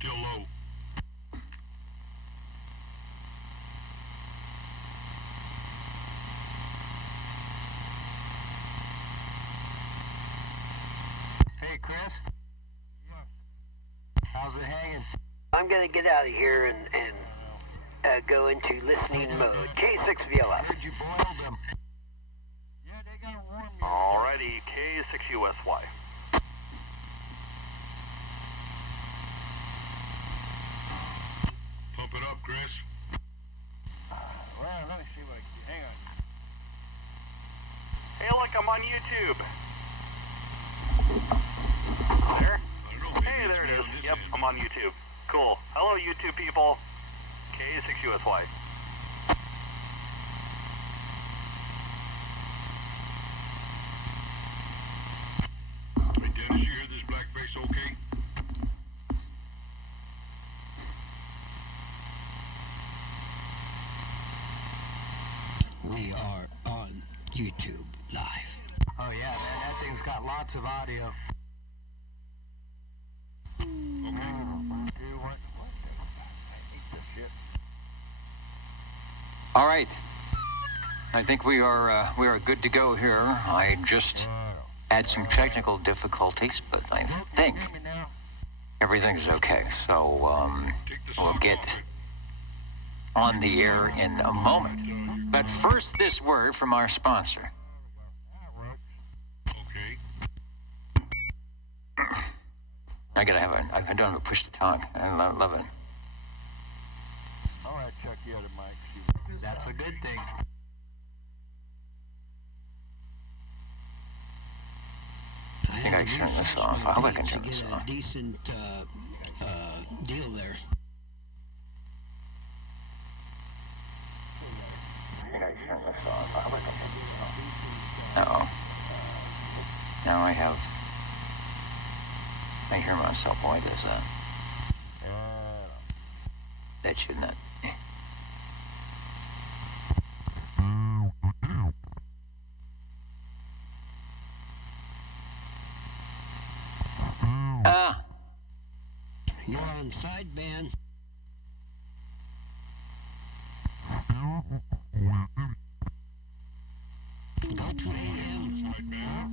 Still low. Hey, Chris? Yeah. How's it hanging? I'm going to get out of here and go into listening mode. K6VLF. Heard you boiled them. Yeah, they got warm. Alrighty, K6USY. Pump it up, Chris. Well, let me see what I can do. Hang on. Hey, look, I'm on YouTube. There? I don't know. Hey, there it is. Yep, I'm on YouTube. Cool. Hello, YouTube people. K6USY. Hey, Dennis, you hear this black bass okay? We are on YouTube Live. Oh, yeah, man. That thing's got lots of audio. Okay. Dude, what? I hate this shit. All right. I think we are good to go here. I just had some technical difficulties, but I think everything's okay. So Take the we'll sock get off it. on the air in a moment. But first, this word from our sponsor. Okay. I don't have a push to talk. I love it. All right, check the other mic. That's a good thing. I think I can turn this off. I hope I can turn to this get off. a decent deal there. I think I can turn this off. I hope I can turn this off. Uh-oh. Now I hear myself. Why does that? That should not. Ah! You're on sideband. Go to AM.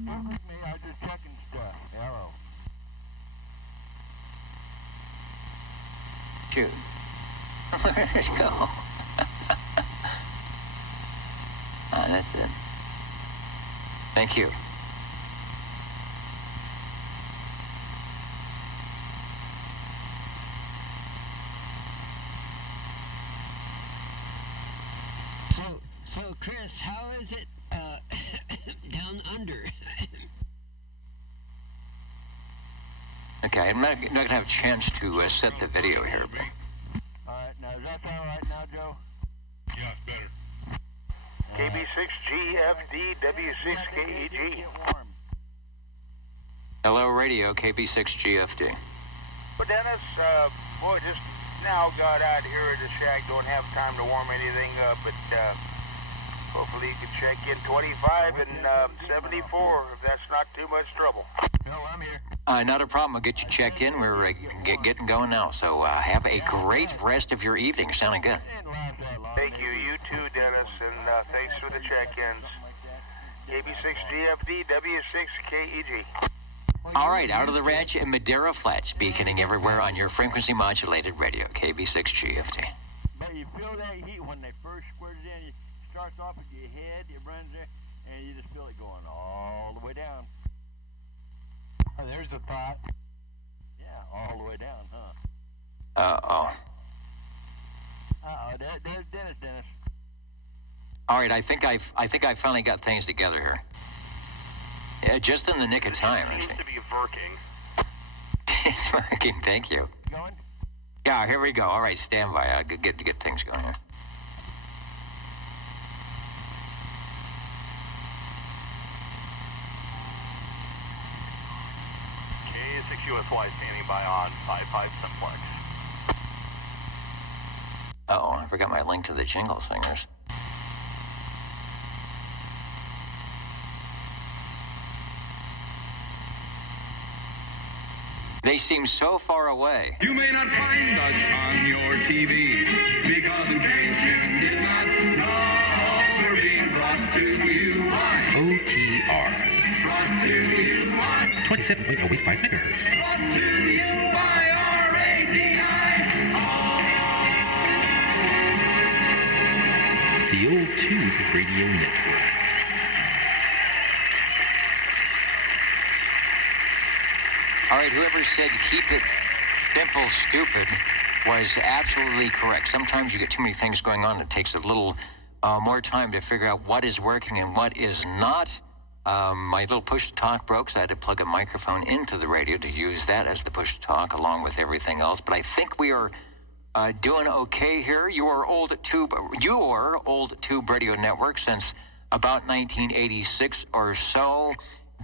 I was just checking stuff. Hello. Shoot. Where did it go? That's it. Thank you. So Chris, how is it down under? Okay, I'm not going to have a chance to set the video here. But All right, now is that all right now, Joe? Yeah, it's better. KB6GFD W6KEG. hello, radio, KB6GFD. But Dennis, boy, just now got out here at the shack. Don't have time to warm anything up, but hopefully you can check in 25 and 74 if that's not too much trouble. No, I'm here. Not a problem. I'll get you checked in. We're getting going now. So have a great rest of your evening. Sounding good. Thank you. You too, Dennis, and thanks for the check-ins. KB6GFD W6KEG. All right, out of the ranch in Madeira Flats, beaconing everywhere on your frequency-modulated radio, KB6GFD. But you feel that heat when they first squirt it in. It starts off at your head, it runs there, and you just feel it going all the way down. Oh, there's a thought. Yeah, all the way down, huh? Uh-oh. Uh-oh, there's Dennis. All right, I think I finally got things together here. Yeah, just in the nick of time. Seems to be working. It's working, thank you. Going? Yeah, here we go. All right, stand by. I'll get things going here. K6USY standing by on 55 Simplex. Uh-oh, I forgot my link to the jingle singers. They seem so far away. You may not find us on your TV because in case you did not know, we're being brought to you by OTR. Brought to you by 27.085 megahertz. Brought to you by RADI. The Old Tube Radio Network. All right, whoever said keep it simple, stupid, was absolutely correct. Sometimes you get too many things going on. It takes a little more time to figure out what is working and what is not. My little push-to-talk broke, so I had to plug a microphone into the radio to use that as the push-to-talk along with everything else. But I think we are doing okay here. Your old tube radio network since about 1986 or so,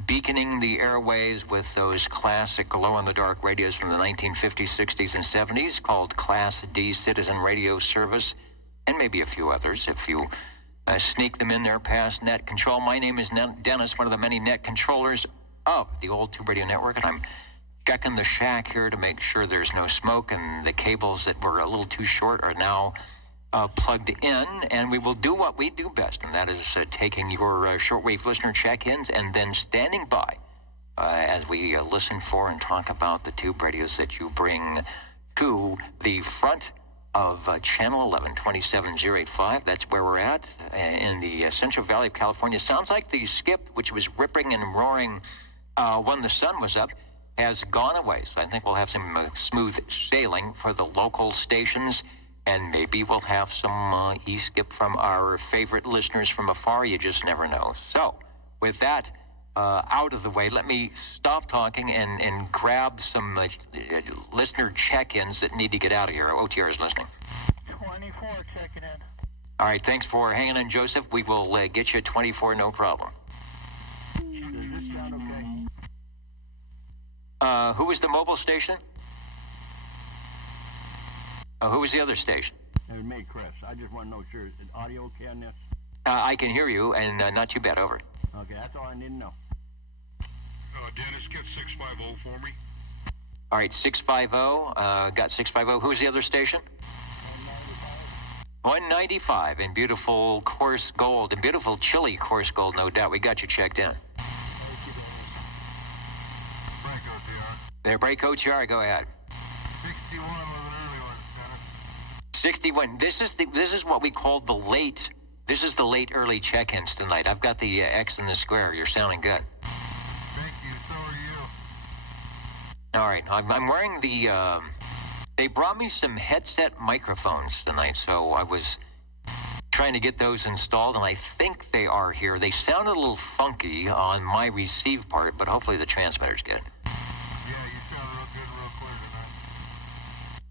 beaconing the airways with those classic glow-in-the-dark radios from the 1950s, 60s, and 70s called Class D Citizen Radio Service, and maybe a few others if you sneak them in there past net control. My name is Dennis, one of the many net controllers of the Old Tube Radio Network, and I'm checking the shack here to make sure there's no smoke, and the cables that were a little too short are now plugged in, and we will do what we do best, and that is taking your shortwave listener check-ins and then standing by as we listen for and talk about the tube radios that you bring to the front of Channel 11, 27085. That's where we're at in the Central Valley of California. Sounds like the skip, which was ripping and roaring when the sun was up, has gone away. So I think we'll have some smooth sailing for the local stations, and maybe we'll have some e-skip from our favorite listeners from afar. You just never know. So with that out of the way, let me stop talking and grab some listener check-ins that need to get out of here. OTR is listening. 24 checking in. All right, thanks for hanging in, Joseph. We will get you 24, no problem. Does this sound okay? Who was the mobile station? Who was the other station? It was me, Chris. I just want to know, sure, is audio okay on this? I can hear you, and not too bad. Over. Okay, that's all I need to know. Dennis, get 650 for me. All right, 650. Got 650. Who's the other station? 195 in beautiful coarse gold, and beautiful chilly coarse gold, no doubt. We got you checked in. Break OTR. There, break OTR. Go ahead. 61 was an early one, Dennis. 61. This is what we call the late. This is the late early check-ins tonight. I've got the X in the square. You're sounding good. Thank you. So are you. All right. I'm wearing the. They brought me some headset microphones tonight, so I was trying to get those installed, and I think they are here. They sound a little funky on my receive part, but hopefully the transmitter's good. Yeah, you sound real good, real clear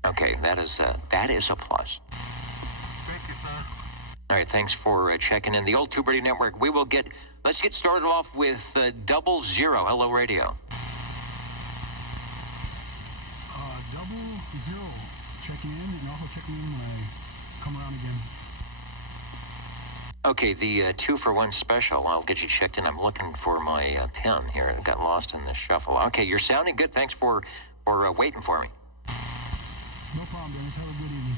tonight. Okay, that is a plus. Thank you, sir. All right, thanks for checking in. The Old Tube Radio Network. Let's get started off with 00. Hello, radio. 00. Checking in and also checking in when I come around again. Okay, the 2-for-1 special. I'll get you checked in. I'm looking for my pen here. It got lost in the shuffle. Okay, you're sounding good. Thanks for waiting for me. No problem, Dennis. Have a good evening.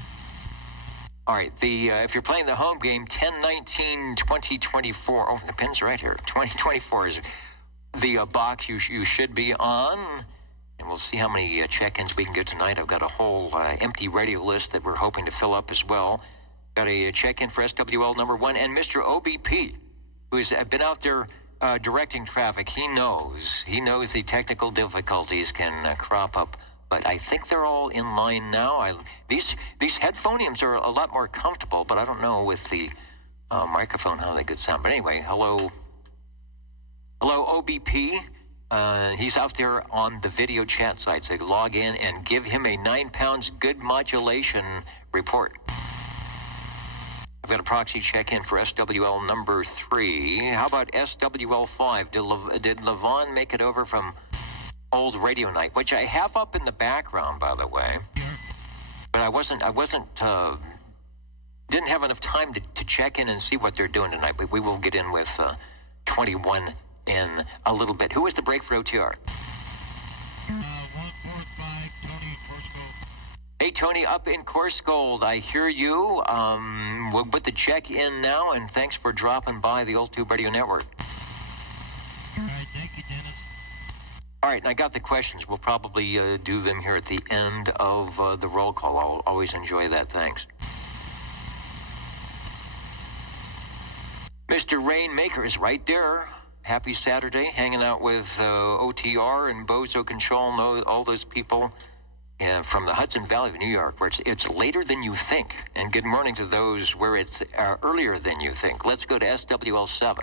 All right, if you're playing the home game, 10-19-2024. Oh, the pin's right here. 2024 is the box you should be on. And we'll see how many check-ins we can get tonight. I've got a whole empty radio list that we're hoping to fill up as well. Got a check-in for SWL number 1. And Mr. OBP, who's been out there directing traffic, he knows the technical difficulties can crop up. But I think they're all in line now. These headphoniums are a lot more comfortable, but I don't know with the microphone how they could sound. But anyway, hello OBP. He's out there on the video chat site, so log in and give him a 9 pounds good modulation report. I've got a proxy check-in for SWL number 3. How about SWL 5? Did Levon make it over from old radio night, which I have up in the background, by the way, but I didn't have enough time to check in and see what they're doing tonight. But we will get in with 21 in a little bit. Who is the break for OTR? 145, Tony in Corscold. Hey, Tony, up in Corscold, I hear you. We'll put the check in now, and thanks for dropping by the Old Tube Radio Network. All right, thank you, Dennis. All right, and I got the questions. We'll probably do them here at the end of the roll call. I'll always enjoy that. Thanks. Mr. Rainmaker is right there. Happy Saturday, hanging out with OTR and Bozo Control and all those people from the Hudson Valley of New York, where it's later than you think. And good morning to those where it's earlier than you think. Let's go to SWL 7.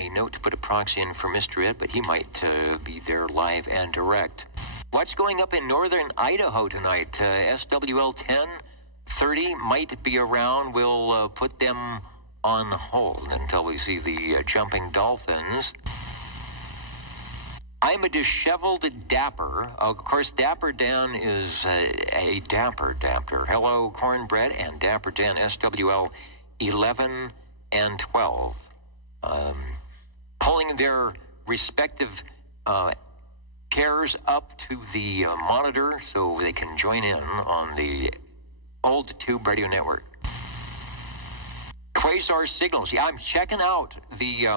A note to put a proxy in for Mr. Ed, but he might be there live and direct. What's going up in northern Idaho tonight? SWL 1030 might be around. We'll put them on hold until we see the jumping dolphins. I'm a disheveled dapper. Of course, Dapper Dan is a dapper. Hello, Cornbread and Dapper Dan, SWL 11 and 12. Pulling their respective cares up to the monitor so they can join in on the Old Tube Radio Network. Quasar signals. Yeah, I'm checking out the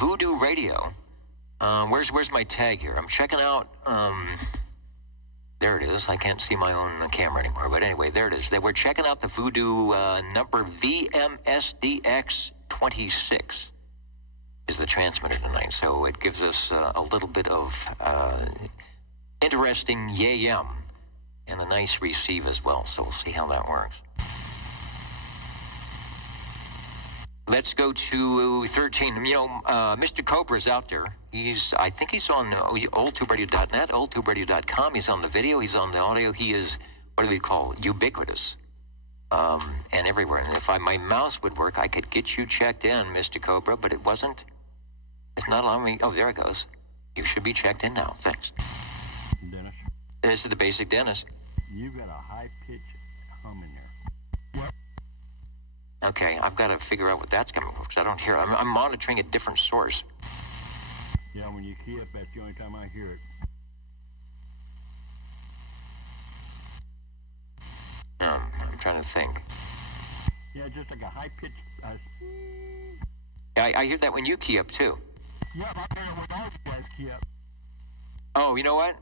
Voodoo Radio. Where's my tag here? I'm checking out, there it is. I can't see my own camera anymore, but anyway, there it is. We're checking out the Voodoo number VMSDX26 is the transmitter tonight, so it gives us a little bit of interesting yam and a nice receive as well, so we'll see how that works. Let's go to 13. You know, Mr. Cobra's out there. I think he's on oldtuberadio.net, oldtuberadio.com. He's on the video, he's on the audio. He is, what do we call, ubiquitous, and everywhere. And if my mouse would work, I could get you checked in, Mr. Cobra, but it wasn't. It's not allowing me. Oh, there it goes. You should be checked in now. Thanks. Dennis, This is the basic Dennis. you've got a high-pitched hum in there. What? Okay, I've got to figure out what that's coming from, because I don't hear it. I'm monitoring a different source. Yeah, when you key up, that's the only time I hear it. I'm trying to think. Yeah, just like a high-pitched... I hear that when you key up, too. Yeah, I hear it when all you guys key up. Oh, you know what?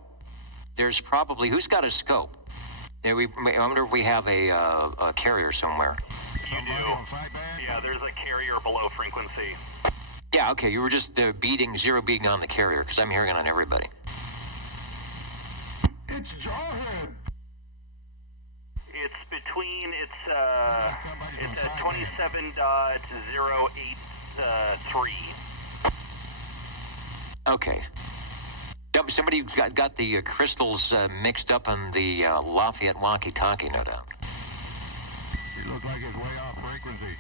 There's probably... Who's got a scope? Yeah, I wonder if we have a carrier somewhere. You do. Yeah, there's a carrier below frequency. Yeah, okay, you were just zero beating on the carrier, because I'm hearing it on everybody. It's Jawhead. It's between, it's at 27.083. Okay. Somebody got the crystals mixed up on the Lafayette walkie-talkie, no doubt. It looks like it's way off frequency.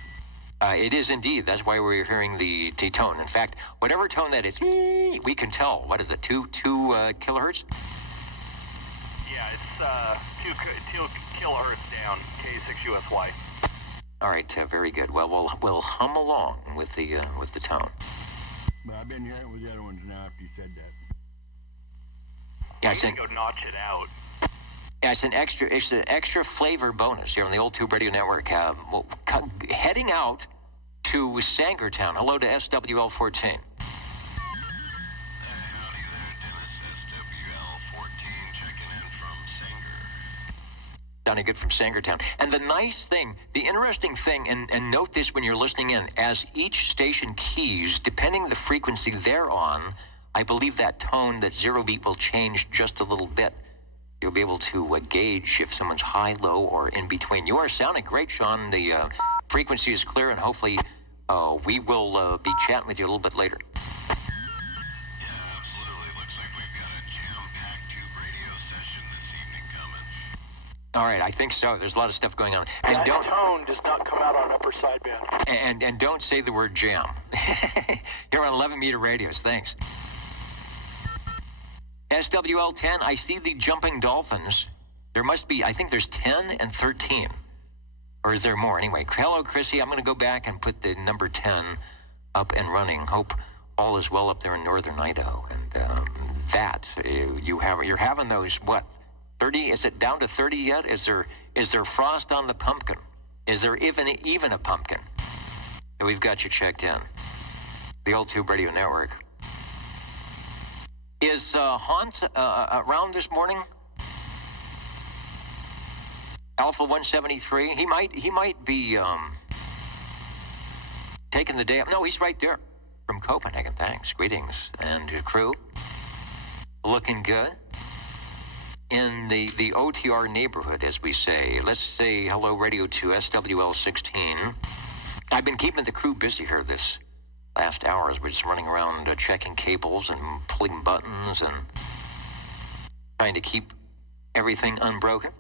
It is indeed. That's why we're hearing the tone. In fact, whatever tone that is, we can tell. What is it, 2 kilohertz? Yeah, it's 2 kilohertz down, K6USY. All right, very good. Well, we'll hum along with the tone. But I've been hearing it with the other ones now after you said that. Yeah, you can go notch it out. Yeah, it's an extra flavor bonus here on the Old Tube Radio Network. Heading out to Sangertown. Hello to SWL 14. Howdy there, Dennis. SWL 14 checking in from Sanger. Sounding good from Sangertown. And the nice thing, the interesting thing, and note this when you're listening in, as each station keys, depending the frequency they're on, I believe that tone, that zero beat, will change just a little bit. You'll be able to gauge if someone's high, low, or in between. You are sounding great, Sean. The frequency is clear, and hopefully we will be chatting with you a little bit later. Yeah, absolutely. Looks like we've got a jam-packed tube radio session this evening coming. All right, I think so. There's a lot of stuff going on. And And that tone does not come out on upper sideband. and don't say the word jam. Here on 11-meter radios. Thanks. SWL 10, I see the jumping dolphins. There must be, I think there's 10 and 13. Or is there more? Anyway, hello, Chrissy. I'm going to go back and put the number 10 up and running. Hope all is well up there in northern Idaho, and you're having those 30? Is it down to 30 yet? Is there frost on the pumpkin? Is there even a pumpkin? We've got you checked in. The Old Tube Radio Network. Is Hans around this morning? Alpha 173. He might be taking the day off. No, he's right there from Copenhagen. Thanks. Greetings and your crew. Looking good. In the OTR neighborhood, as we say. Let's say hello, radio to SWL 16. I've been keeping the crew busy here this last hour as we're just running around checking cables and pulling buttons and trying to keep everything unbroken.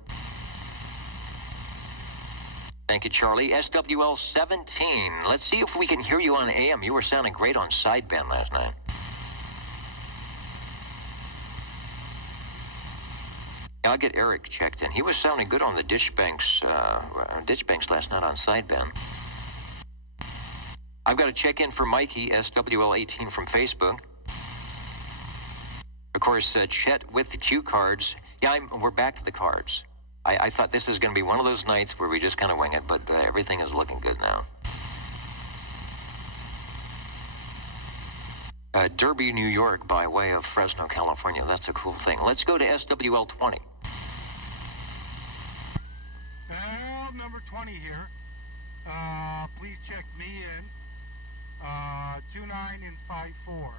Thank you, Charlie. SWL 17. Let's see if we can hear you on AM. You were sounding great on sideband last night. I'll get Eric checked in. He was sounding good on the ditch banks last night on sideband. I've got to check in for Mikey, SWL 18 from Facebook. Of course, Chet with the cue cards. Yeah, we're back to the cards. I thought this is going to be one of those nights where we just kind of wing it, but everything is looking good now. Derby, New York, by way of Fresno, California. That's a cool thing. Let's go to SWL 20. Number 20 here. Please check me in. 29 and 54.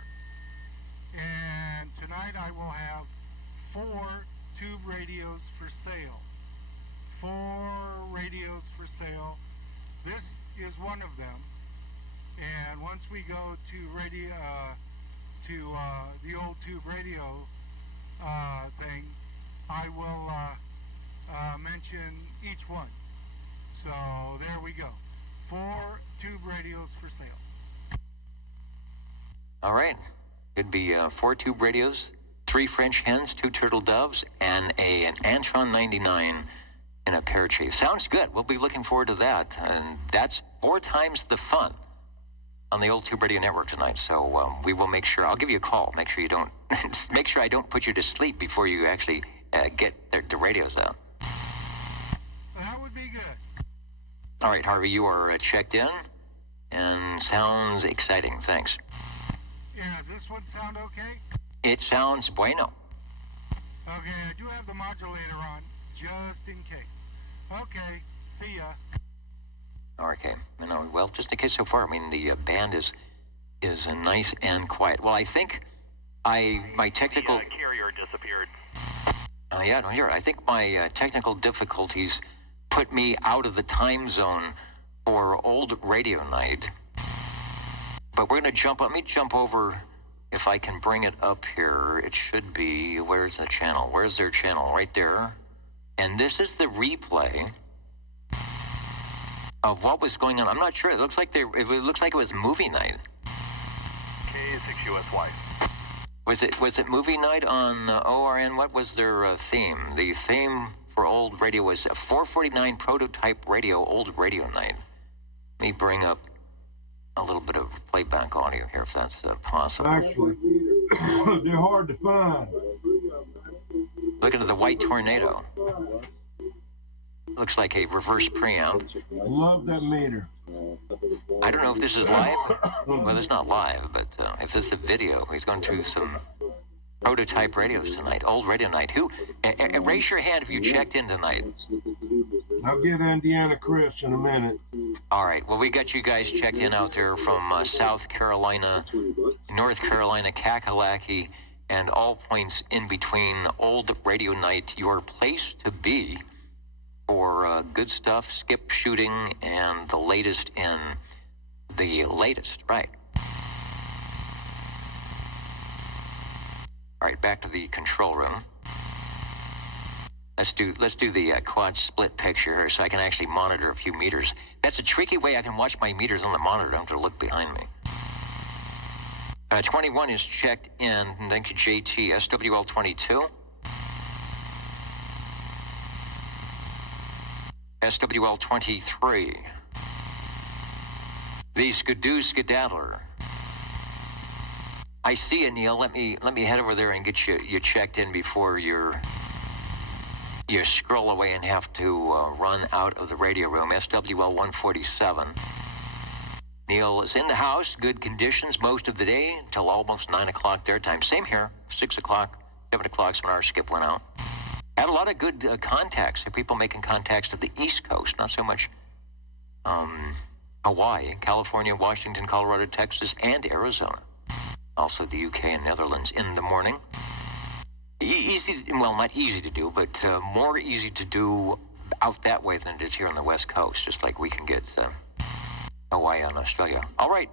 And tonight I will have 4 tube radios for sale. 4 radios for sale. This is one of them. And once we go to the old tube radio thing, I will mention each one. So there we go. 4 tube radios for sale. All right. Could be 4 tube radios, 3 French hens, 2 turtle doves, and an Antron 99 in a pear tree. Sounds good. We'll be looking forward to that. And that's 4 times the fun on the Old Tube Radio Network tonight. So we will make sure. I'll give you a call. Make sure you don't. Make sure I don't put you to sleep before you actually get the radios out. That would be good. All right, Harvey, you are checked in, and sounds exciting. Thanks. Yeah, does this one sound okay? It sounds bueno. Okay, I do have the modulator on, just in case. Okay, see ya. Okay, well, just in case so far, I mean, the band is nice and quiet. Well, I think my technical... The carrier disappeared. Yeah, no, here, I think my technical difficulties put me out of the time zone for old radio night. But we're going to let me jump over, if I can bring it up here. It should be, where's the channel? Where's their channel? Right there. And this is the replay of what was going on. I'm not sure. It looks like it was movie night. K6USY. Was it movie night on ORN? What was their theme? The theme for old radio was a 449 prototype radio, old radio night. Let me bring up a little bit of playback audio here, if that's possible. Actually, they're hard to find. Look at the white tornado. Looks like a reverse preamp. Love that meter. I don't know if this is live. Well, it's not live, but if this is a video, he's going to some prototype radios tonight. Old radio night. Who? Raise your hand if you checked in tonight. I'll get Indiana Chris in a minute. All right. Well, we got you guys checked in out there from South Carolina, North Carolina, Kakalaki, and all points in between. Old radio night, your place to be for good stuff, skip shooting, and the latest in the latest. Right. All right, back to the control room. Let's do the quad split picture here so I can actually monitor a few meters. That's a tricky way I can watch my meters on the monitor. I don't have to look behind me. 21 is checked in. Thank you, JT. SWL 22. SWL 23. The Skidoo Skedaddler. I see you, Neil. Let me head over there and get you checked in before you scroll away and have to run out of the radio room. SWL 147. Neil is in the house, good conditions most of the day until almost 9 o'clock their time. Same here, 6 o'clock, 7 o'clock's when our skip went out. Had a lot of good contacts, people making contacts to the East Coast, not so much Hawaii, California, Washington, Colorado, Texas, and Arizona. Also the UK and Netherlands in the morning. Easy, well, not easy to do, but more easy to do out that way than it is here on the West Coast, just like we can get Hawaii and Australia. All right.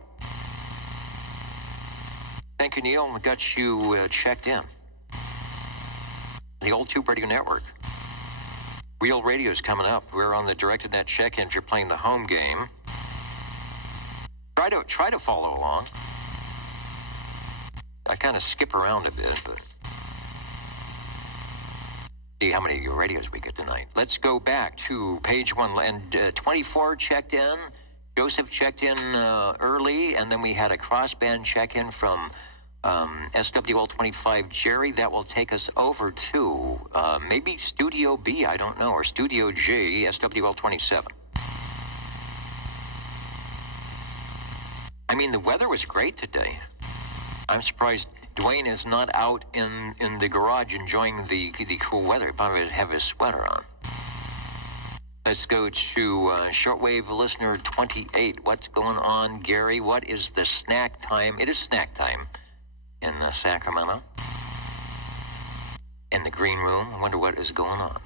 Thank you, Neil. We got you checked in. The Old Tube Radio Network. Real Radio is coming up. We're on the directed net check-in if you're playing the home game. Try to follow along. I kind of skip around a bit, but see how many radios we get tonight. Let's go back to page 1 and 24 checked in. Joseph checked in early, and then we had a crossband check-in from SWL 25 Jerry. That will take us over to maybe Studio B, I don't know, or Studio G, SWL 27. I mean, the weather was great today. I'm surprised Dwayne is not out in the garage enjoying the cool weather. He'd probably have his sweater on. Let's go to shortwave listener 28. What's going on, Gary? What is the snack time? It is snack time in Sacramento. In the green room. I wonder what is going on.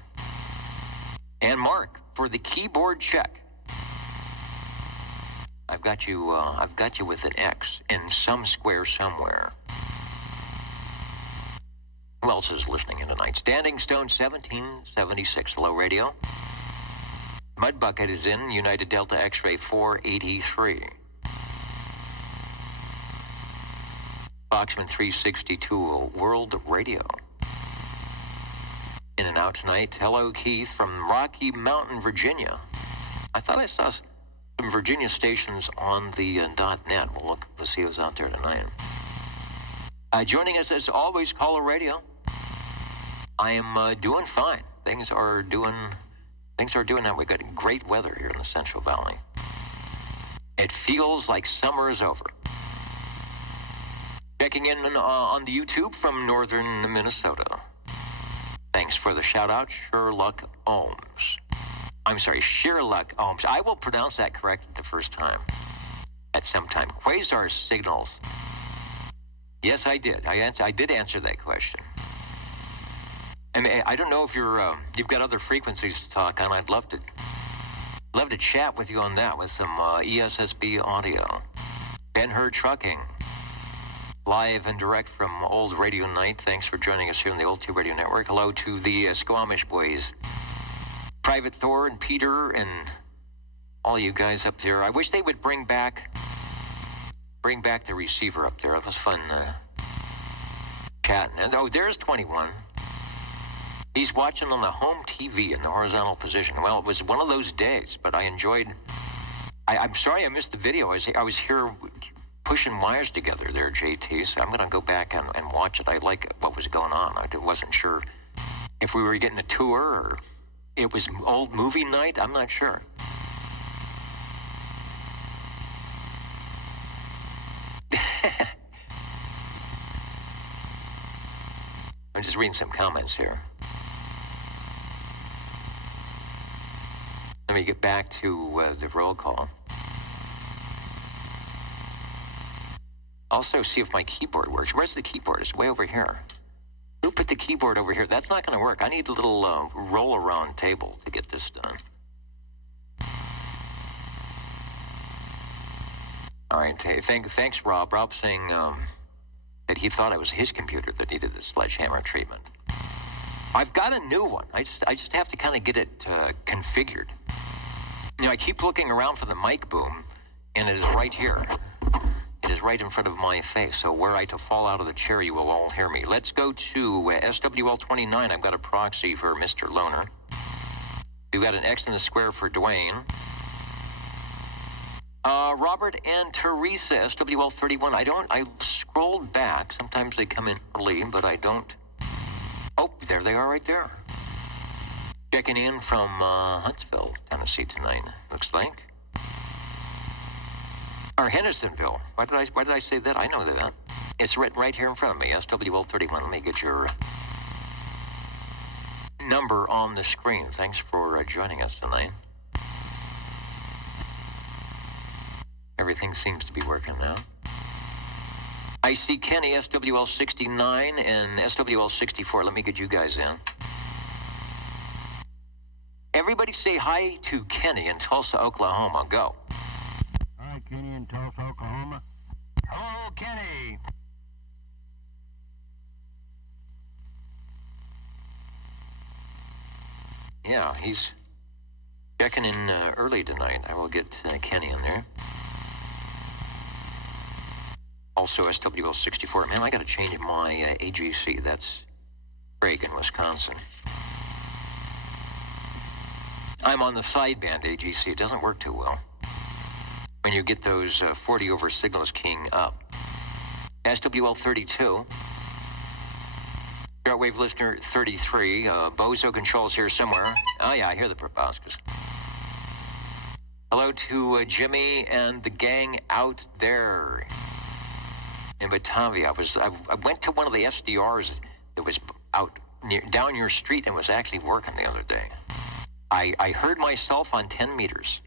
And Mark, for the keyboard check. I've got you with an X in some square somewhere. Who else is listening in tonight? Standing Stone 1776, Low Radio. Mud Bucket is in, United Delta X-Ray 483. Foxman 362, World Radio. In and out tonight. Hello, Keith, from Rocky Mountain, Virginia. I thought I saw some Virginia stations on the .net. We'll look to see who's out there tonight. Joining us as always, Caller Radio. I am doing fine. Things are doing now. We've got great weather here in the Central Valley. It feels like summer is over. Checking in on the YouTube from northern Minnesota. Thanks for the shout out, Sherlock Ohms. I'm sorry, Sherlock Ohms. I will pronounce that correct the first time. At some time. Quasar signals. Yes, I did. I did answer that question. And I don't know if you've got other frequencies to talk on. I'd love to chat with you on that with some ESSB audio. Ben-Hur Trucking, live and direct from Old Radio Night. Thanks for joining us here on the Old Tube Radio Network. Hello to the Squamish boys, Private Thor and Peter and all you guys up there. I wish they would bring back the receiver up there. It was fun chatting. And there's 21. He's watching on the home TV in the horizontal position. Well, it was one of those days, but I enjoyed. I'm sorry I missed the video. I was here pushing wires together there, JT, so I'm going to go back and watch it. I like what was going on. I wasn't sure if we were getting a tour or it was old movie night. I'm not sure. I'm just reading some comments here. Let me get back to the roll call. Also, see if my keyboard works. Where's the keyboard? It's way over here. Who put the keyboard over here? That's not going to work. I need a little roll-around table to get this done. All right. Hey, thanks, Rob. Rob saying that he thought it was his computer that needed the sledgehammer treatment. I've got a new one. I just have to kind of get it configured. You know, I keep looking around for the mic boom, and it is right here. It is right in front of my face, so were I to fall out of the chair, you will all hear me. Let's go to SWL 29. I've got a proxy for Mr. Loner. We've got an X in the square for Dwayne. Robert and Teresa, SWL31. I scrolled back. Sometimes they come in early, but I don't. Oh, there they are right there. Checking in from Huntsville, Tennessee tonight, looks like. Or Hendersonville. Why did I say that? I know that. It's written right here in front of me, SWL31. Let me get your number on the screen. Thanks for joining us tonight. Everything seems to be working now. I see Kenny, SWL69, and SWL64. Let me get you guys in. Everybody say hi to Kenny in Tulsa, Oklahoma. Go. Hi, Kenny in Tulsa, Oklahoma. Hello, Kenny. Yeah, he's checking in early tonight. I will get Kenny in there. Also, SWL64. Man, I got to change my AGC. That's Craig in Wisconsin. I'm on the sideband AGC. It doesn't work too well when you get those 40 over signals keying up. SWL32. Shortwave listener 33. Bozo Controls here somewhere. Oh, yeah, I hear the proboscis. Hello to Jimmy and the gang out there in Batavia. I went to one of the SDRs that was out down your street and was actually working the other day. I heard myself on 10 meters.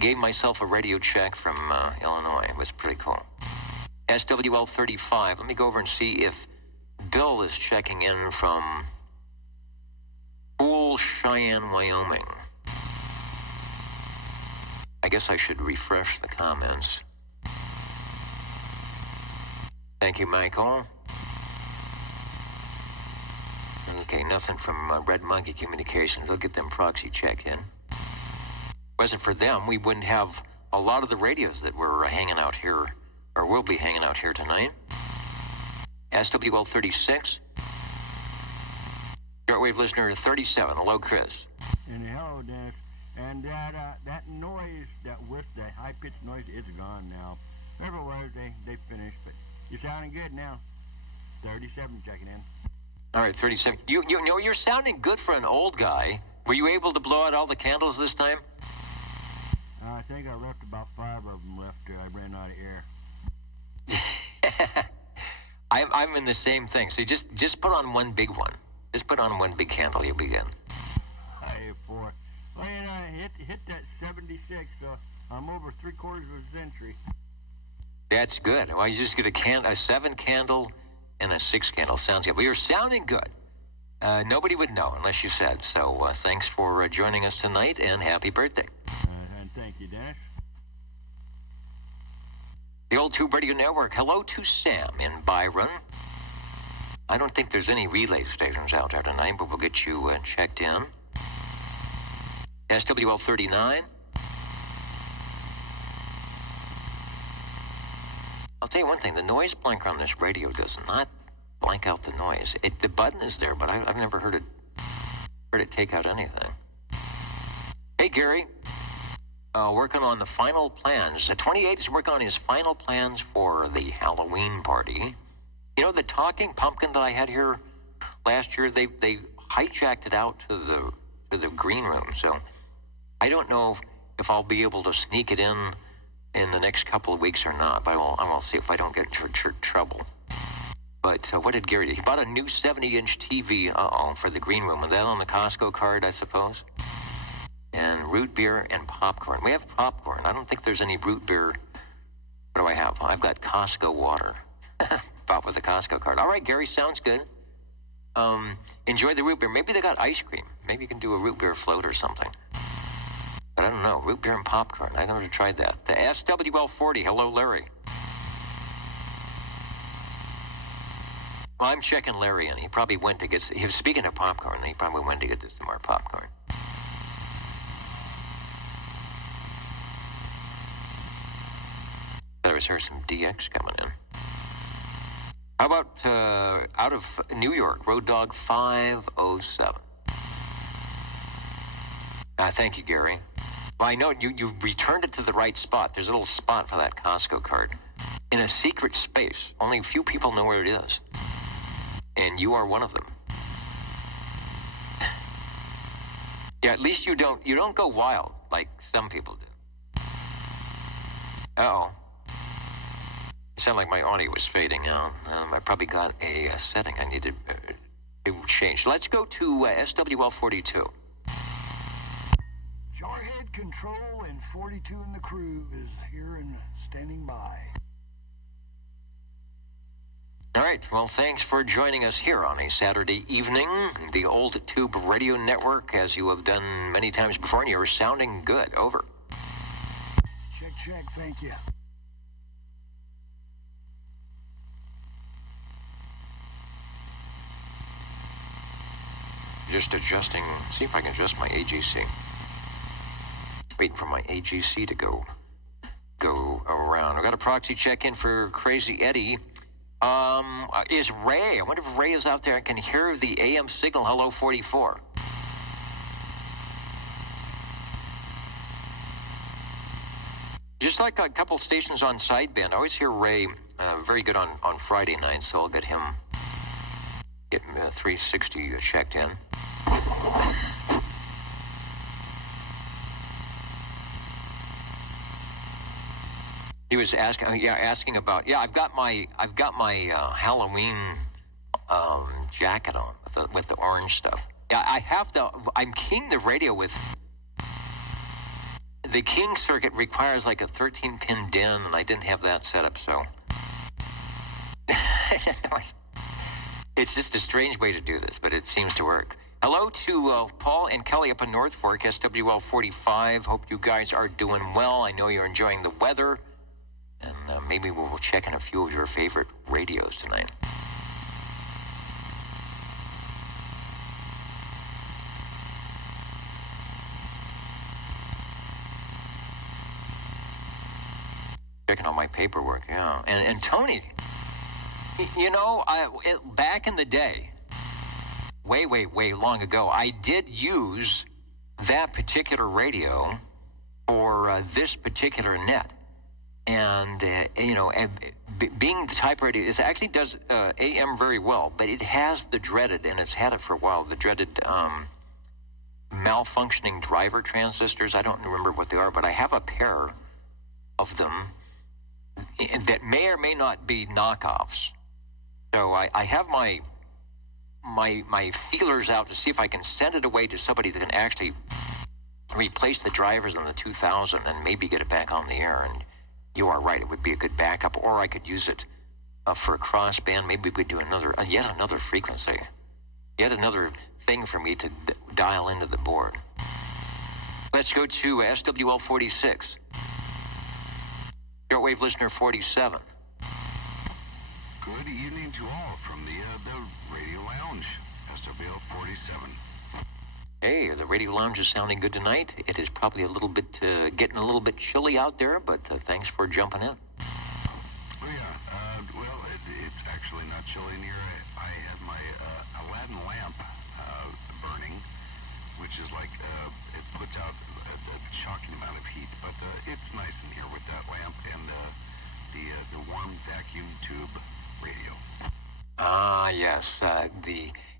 Gave myself a radio check from Illinois. It was pretty cool. SWL35. Let me go over and see if Bill is checking in from Pool, Cheyenne, Wyoming. I guess I should refresh the comments. Thank you, Michael. Okay, nothing from Red Monkey Communications. They'll get them proxy check in. Wasn't for them, we wouldn't have a lot of the radios that were hanging out here, or will be hanging out here tonight. SWL 36. Shortwave listener 37. Hello, Chris. And hello, Dennis. And that noise, that high-pitched noise is gone now. Everywhere they finished, but you're sounding good now. 37 checking in. All right, 37. You know, you're sounding good for an old guy. Were you able to blow out all the candles this time? I think I left about 5 of them left. I ran out of air. I'm in the same thing. So just put on one big one. Just put on one big candle. You'll be in. I have 4. Well, you know, I hit that 76, so I'm over 3/4 of a century. That's good. Well, you just get a 7 candle and a 6 candle. Sounds good. Well, you're sounding good. Nobody would know unless you said. So thanks for joining us tonight, and happy birthday. And thank you, Dennis. The Old Tube Radio Network. Hello to Sam in Byron. I don't think there's any relay stations out there tonight, but we'll get you checked in. SWL 39. I'll tell you one thing. The noise blanker on this radio does not blank out the noise. The button is there, but I've never heard it take out anything. Hey, Gary. Working on the final plans. 28 is working on his final plans for the Halloween party. You know, the talking pumpkin that I had here last year, they hijacked it out to the green room. So I don't know if I'll be able to sneak it in the next couple of weeks or not, but I will see if I don't get into trouble. But what did Gary do? He bought a new 70-inch TV, for the green room. And that on the Costco card, I suppose? And root beer and popcorn. We have popcorn. I don't think there's any root beer. What do I have? I've got Costco water. Bought with the Costco card. All right, Gary, sounds good. Enjoy the root beer. Maybe they got ice cream. Maybe you can do a root beer float or something. But I don't know. Root beer and popcorn. I never tried that. The SWL40. Hello, Larry. Well, I'm checking Larry in. He probably went to get... He was speaking of popcorn. He probably went to get some more popcorn. There's some DX coming in. How about out of New York, Road Dog 507? Thank you, Gary. Well, I know you returned it to the right spot. There's a little spot for that Costco card. In a secret space. Only a few people know where it is. And you are one of them. Yeah, at least you don't go wild like some people do. Uh-oh. It sounded like my audio was fading now. I probably got a setting I needed to change. Let's go to SWL-42. Jarhead Control and 42 in the crew is here and standing by. All right, well, thanks for joining us here on a Saturday evening. The Old Tube Radio Network, as you have done many times before, and you're sounding good. Over. Check, thank you. Just adjusting, see if I can adjust my AGC. Waiting for my AGC to go around. I've got a proxy check-in for Crazy Eddie. Is Ray? I wonder if Ray is out there. I can hear the AM signal. Hello, 44. Just like a couple stations on sideband, I always hear Ray very good on Friday nights, so I'll get 360 checked in. He was asking about. Yeah, I've got my Halloween jacket on with the orange stuff. Yeah, I'm keying the radio with. The King circuit requires like a 13-pin DIN, and I didn't have that set up, so. It's just a strange way to do this, but it seems to work. Hello to Paul and Kelly up in North Fork, SWL 45. Hope you guys are doing well. I know you're enjoying the weather. And maybe we'll check in a few of your favorite radios tonight. Checking on my paperwork, yeah. And Tony, you know, back in the day, way long ago, I did use that particular radio for this particular net. And, being the type radio, it actually does AM very well, but it has the dreaded, and it's had it for a while, the dreaded malfunctioning driver transistors. I don't remember what they are, but I have a pair of them that may or may not be knockoffs. So I have my feelers out to see if I can send it away to somebody that can actually replace the drivers on the 2000 and maybe get it back on the air. And you are right, it would be a good backup, or I could use it for a crossband. Maybe we could do yet another frequency, yet another thing for me to dial into the board. Let's go to SWL 46. Shortwave listener 47. Good evening to all from the Radio Lounge, SWL 47. Hey, the Radio Lounge is sounding good tonight. It is probably getting a little bit chilly out there, but thanks for jumping in. Oh, yeah. It's actually not chilly in here. I have my Aladdin lamp burning, which is like, it puts out a shocking amount of heat, but it's nice in here with that lamp and the warm vacuum tube radio. Ah, yes.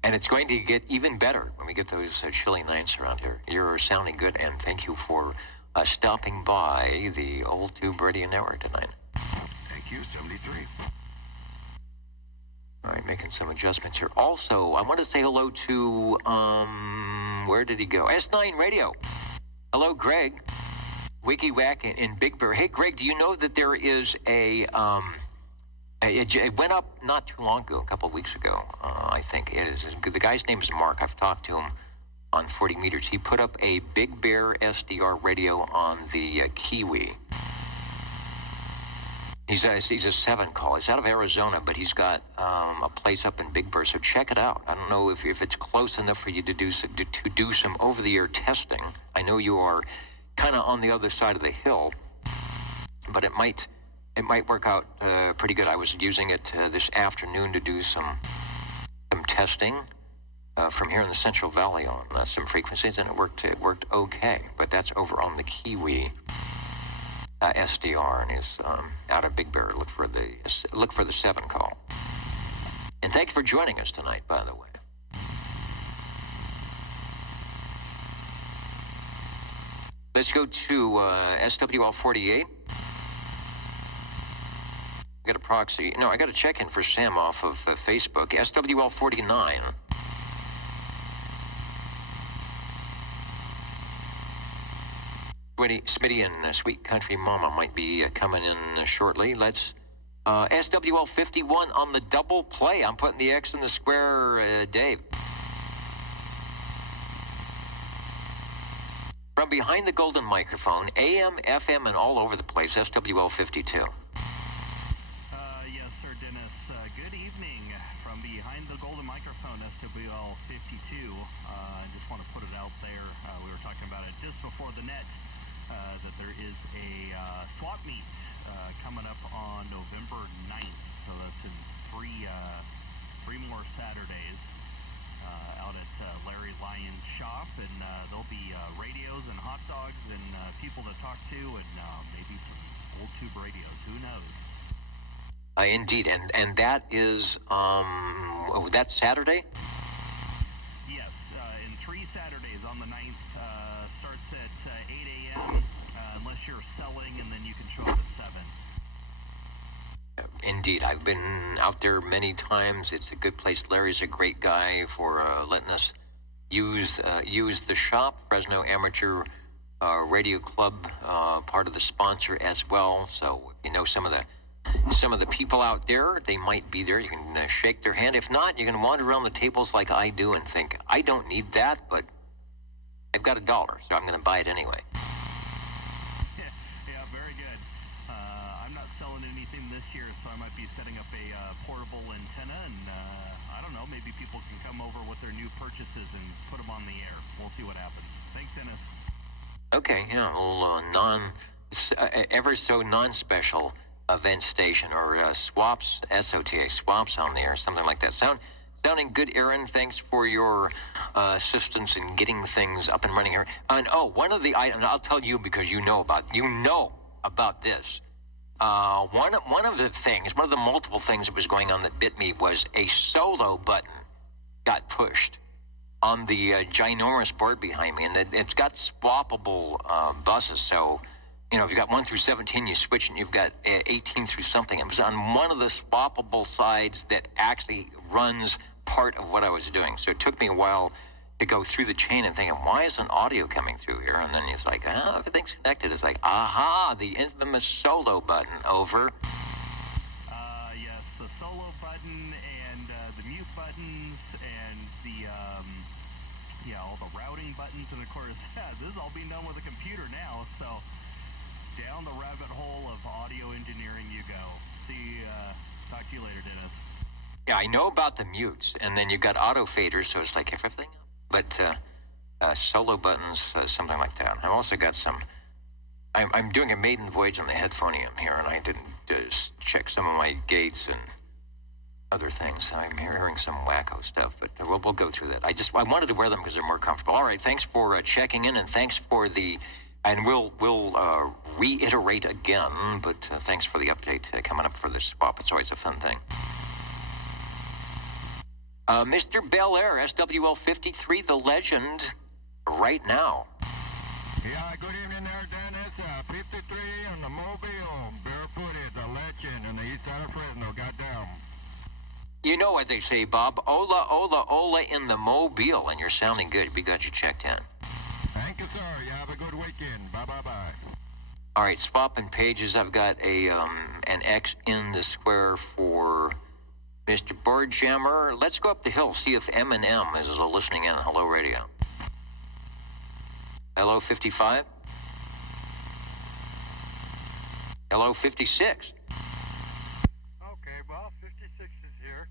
And it's going to get even better when we get those chilly nights around here. You're sounding good, and thank you for stopping by the Old Tube Radio Network tonight. Thank you, 73. All right, making some adjustments here. Also, I want to say hello to, where did he go? S9 Radio. Hello, Greg. WikiWack in Big Bear. Hey, Greg, do you know that there is it went up not too long ago, a couple of weeks ago, I think it is. The guy's name is Mark. I've talked to him on 40 meters. He put up a Big Bear SDR radio on the Kiwi. He's a 7 call. He's out of Arizona, but he's got a place up in Big Bear, so check it out. I don't know if it's close enough for you to do some over-the-air testing. I know you are kind of on the other side of the hill, but it might work out pretty good. I was using it this afternoon to do some testing, from here in the Central Valley on some frequencies, and it worked okay. But that's over on the Kiwi SDR, and is out of Big Bear. Look for the 7 call. And thank you for joining us tonight, by the way. Let's go to SWL 48. I got a proxy. No, I got a check-in for Sam off of Facebook. SWL 49. Smitty and Sweet Country Mama might be coming in shortly. Let's SWL 51 on the double play. I'm putting the X in the square, Dave. From behind the golden microphone, AM, FM, and all over the place, SWL 52. Yes, sir, Dennis. Good evening. From behind the golden microphone, SWL 52. I just want to put it out there. We were talking about it just before the net, that there is a swap meet coming up on November 9th. So that's in three more Saturdays. Out at Larry Lyon's shop, and there'll be radios and hot dogs and people to talk to, and maybe some old tube radios. Who knows? Indeed, and that is that's Saturday? Yes, in 3 Saturdays on the 9th. Starts at 8 a.m. Unless you're selling, and then you can show up at 7. Indeed, I've been out there many times. It's a good place. Larry's a great guy for letting us use the shop. Fresno Amateur Radio Club, part of the sponsor as well. So if you know some of the people out there, they might be there. You can shake their hand. If not, you can wander around the tables like I do and think, I don't need that, but I've got $1, so I'm going to buy it anyway. Yeah, very good. I'm not selling anything this year, so I might be setting up a portable antenna, and I don't know, maybe people can come over with their new purchases and put them on the air. We'll see what happens. Thanks, Dennis. Okay, yeah, a little ever so non-special event station, or swaps, SOTA, swaps on the air, something like that. Sounding good, Aaron. Thanks for your assistance in getting things up and running here. And one of the items, I'll tell you because you know about this. One of the multiple things that was going on that bit me was a solo button got pushed on the ginormous board behind me, and it's got swappable buses. So, you know, if you got 1 through 17, you switch, and you've got 18 through something. It was on one of the swappable sides that actually runs part of what I was doing. So it took me a while to go through the chain and thinking, why isn't audio coming through here? And then it's like, everything's connected. It's like, aha, the infamous solo button. Over. Yes, the solo button and the mute buttons and the, all the routing buttons. And of course, this is all being done with a computer now. So down the rabbit hole of audio engineering you go. Talk to you later, Dennis. Yeah, I know about the mutes, and then you've got auto faders, so it's like everything. But solo buttons, something like that. I've also got some. I'm doing a maiden voyage on the Headphonium here, and I didn't check some of my gates and other things. I'm hearing some wacko stuff, but we'll go through that. I wanted to wear them because they're more comfortable. All right, thanks for checking in, and thanks for the. And we'll reiterate again, but thanks for the update coming up for this swap. It's always a fun thing. Mr. Bel Air, SWL 53, the legend, right now. Yeah, good evening there, Dennis. 53 on the Mobile, barefooted, the legend in the east side of Fresno, goddamn. You know what they say, Bob. Ola, ola, ola in the Mobile, and you're sounding good. We got you checked in. Thank you, sir. You have a good weekend. Bye-bye-bye. All right, swapping pages. I've got an X in the square for Mr. Boardjammer. Let's go up the hill, see if M&M is listening in. Hello, radio. Hello, 55. Hello, 56. Okay, well, 56 is here.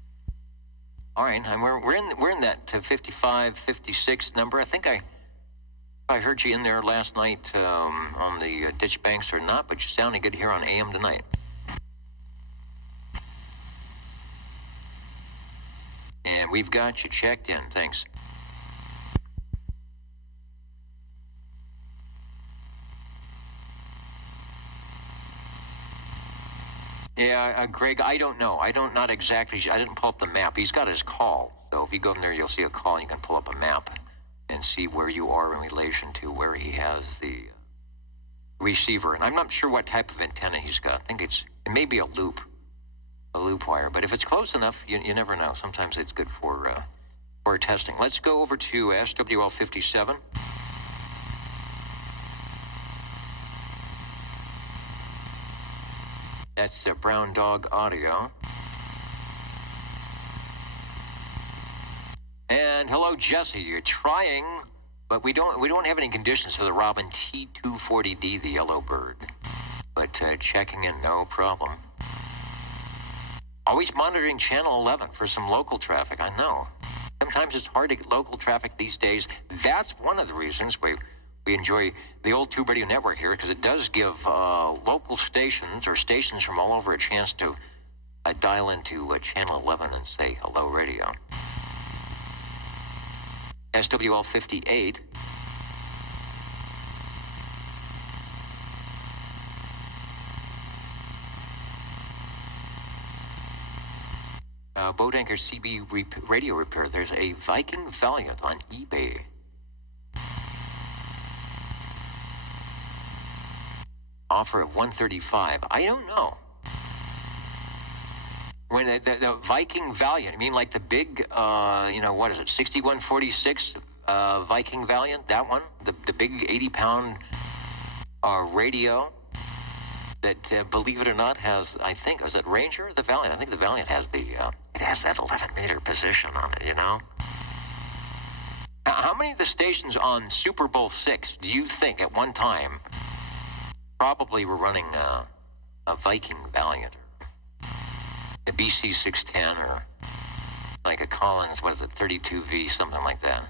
All right, and we're in that 55, 56 number. I think I heard you in there last night on the ditch banks or not, but you sounded good here on AM tonight. And we've got you checked in. Thanks. Yeah, Greg, I don't know. I didn't pull up the map. He's got his call. So if you go in there, you'll see a call, and you can pull up a map and see where you are in relation to where he has the receiver. And I'm not sure what type of antenna he's got. I think it may be a loop wire. But if it's close enough, you never know. Sometimes it's good for testing. Let's go over to SWL 57. That's Brown Dog Audio. And hello, Jesse. You're trying, but we don't have any conditions for the Robin T240D, the yellow bird. But checking in, no problem. Always monitoring channel 11 for some local traffic. I know. Sometimes it's hard to get local traffic these days. That's one of the reasons we enjoy the old Tube Radio Network here, because it does give local stations or stations from all over a chance to dial into channel 11 and say hello, radio. SWL 58. Boat Anchor CB radio repair. There's a Viking Valiant on eBay. Offer of $135. I don't know. When the Viking Valiant, I mean like the big, what is it, 6146 Viking Valiant, that one? The big 80-pound radio that, believe it or not, has, I think, is it Ranger or the Valiant? I think the Valiant has it has that 11-meter position on it, you know? How many of the stations on Super Bowl VI do you think at one time probably were running a Viking Valiant, a BC 610, or like a Collins, 32V, something like that?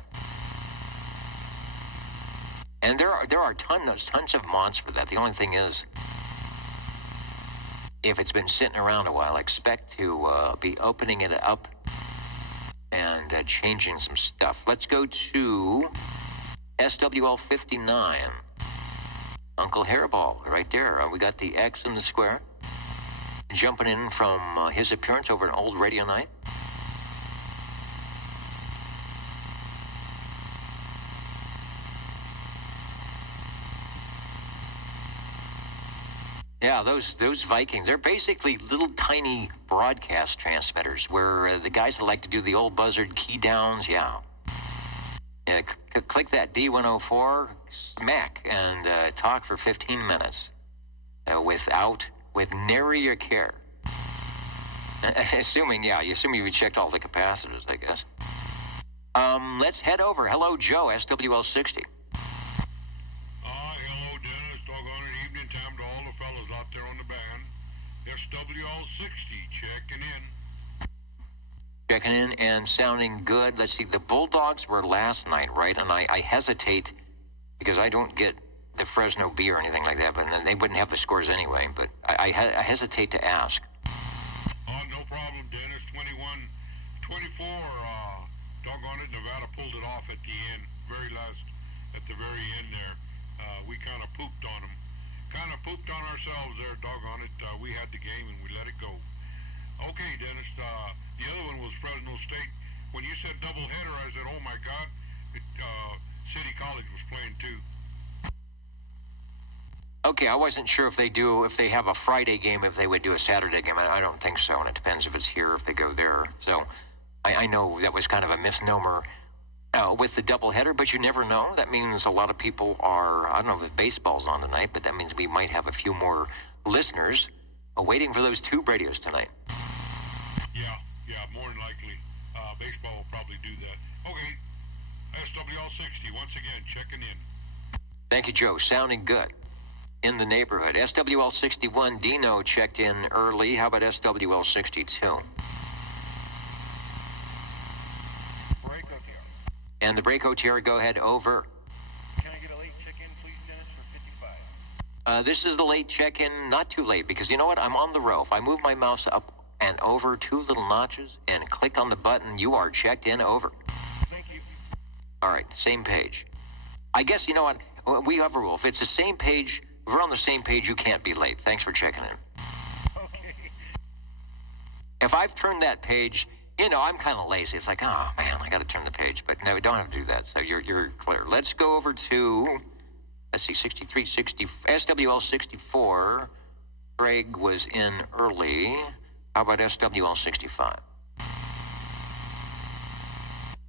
And there are tons of mods for that. The only thing is, if it's been sitting around a while, I expect to be opening it up and changing some stuff. Let's go to SWL 59. Uncle Hairball, right there. We got the X in the square. Jumping in from his appearance over an old radio night. Yeah, those Vikings, they're basically little tiny broadcast transmitters where the guys that like to do the old buzzard key downs, yeah, click that D104, smack, and talk for 15 minutes with nary a care. Assuming you've checked all the capacitors, I guess. Let's head over. Hello, Joe, SWL 60. Hello, Dennis. Doggone it, evening time to all the fellas out there on the band. SWL 60, checking in. Checking in and sounding good. Let's see, the Bulldogs were last night, right? And I hesitate because I don't get the Fresno B or anything like that, but then they wouldn't have the scores anyway. But I hesitate to ask. No problem, Dennis. 21-24. Doggone it, Nevada pulled it off at the end, at the very end there. We kind of pooped on them. Kind of pooped on ourselves there, doggone it. We had the game and we let it go. Okay, Dennis, the other one was Fresno State. When you said doubleheader, I said, oh my God, City College was playing too. Okay, I wasn't sure if they have a Friday game, if they would do a Saturday game. I don't think so, and it depends if it's here or if they go there. So I know that was kind of a misnomer with the doubleheader, but you never know. That means a lot of people are, I don't know if baseball's on tonight, but that means we might have a few more listeners waiting for those tube radios tonight. Yeah, more than likely. Baseball will probably do that. Okay, SWL 60, once again, checking in. Thank you, Joe. Sounding good. In the neighborhood. SWL 61, Dino checked in early. How about SWL 62? Break OTR. And the break OTR, go ahead, over. Can I get a late check-in, please, Dennis, for 55? This is the late check-in, not too late, because you know what? I'm on the row. If I move my mouse up and over 2 little notches and click on the button. You are checked in. Over. Thank you. All right, same page. I guess, you know what? We have a rule. If it's the same page, if we're on the same page, you can't be late. Thanks for checking in. Okay. If I've turned that page, you know, I'm kind of lazy. It's like, oh, man, I got to turn the page. But no, we don't have to do that, so you're clear. Let's go over to, let's see, 6360, SWL 64. Greg was in early. How about SWL 65?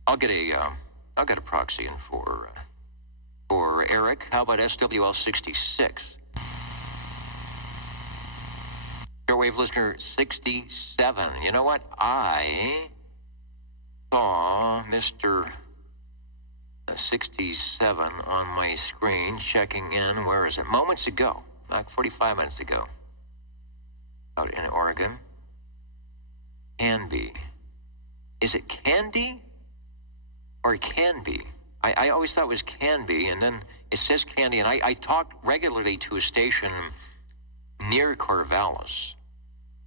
I'll get a proxy in for Eric. How about SWL 66? Shortwave listener 67. You know what? I saw Mr. 67 on my screen checking in. Where is it? Moments ago, like 45 minutes ago, out in Oregon. Canby. Is it Candy or Canby? I always thought it was Canby, and then it says Candy, and I talk regularly to a station near Corvallis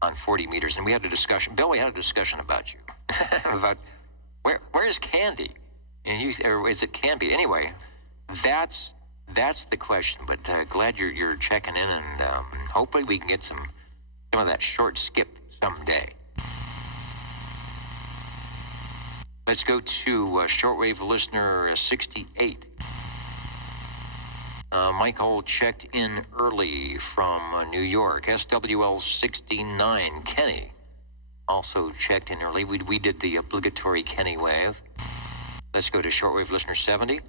on 40 meters, and we had a discussion. Bill, we had a discussion about you. About where is Candy? And or is it Canby? Anyway, that's the question, but glad you're checking in, and hopefully we can get some of that short skip someday. Let's go to shortwave listener 68. Michael checked in early from New York. SWL 69. Kenny also checked in early. We did the obligatory Kenny wave. Let's go to shortwave listener 70.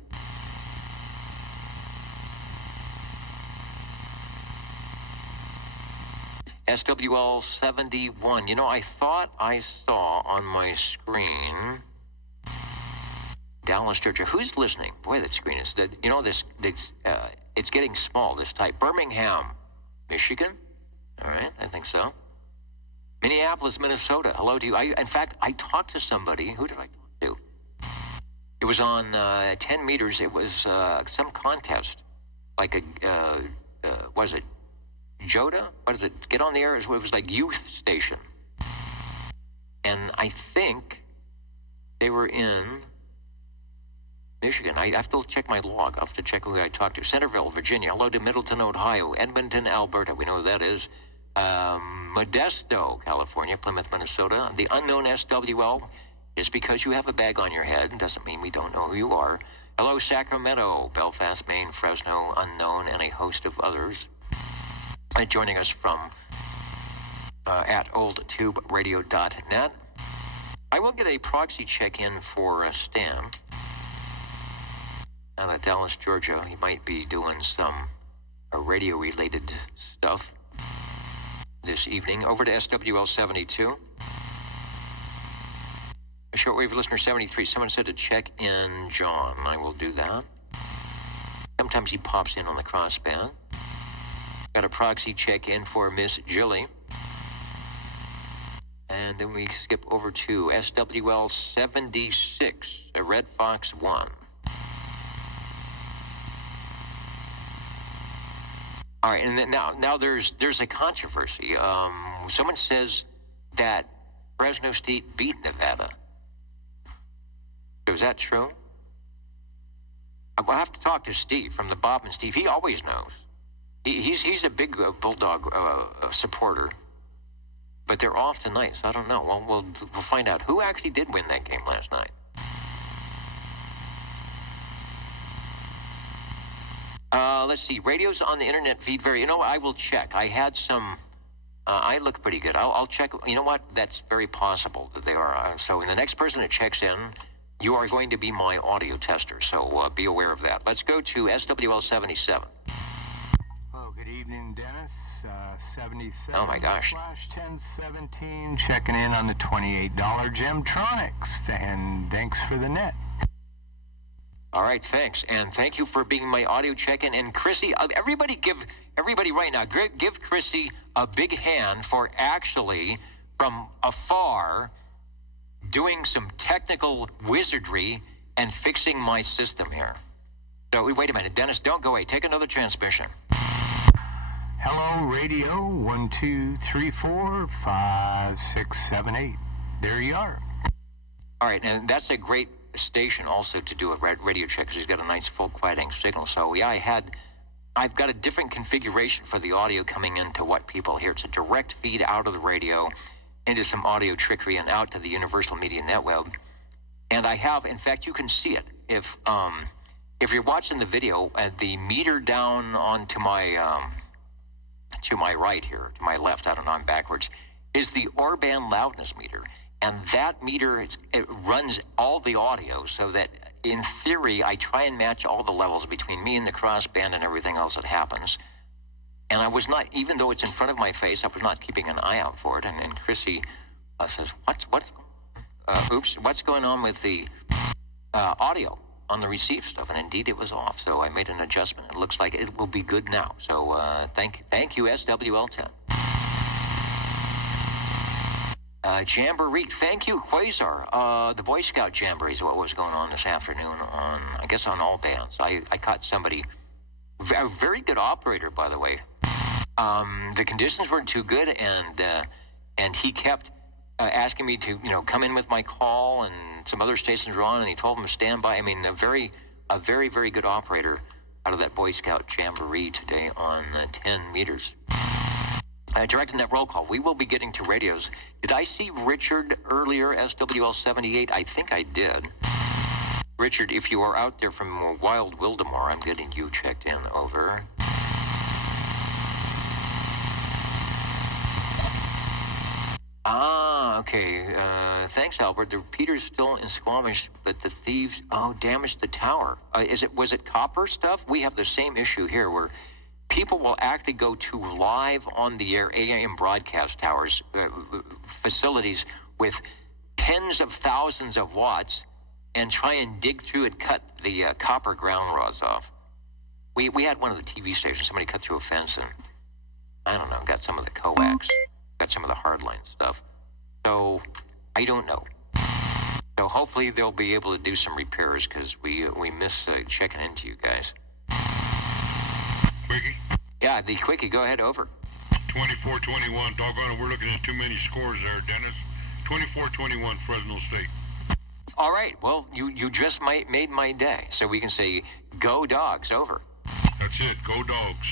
SWL 71. You know, I thought I saw on my screen Dallas, Georgia. Who's listening? Boy, that screen is dead. You know, it's getting small, this type. Birmingham, Michigan. All right, I think so. Minneapolis, Minnesota. Hello to you. In fact, I talked to somebody. Who did I talk to? It was on 10 meters. It was some contest, like was it Joda? What is it? Get on the air. It was like youth station. And I think they were in Michigan. I have to check my log. I'll have to check who I talked to. Centerville, Virginia. Hello to Middleton, Ohio. Edmonton, Alberta. We know who that is. Modesto, California. Plymouth, Minnesota. The unknown SWL is because you have a bag on your head. Doesn't mean we don't know who you are. Hello, Sacramento, Belfast, Maine, Fresno, unknown, and a host of others. Joining us from at oldtuberadio.net. I will get a proxy check-in for Stan. Out of Dallas, Georgia. He might be doing some radio-related stuff this evening. Over to SWL 72. Shortwave listener 73. Someone said to check in John. I will do that. Sometimes he pops in on the crossband. Got a proxy check-in for Miss Jilly. And then we skip over to SWL 76, a Red Fox 1. All right, and then now there's a controversy. Someone says that Fresno State beat Nevada. Is that true? I'll have to talk to Steve from the Bob and Steve. He always knows. He's a big Bulldog supporter, but they're off tonight, so I don't know. Well, we'll find out who actually did win that game last night. Let's see. Radios on the internet feed vary. You know, I will check. I had some. I look pretty good. I'll check. You know what? That's very possible that they are. So, in the next person that checks in, you are going to be my audio tester. So be aware of that. Let's go to SWL 77. Oh, good evening, Dennis. 77. Oh my gosh. /1017 checking in on the $28 Gemtronics, and thanks for the net. All right, thanks, and thank you for being my audio check-in. And Chrissy, everybody right now, give Chrissy a big hand for actually from afar doing some technical wizardry and fixing my system here. So wait a minute, Dennis, don't go away. Take another transmission. Hello, radio, 1, 2, 3, 4, 5, 6, 7, 8. There you are. All right, and that's a great station also to do a radio check because he's got a nice full quieting signal. So yeah, I've got a different configuration for the audio coming into what people hear. It's a direct feed out of the radio into some audio trickery and out to the Universal Media Network. And I have, in fact, you can see it. If you're watching the video, the meter down on to my right here, to my left, I don't know, I'm backwards, is the Orban loudness meter. And that meter, it runs all the audio so that, in theory, I try and match all the levels between me and the crossband and everything else that happens. And I was not, even though it's in front of my face, I was not keeping an eye out for it. And Chrissy says, what's going on with the audio on the receive stuff? And indeed, it was off. So I made an adjustment. It looks like it will be good now. So thank you, SWL10. Jamboree, thank you, Quasar. The Boy Scout Jamboree is what was going on this afternoon on, I guess, on all bands. I caught somebody, a very good operator, by the way. The conditions weren't too good, and he kept asking me to, come in with my call, and some other stations were on, and he told them to stand by. I mean, a very, very good operator out of that Boy Scout Jamboree today on 10 meters. Directing that roll call, we will be getting to radios. Did I see Richard earlier, SWL78? I think I did. Richard, if you are out there from Wild Wildemore, I'm getting you checked in. Over. Okay. Thanks, Albert. The repeater's still in Squamish, but the thieves, damaged the tower. Was it copper stuff? We have the same issue here where people will actually go to live on the air AM broadcast towers, facilities with tens of thousands of watts, and try and dig through and cut the copper ground rods off. We had one of the TV stations, somebody cut through a fence and, I don't know, got some of the coax, got some of the hardline stuff. So, I don't know. So hopefully they'll be able to do some repairs because we miss checking into you guys. Quickie? Yeah, the Quickie, go ahead, over. 24-21, doggone it, we're looking at too many scores there, Dennis. 24-21, Fresno State. All right, well, you just made my day, so we can say, go Dogs, over. That's it, go Dogs.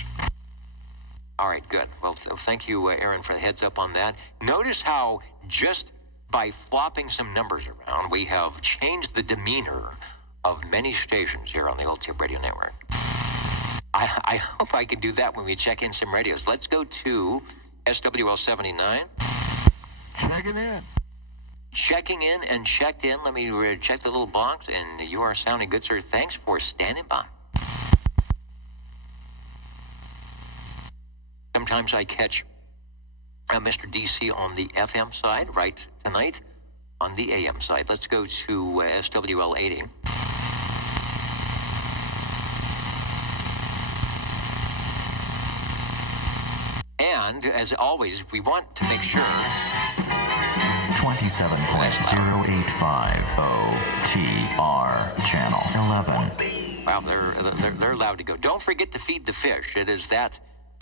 All right, good. Well, thank you, Aaron, for the heads up on that. Notice how just by flopping some numbers around, we have changed the demeanor of many stations here on the Old Tip Radio Network. I hope I can do that when we check in some radios. Let's go to SWL79. Checking in. Checking in and checked in. Let me check the little box, and you are sounding good, sir. Thanks for standing by. Sometimes I catch Mr. DC on the FM side, right tonight on the AM side. Let's go to SWL80. And, as always, we want to make sure... 27.0850 TR Channel 11. Wow, they're allowed to go. Don't forget to feed the fish. It is that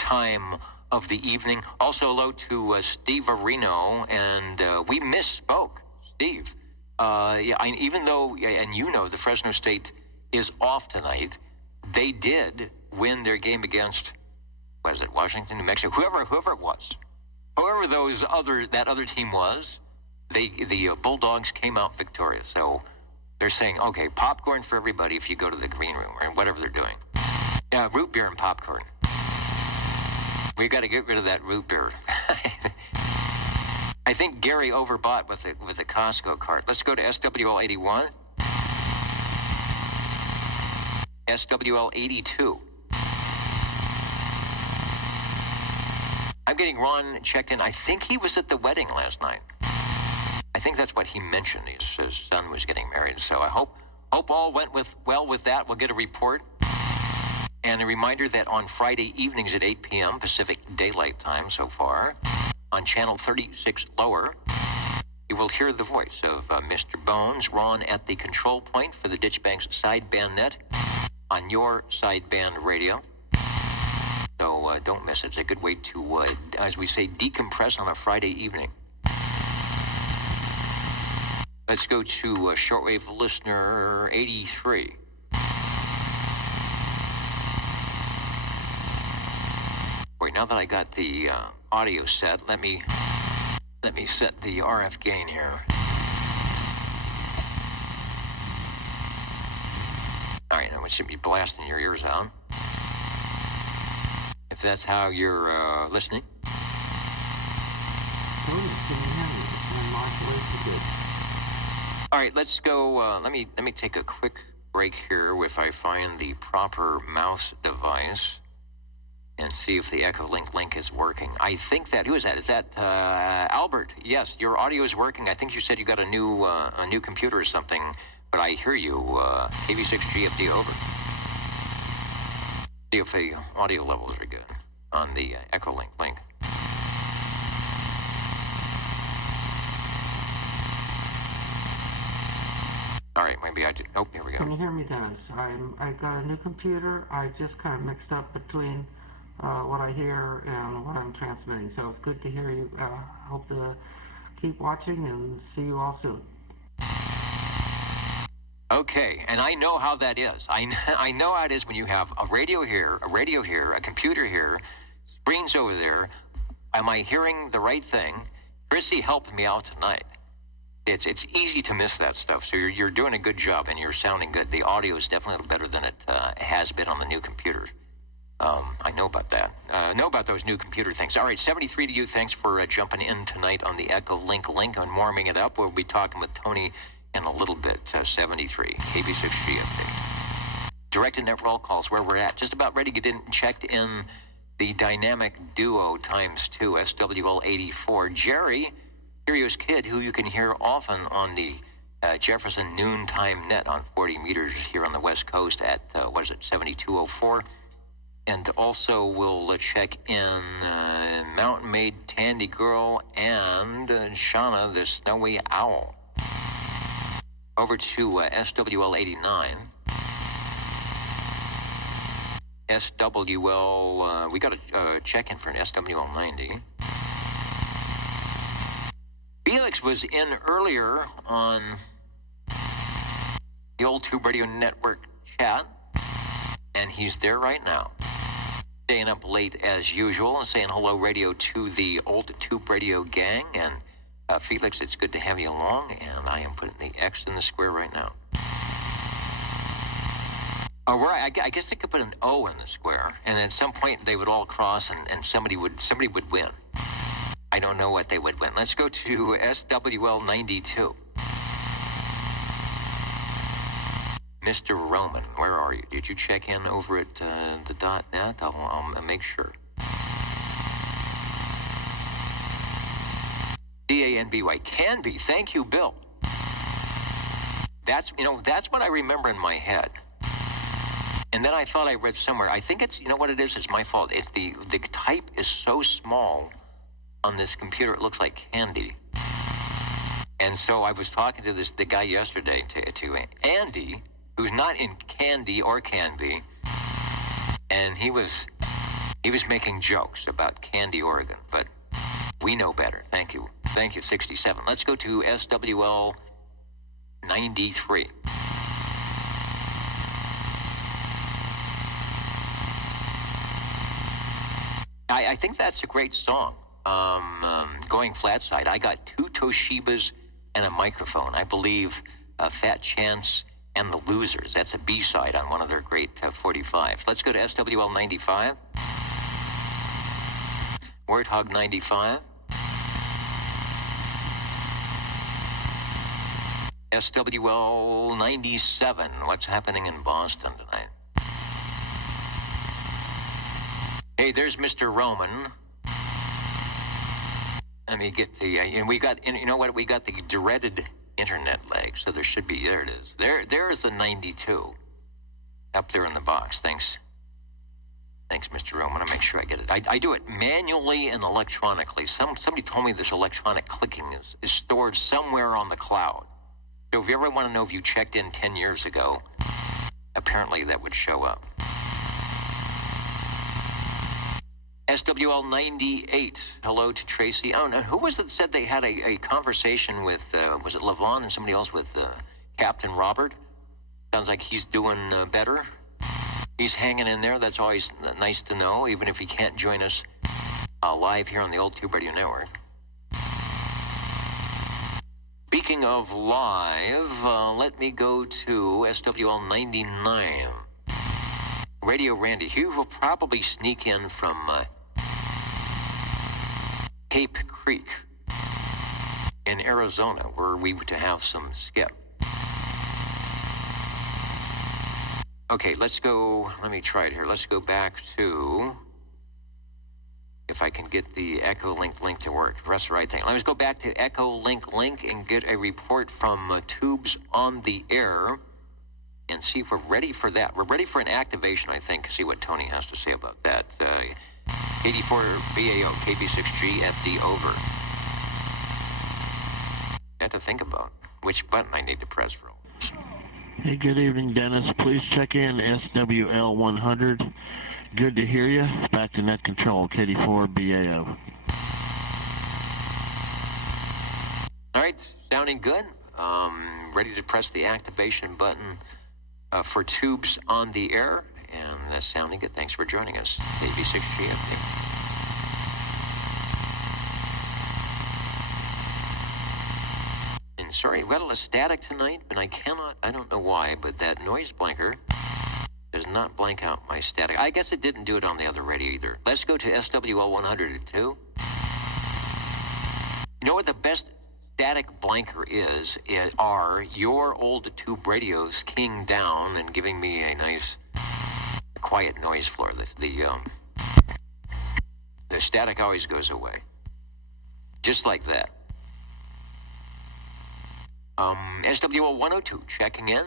time of the evening. Also, hello to Steve Areno, and we misspoke, Steve. Even though, and the Fresno State is off tonight, they did win their game against... Was it Washington, New Mexico? Whoever it was, whoever that other team was, the Bulldogs came out victorious. So they're saying, okay, popcorn for everybody if you go to the green room or whatever they're doing. Root beer and popcorn. We got to get rid of that root beer. I think Gary overbought with the Costco cart. Let's go to SWL81. SWL82. I'm getting Ron checked in. I think he was at the wedding last night. I think that's what he mentioned. His son was getting married. So I hope all went well with that. We'll get a report. And a reminder that on Friday evenings at 8 p.m. Pacific Daylight Time so far, on Channel 36 Lower, you will hear the voice of Mr. Bones, Ron at the control point for the Ditchbanks sideband net on your sideband radio. so don't miss it. It's a good way to, as we say, decompress on a Friday evening. Let's go to shortwave listener 83. Wait, now that I got the audio set, let me set the RF gain here. All right, now it should be blasting your ears out. If that's how you're listening. All right, let's go. Let me take a quick break here if I find the proper mouse device and see if the Echolink link is working. I think that, who is that? Is that Albert? Yes, your audio is working. I think you said you got a new computer or something, but I hear you. KV6GFD over. See if the audio levels are good on the Echolink link. All right, maybe I did. Oh, here we go. Can you hear me, Dennis? I got a new computer. I just kind of mixed up between what I hear and what I'm transmitting. So it's good to hear you. Hope to keep watching and see you all soon. Okay, and I know how that is. I know how it is when you have a radio here, a computer here, screens over there. Am I hearing the right thing? Chrissy helped me out tonight. It's easy to miss that stuff, so you're doing a good job, and you're sounding good. The audio is definitely a little better than it has been on the new computer. I know about that. Know about those new computer things. All right, 73 to you. Thanks for jumping in tonight on the Echolink link and warming it up. We'll be talking with Tony in a little bit. 73, KB6G update. Directed net roll calls where we're at. Just about ready to get in and checked in the dynamic duo ×2, SWL84. Jerry, Curious Kid, who you can hear often on the Jefferson Noontime Net on 40 meters here on the West Coast at, 7204. And also we'll check in Mountain Maid, Tandy Girl, and Shauna, the Snowy Owl. Over to SWL89. SWL, we got a check-in for an SWL90. Felix was in earlier on the old Tube Radio Network chat, and he's there right now. Staying up late as usual and saying hello radio to the old Tube Radio gang. And Felix, it's good to have you along, and I am putting the X in the square right now. Oh, right. I guess they could put an O in the square, and at some point they would all cross, and somebody would win. I don't know what they would win. Let's go to SWL92. Mr. Roman, where are you? Did you check in over at the .net? I'll make sure. DANBY. Canby. Thank you, Bill. That's what I remember in my head. And then I thought I read somewhere. I think it's, what it is? It's my fault. It's the type is so small on this computer, it looks like candy. And so I was talking to the guy yesterday, to Andy, who's not in Candy or Canby, and he was making jokes about Candy, Oregon, but we know better. Thank you, 67. Let's go to SWL 93. I think that's a great song. Going flat side, I got 2 Toshibas and a microphone. I believe Fat Chance and the Losers. That's a B-side on one of their great 45s. Let's go to SWL 95. Warthog 95. SWL 97. What's happening in Boston tonight? Hey, there's Mr. Roman. Let me get the, and we got, you know what, we got the dreaded internet lag, so there should be, there it is. There's the 92. Up there in the box. Thanks, Mr. Roman. I'll make sure I get it. I do it manually and electronically. Somebody told me this electronic clicking is stored somewhere on the cloud. So if you ever want to know if you checked in 10 years ago, apparently that would show up. SWL 98. Hello to Tracy. Oh, and who was it that said they had a conversation with, was it Levon and somebody else with Captain Robert? Sounds like he's doing better. He's hanging in there. That's always nice to know, even if he can't join us live here on the Old Tube Radio Network. Speaking of live, let me go to SWL 99. Radio Randy. He will probably sneak in from Cape Creek in Arizona, where we were to have some skip. Okay, let's go. Let me try it here. Let's go back to, if I can get the Echo link to work. Press the right thing. Let's go back to Echo link and get a report from Tubes on the Air and see if we're ready for that. We're ready for an activation, I think. See what Tony has to say about that. 84 BAO, KB6G, FD over. I have to think about which button I need to press for all this. Hey, good evening, Dennis. Please check in SWL 100. Good to hear you. Back to net control, KD4 BAO. All right, sounding good. Ready to press the activation button for Tubes on the Air, and that's sounding good. Thanks for joining us. KB6G update. And sorry, we've got a little static tonight, but I don't know why, but that noise blanker does not blank out my static. I guess it didn't do it on the other radio either. Let's go to SWL 102. You know what the best static blanker are your old tube radios keying down and giving me a nice quiet noise floor. The static always goes away. Just like that. SWL 102 checking in.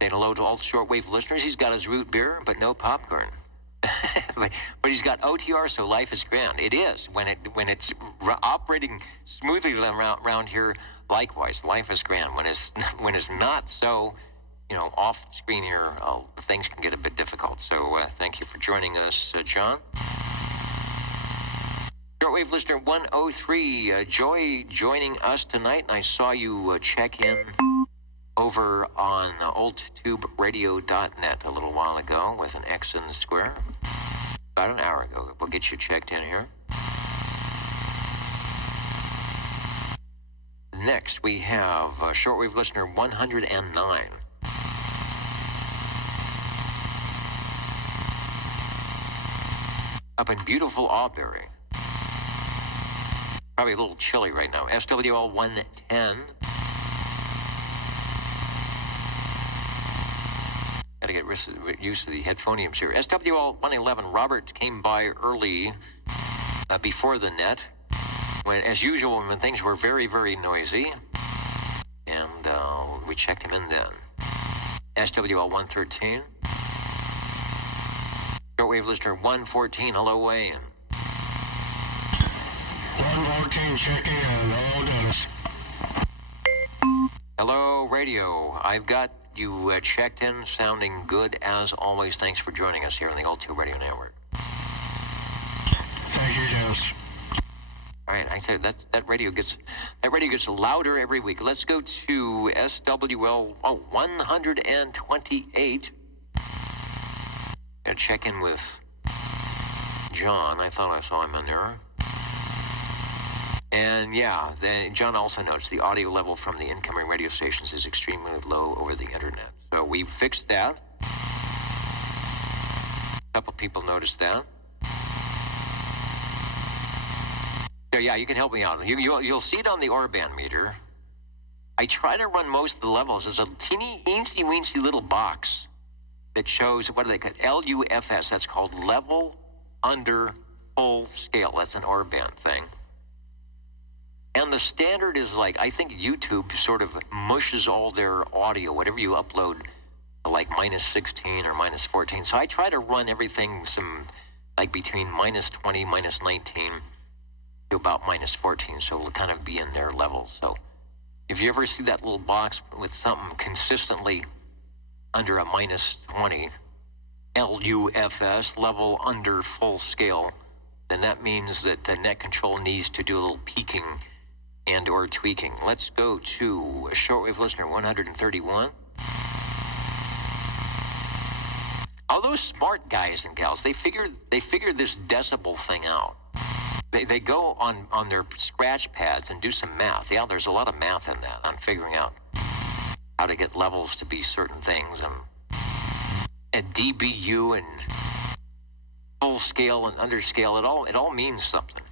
Saying hello to all the shortwave listeners. He's got his root beer, but no popcorn. but he's got OTR, so life is grand. It is. When it's operating smoothly around here, likewise, life is grand. When it's not so, off screen here, things can get a bit difficult. So thank you for joining us, John. Shortwave listener 103, Joy joining us tonight. And I saw you check in over on oldtuberadio.net a little while ago with an X in the square. About an hour ago. We'll get you checked in here. Next, we have shortwave listener 109. Up in beautiful Auberry. Probably a little chilly right now. SWL 110. Got to get used to the headphoniums here. SWL 111, Robert came by early before the net. As usual, when things were very, very noisy. And we checked him in then. SWL 113. Shortwave listener 114, hello, Wayne. 114 checking in. Hello, Dennis. Hello, radio. I've got you checked in, sounding good as always. Thanks for joining us here on the Old Tube Radio Network. Thank you, Dennis. All right, I tell you that radio gets louder every week. Let's go to SWL 128. Gotta check in with John. I thought I saw him in there. And yeah, then John also notes the audio level from the incoming radio stations is extremely low over the internet. So we fixed that. A couple people noticed that. So yeah, you can help me out. You'll see it on the Orban meter. I try to run most of the levels. There's a teeny, weensy little box that shows, what do they call it? LUFS. That's called level under full scale. That's an Orban thing. And the standard is like, I think YouTube sort of mushes all their audio, whatever you upload, like minus 16 or minus 14. So I try to run everything like between minus 20, minus 19 to about minus 14. So it'll kind of be in their levels. So if you ever see that little box with something consistently under a minus 20, LUFS, level under full scale, then that means that the net control needs to do a little peaking and or tweaking. Let's go to shortwave listener 131. All those smart guys and gals, they figured this decibel thing out. They go on their scratch pads and do some math. Yeah, there's a lot of math in that on figuring out how to get levels to be certain things, and dBu and full scale and underscale. It all means something.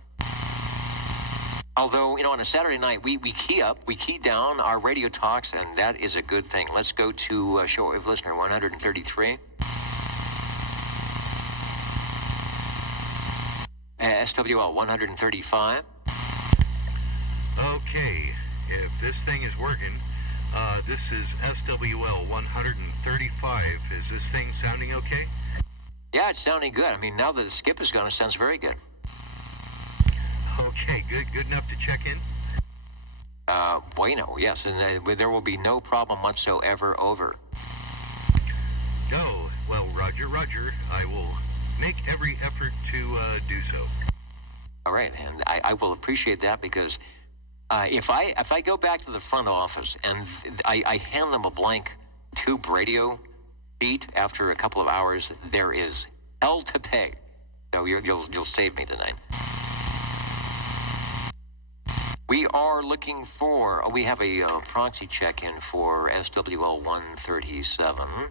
Although, on a Saturday night, we key down our radio talks, and that is a good thing. Let's go to shortwave listener 133. SWL 135. Okay, if this thing is working, this is SWL 135. Is this thing sounding okay? Yeah, it's sounding good. I mean, now that the skip is gone, it sounds very good. Okay, good enough to check in? Bueno, yes, and there will be no problem whatsoever over. Oh, well, Roger. I will make every effort to do so. All right, and I will appreciate that, because if I go back to the front office and I hand them a blank tube radio sheet after a couple of hours, there is hell to pay. So you'll save me tonight. We are looking for, we have a proxy check-in for SWL 137.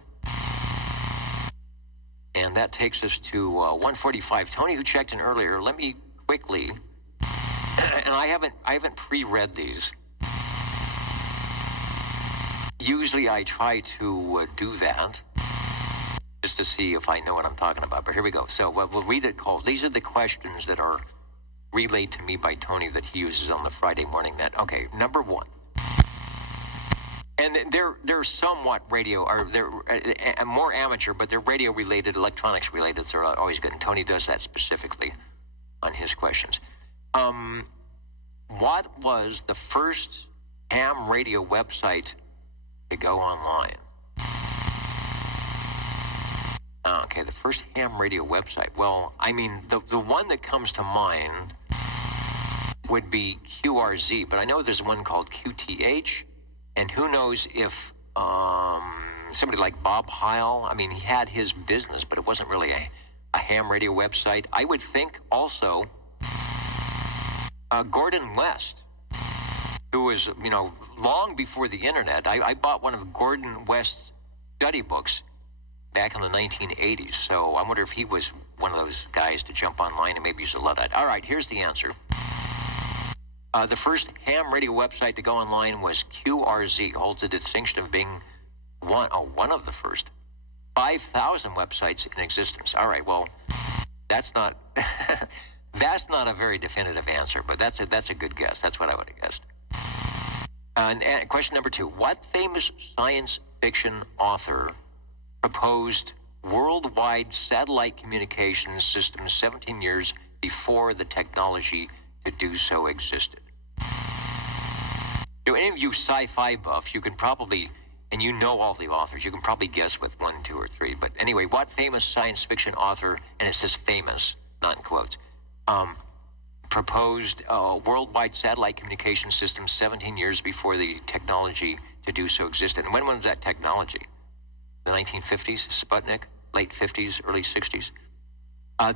And that takes us to 145. Tony, who checked in earlier, let me quickly, and I haven't pre-read these. Usually I try to do that just to see if I know what I'm talking about. But here we go. So we'll read it called. These are the questions that are relayed to me by Tony that he uses on the Friday morning net. Okay, number one. And they're somewhat radio, or they're more amateur, but they're radio-related, electronics-related, so they're always good. And Tony does that specifically on his questions. What was the first ham radio website to go online? Okay, the first ham radio website. Well, I mean, the one that comes to mind would be QRZ, but I know there's one called QTH. And who knows if somebody like Bob Heil, I mean, he had his business, but it wasn't really a ham radio website. I would think also Gordon West, who was, long before the internet. I bought one of Gordon West's study books back in the 1980s, so I wonder if he was one of those guys to jump online and maybe use a Luddite. All right, here's the answer. The first ham radio website to go online was QRZ, holds the distinction of being one of the first 5,000 websites in existence. All right, well, that's not that's not a very definitive answer, but that's a good guess. That's what I would have guessed. And question number two: what famous science fiction author proposed worldwide satellite communications systems 17 years before the technology to do so existed? To any of you sci-fi buffs, you can probably, and you know all the authors, you can probably guess with 1, 2, or 3. But anyway, what famous science fiction author, and it says famous, not in quotes, proposed worldwide satellite communication system 17 years before the technology to do so existed? And when was that technology? The 1950s, Sputnik, late 50s, early 60s?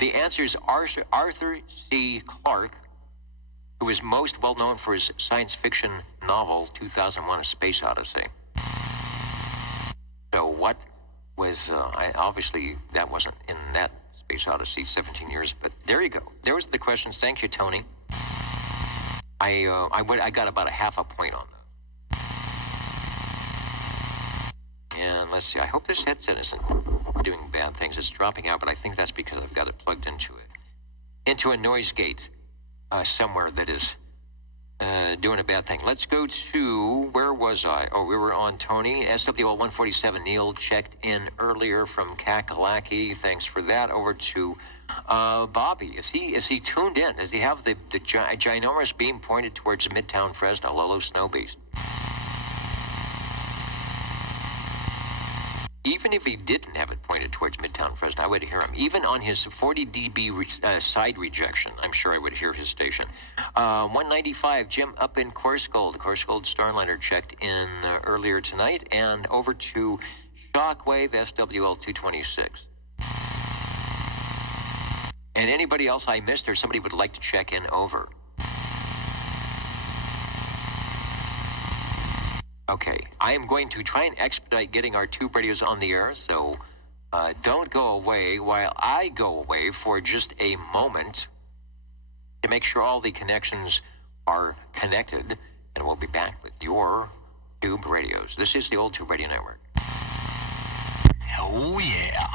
The answer is Arthur C. Clarke, who is most well known for his science fiction novel 2001: A Space Odyssey. So what was, obviously that wasn't in that Space Odyssey, 17 years, but there you go. There was the questions. Thank you, Tony. I got about a half a point on that. And let's see, I hope this headset isn't doing bad things. It's dropping out, but I think that's because I've got it plugged into a noise gate somewhere that is doing a bad thing. Let's go to, where was I? Oh, we were on Tony. SWL 147, Neil checked in earlier from Kakalaki. Thanks for that. Over to Bobby. Is he tuned in? Does he have the ginormous beam pointed towards Midtown Fresno, Lolo Snow Beast? even if he didn't have it pointed towards Midtown Fresno, I would hear him. Even on his 40 dB side rejection, I'm sure I would hear his station. 195, Jim up in Coarsegold. Coarsegold Starliner checked in earlier tonight, and over to Shockwave SWL 226. And anybody else I missed or somebody would like to check in, over. Okay, I am going to try and expedite getting our tube radios on the air, so don't go away while I go away for just a moment to make sure all the connections are connected, and we'll be back with your tube radios. This is the Old Tube Radio Network. Oh, yeah.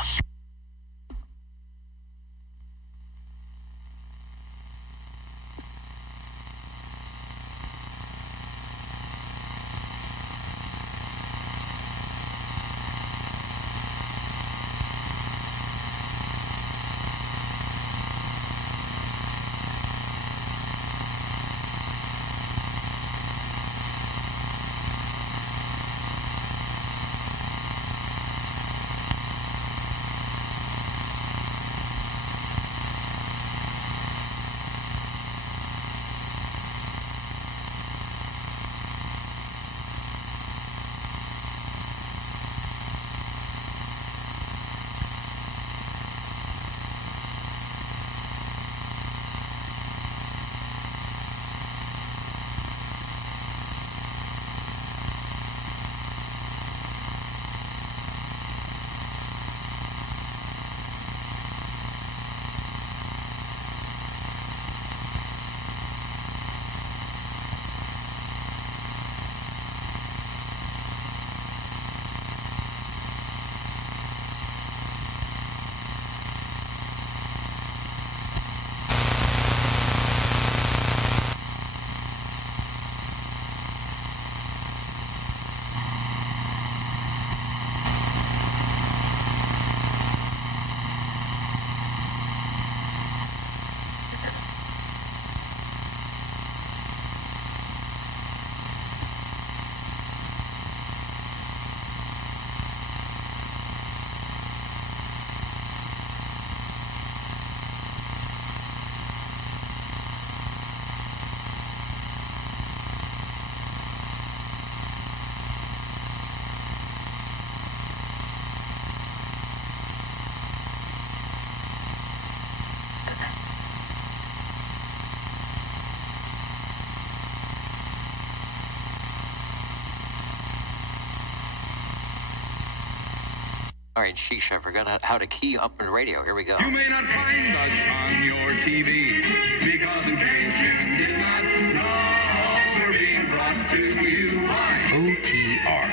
All right, sheesh, I forgot how to key up the radio. Here we go. You may not find us on your TV because in case you did not know, we're being brought to you by OTR.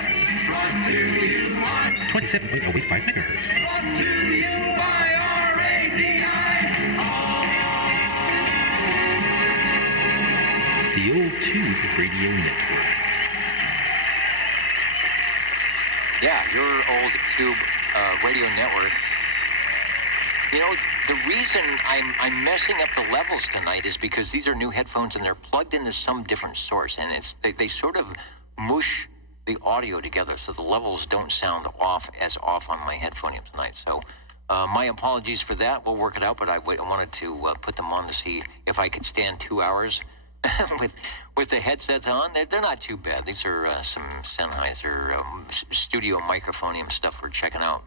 Brought to you by 27.085 megahertz. Brought to you by RADI. The Old Tube Radio Network. Yeah, your Old Tube Radio Network. You know, the reason I'm messing up the levels tonight is because these are new headphones and they're plugged into some different source, and they sort of mush the audio together so the levels don't sound off on my headphone tonight. So my apologies for that. We'll work it out, but I wanted to put them on to see if I could stand 2 hours with the headsets on. They're not too bad. These are some Sennheiser studio microphonium stuff we're checking out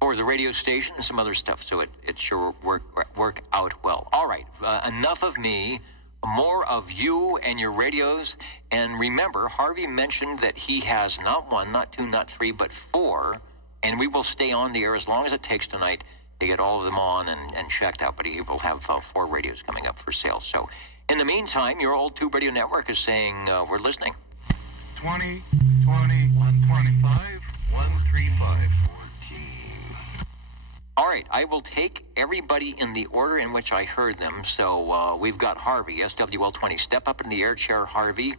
for the radio station and some other stuff, so it sure work out well. All right, enough of me. More of you and your radios. And remember, Harvey mentioned that he has not one, not two, not three, but four, and we will stay on the air as long as it takes tonight to get all of them on and checked out, but he will have 4 radios coming up for sale. So in the meantime, your Old Tube Radio Network is saying we're listening. 20, 20, 125, 135, 14. All right, I will take everybody in the order in which I heard them. So we've got Harvey, SWL20. Step up in the air chair, Harvey,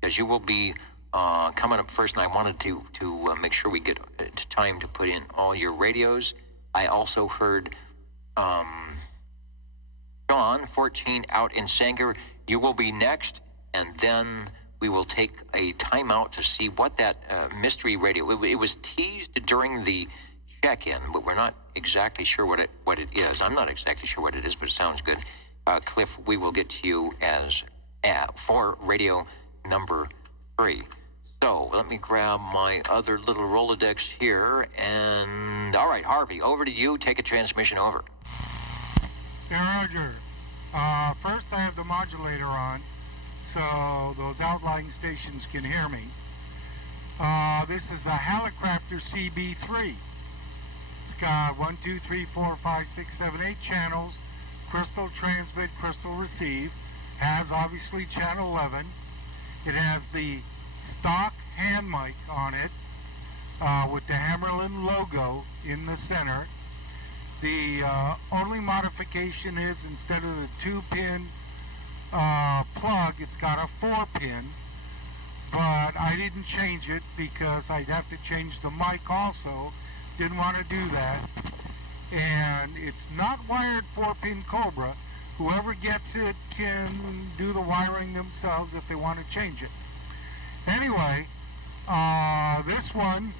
because you will be coming up first, and I wanted to make sure we get time to put in all your radios. I also heard John, 14, out in Sanger. You will be next, and then we will take a timeout to see what that mystery radio. It was teased during the check-in, but we're not exactly sure what it is. I'm not exactly sure what it is, but it sounds good. Cliff, we will get to you as for radio number 3. So let me grab my other little Rolodex here, and all right, Harvey, over to you. Take a transmission over. Yeah, Roger. First, I have the modulator on, so those outlying stations can hear me. This is a Hallicrafter CB3. It's got 1, 2, 3, 4, 5, 6, 7, 8 channels. Crystal transmit, crystal receive. Has obviously channel 11. It has the stock hand mic on it with the Hammerlin logo in the center. The only modification is instead of the 2-pin plug, it's got a 4-pin, but I didn't change it because I'd have to change the mic also. Didn't want to do that. And it's not wired 4-pin Cobra. Whoever gets it can do the wiring themselves if they want to change it. Anyway, this one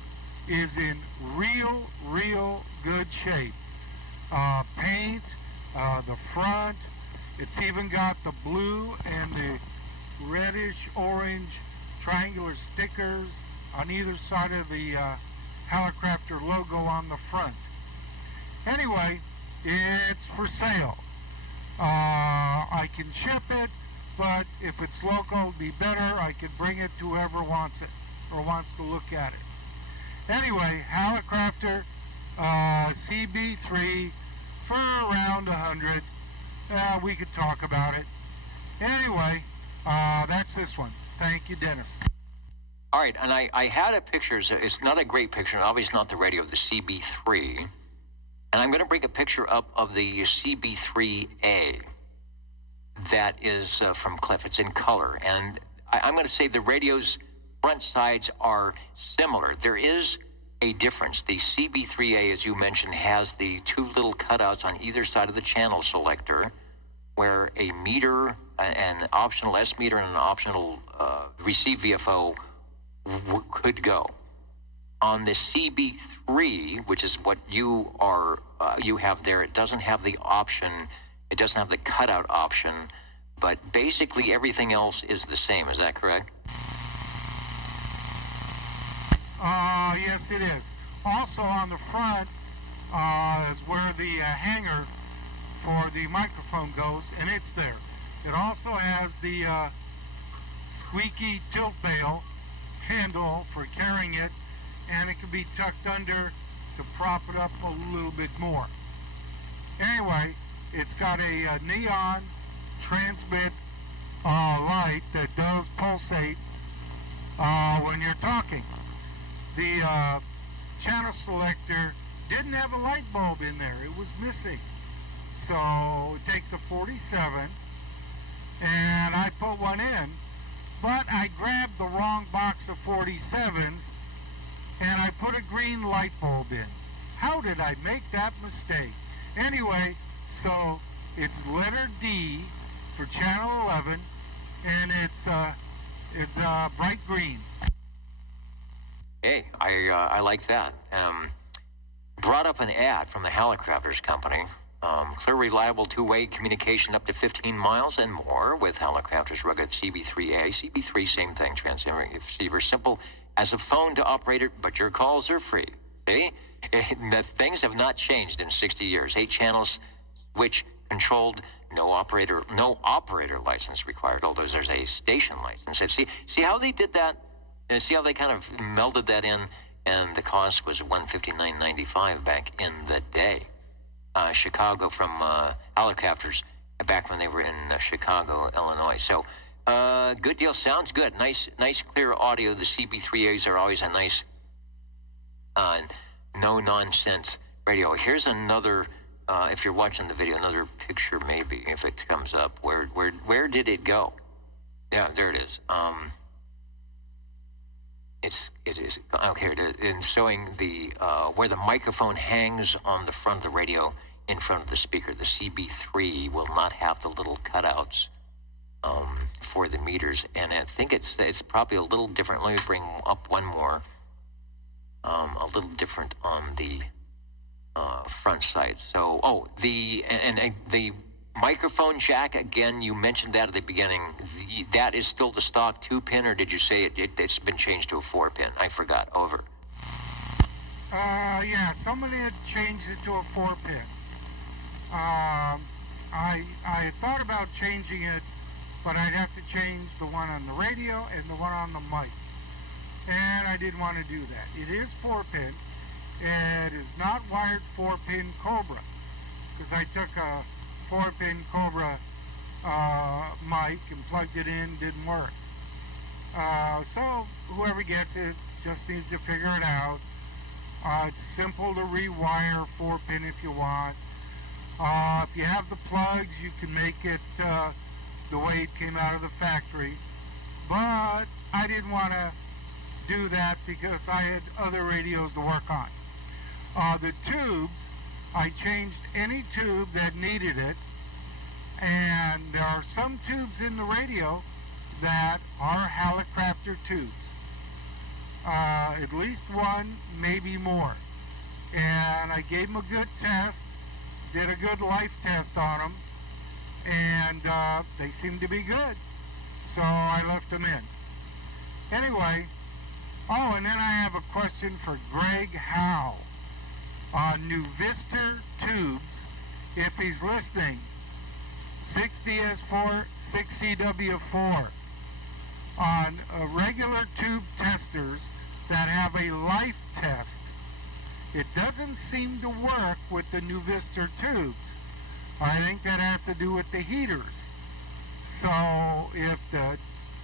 is in real good shape. Paint, the front, it's even got the blue and the reddish orange triangular stickers on either side of the Hallicrafter logo on the front. Anyway, it's for sale. I can ship it, but if it's local, it'd be better. I could bring it to whoever wants it or wants to look at it. Anyway, Hallicrafter CB3 for around 100. We could talk about it. Anyway, that's this one. Thank you, Dennis. All right, and I had a picture. It's not a great picture, obviously not the radio, the CB3. And I'm going to bring a picture up of the CB3A that is from Cliff. It's in color. And I'm going to say the radio's front sides are similar. There is a difference. The CB3A, as you mentioned, has the 2 little cutouts on either side of the channel selector where a meter, an optional S meter and an optional receive VFO could go. On the CB3, which is what you have there, it doesn't have the option, it doesn't have the cutout option, but basically everything else is the same. Is that correct? Yes, it is. Also on the front is where the hanger for the microphone goes, and it's there. It also has the squeaky tilt bail handle for carrying it, and it can be tucked under to prop it up a little bit more. Anyway, it's got a neon transmit light that does pulsate when you're talking. The channel selector didn't have a light bulb in there. It was missing. So it takes a 47, and I put one in, but I grabbed the wrong box of 47s, and I put a green light bulb in. How did I make that mistake? Anyway, so it's letter D for channel 11, and it's bright green. Hey, I like that. Brought up an ad from the Hallicrafters Company. Clear, reliable two-way communication up to 15 miles and more with Hallicrafters rugged CB3A. CB3, same thing, transmitting receiver, simple as a phone to operator, but your calls are free. See? The things have not changed in 60 years. 8 channels, switch controlled, no operator license required, although there's a station license. See how they did that? And see how they kind of melded that in, and the cost was $159.95 back in the day. Chicago from Hallicrafters back when they were in Chicago, Illinois. So good deal. Sounds good. Nice clear audio. The CB3As are always a nice no-nonsense radio. Here's another, if you're watching the video, another picture maybe, if it comes up. Where did it go? Yeah, there it is. It is here. It's showing the where the microphone hangs on the front of the radio in front of the speaker. The CB3 will not have the little cutouts for the meters, and I think it's probably a little different. Let me bring up one more. A little different on the front side. So, the microphone jack, again, you mentioned that at the beginning. That is still the stock 2-pin, or did you say it's been changed to a 4-pin? I forgot. Over. Yeah, somebody had changed it to a 4-pin. I thought about changing it, but I'd have to change the one on the radio and the one on the mic. And I didn't want to do that. It is 4-pin. It is not wired 4-pin Cobra, because I took a 4-pin Cobra mic and plugged it in, didn't work. So whoever gets it just needs to figure it out. It's simple to rewire 4-pin if you want. If you have the plugs, you can make it the way it came out of the factory. But I didn't want to do that because I had other radios to work on. The tubes, I changed any tube that needed it, and there are some tubes in the radio that are Hallicrafter tubes. At least one, maybe more. And I gave them a good test, did a good life test on them, and they seemed to be good. So I left them in. Anyway, and then I have a question for Greg Howe on Nuvistor tubes, if he's listening. 6DS4, 6CW4 on regular tube testers that have a life test. It doesn't seem to work with the Nuvistor tubes. I think that has to do with the heaters. So if the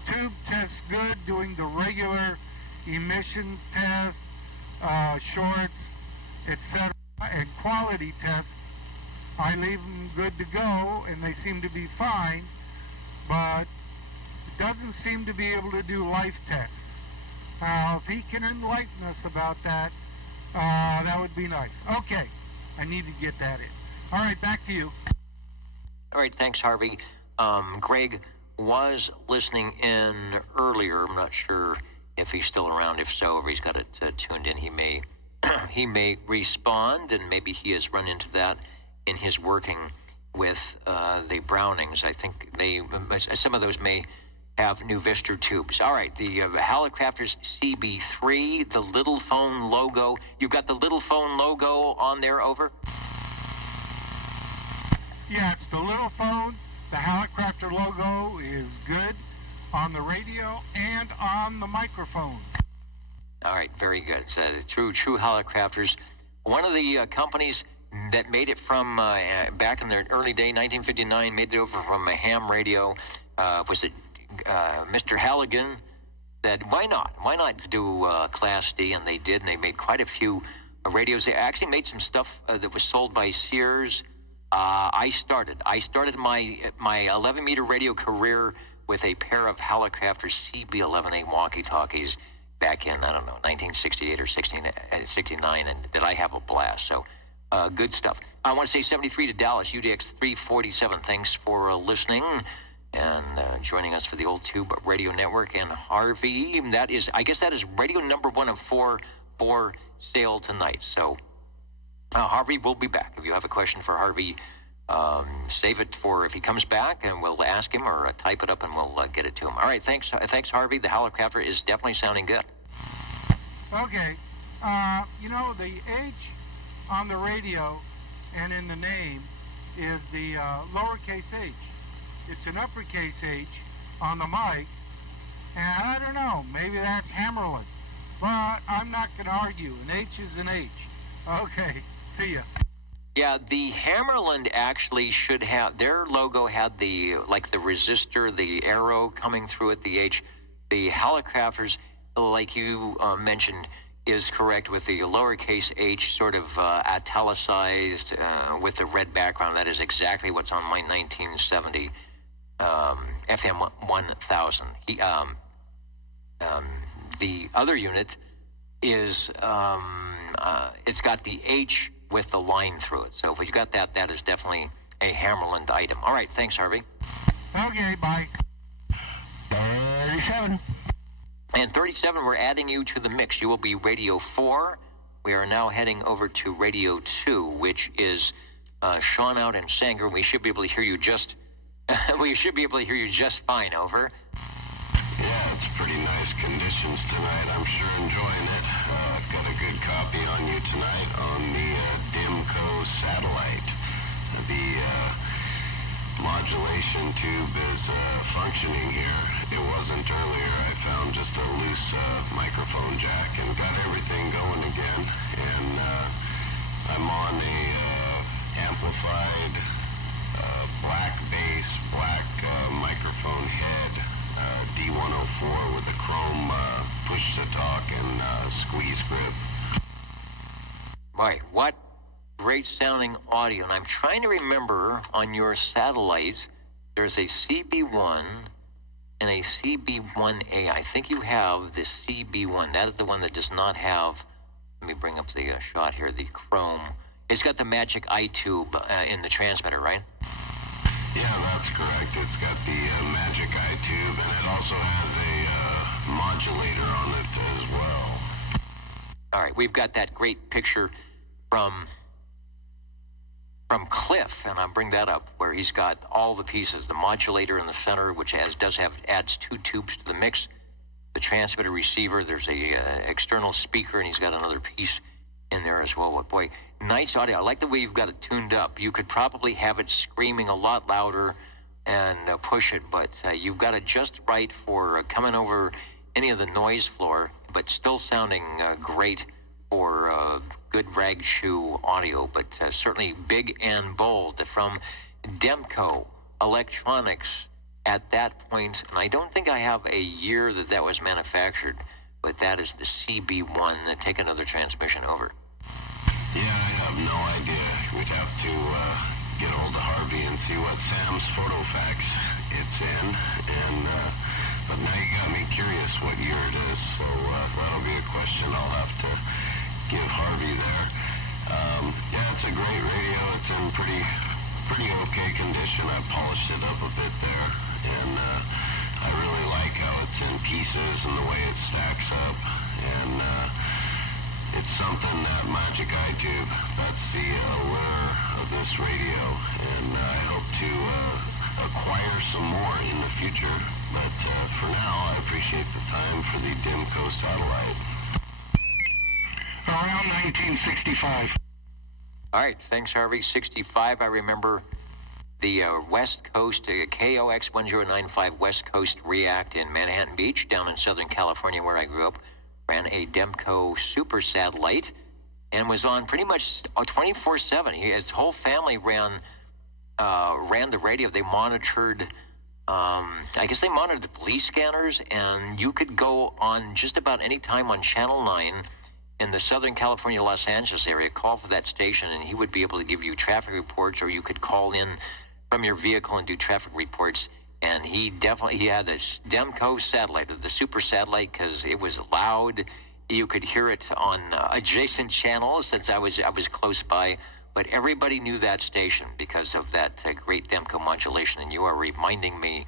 tube tests good doing the regular emission test, shorts, etc., and quality tests, I leave them good to go, and they seem to be fine, but it doesn't seem to be able to do life tests. If he can enlighten us about that, that would be nice. Okay, I need to get that in. All right, back to you. All right, thanks, Harvey. Greg was listening in earlier. I'm not sure if he's still around. If so, if he's got it tuned in, he may respond, and maybe he has run into that in his working with the Brownings. I think some of those may have Nuvistor tubes. All right, the Hallicrafters CB3, the little phone logo. You've got the little phone logo on there, over? Yeah, it's the little phone. The Hallicrafter logo is good on the radio and on the microphone. All right, very good. It's true Hallicrafters. One of the companies that made it from back in the early day, 1959, made it over from a ham radio. Was it Mr. Halligan? Said, why not? Why not do Class D? And they did, and they made quite a few radios. They actually made some stuff that was sold by Sears. I started my 11-meter radio career with a pair of Hallicrafter CB11A walkie-talkies back in, 1968 or 69, and did I have a blast. So, good stuff. I want to say 73 to Dallas, UDX 347. Thanks for listening and joining us for the Old Tube Radio Network. And Harvey, I guess that is radio number 1 of 4 for sale tonight. So, Harvey will be back. If you have a question for Harvey, save it for if he comes back, and we'll ask him, or type it up and we'll get it to him. All right, thanks, Harvey. The Hallicrafter is definitely sounding good. Okay. The H on the radio and in the name is the lowercase h. It's an uppercase H on the mic, and I don't know, maybe that's Hammerland, but I'm not going to argue. An H is an H. Okay, see ya. Yeah, the Hammerland actually should have, their logo had the resistor, the arrow coming through it, the H. The Hallicrafters, like you mentioned, is correct with the lowercase h sort of italicized with the red background. That is exactly what's on my 1970 FM 1000. The other unit is, it's got the H with the line through it. So if you got that, that is definitely a Hammerland item. All right, thanks, Harvey. Okay, bye. 37. And 37, we're adding you to the mix. You will be Radio 4. We are now heading over to Radio 2, which is Sean out in Sanger. We should be able to hear you just fine, over. Yeah, it's pretty nice conditions tonight. I'm sure enjoying it. I've got a good copy on you tonight on the Dimco satellite. The modulation tube is functioning here. It wasn't earlier. I found just a loose microphone jack and got everything going again. And I'm on a amplified black bass, black microphone head, D104 with a chrome push-to-talk and squeeze grip. Boy, what great sounding audio. And I'm trying to remember on your satellite, there's a CB1 and a CB1A. I think you have the CB1. That is the one that does not have, let me bring up the shot here, the chrome. It's got the magic iTube in the transmitter, right? Yeah, that's correct. It's got the magic iTube, and it also has a modulator on it as well. All right, we've got that great picture from Cliff, and I'll bring that up, where he's got all the pieces, the modulator in the center, which adds 2 tubes to the mix, the transmitter receiver, there's a external speaker, and he's got another piece in there as well. But boy, nice audio. I like the way you've got it tuned up. You could probably have it screaming a lot louder and push it, but you've got it just right for coming over any of the noise floor, but still sounding great for good rag shoe audio, but certainly big and bold from Demco Electronics at that point. And I don't think I have a year that was manufactured, but that is the CB1. Take another transmission, over. Yeah, I have no idea. We'd have to get hold of Harvey and see what Sam's photofax it's in. And but now you got me curious what year it is, so that'll be a question I'll have to give Harvey there. Yeah, it's a great radio. It's in pretty okay condition. I polished it up a bit there, and I really like how it's in pieces and the way it stacks up. And it's something, that magic iTube, that's the allure of this radio, and I hope to acquire some more in the future. But for now, I appreciate the time for the Dimco satellite. Around 1965. All right, thanks, Harvey. 65, I remember the West Coast, KOX 1095 West Coast React in Manhattan Beach, down in Southern California where I grew up, ran a Demco super satellite and was on pretty much 24/7. His whole family ran the radio. They monitored, I guess they monitored the police scanners, and you could go on just about any time on Channel 9 in the Southern California, Los Angeles area, call for that station, and he would be able to give you traffic reports, or you could call in from your vehicle and do traffic reports. And he had this Demco satellite, the super satellite, because it was loud. You could hear it on adjacent channels since I was close by. But everybody knew that station because of that great Demco modulation, and you are reminding me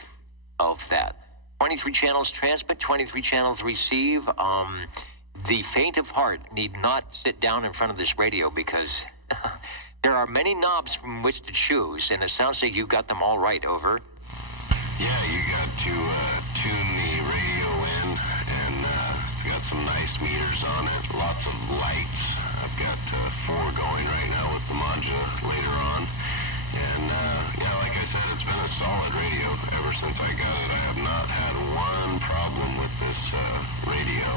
of that. 23 channels transmit, 23 channels receive. The faint of heart need not sit down in front of this radio because there are many knobs from which to choose, and it sounds like you got them all right, over. Yeah, you got to tune the radio in, and it's got some nice meters on it, lots of lights. I've got 4 going right now with the modulator on. And yeah, like I said, it's been a solid radio ever since I got it. I have not had one problem with this radio.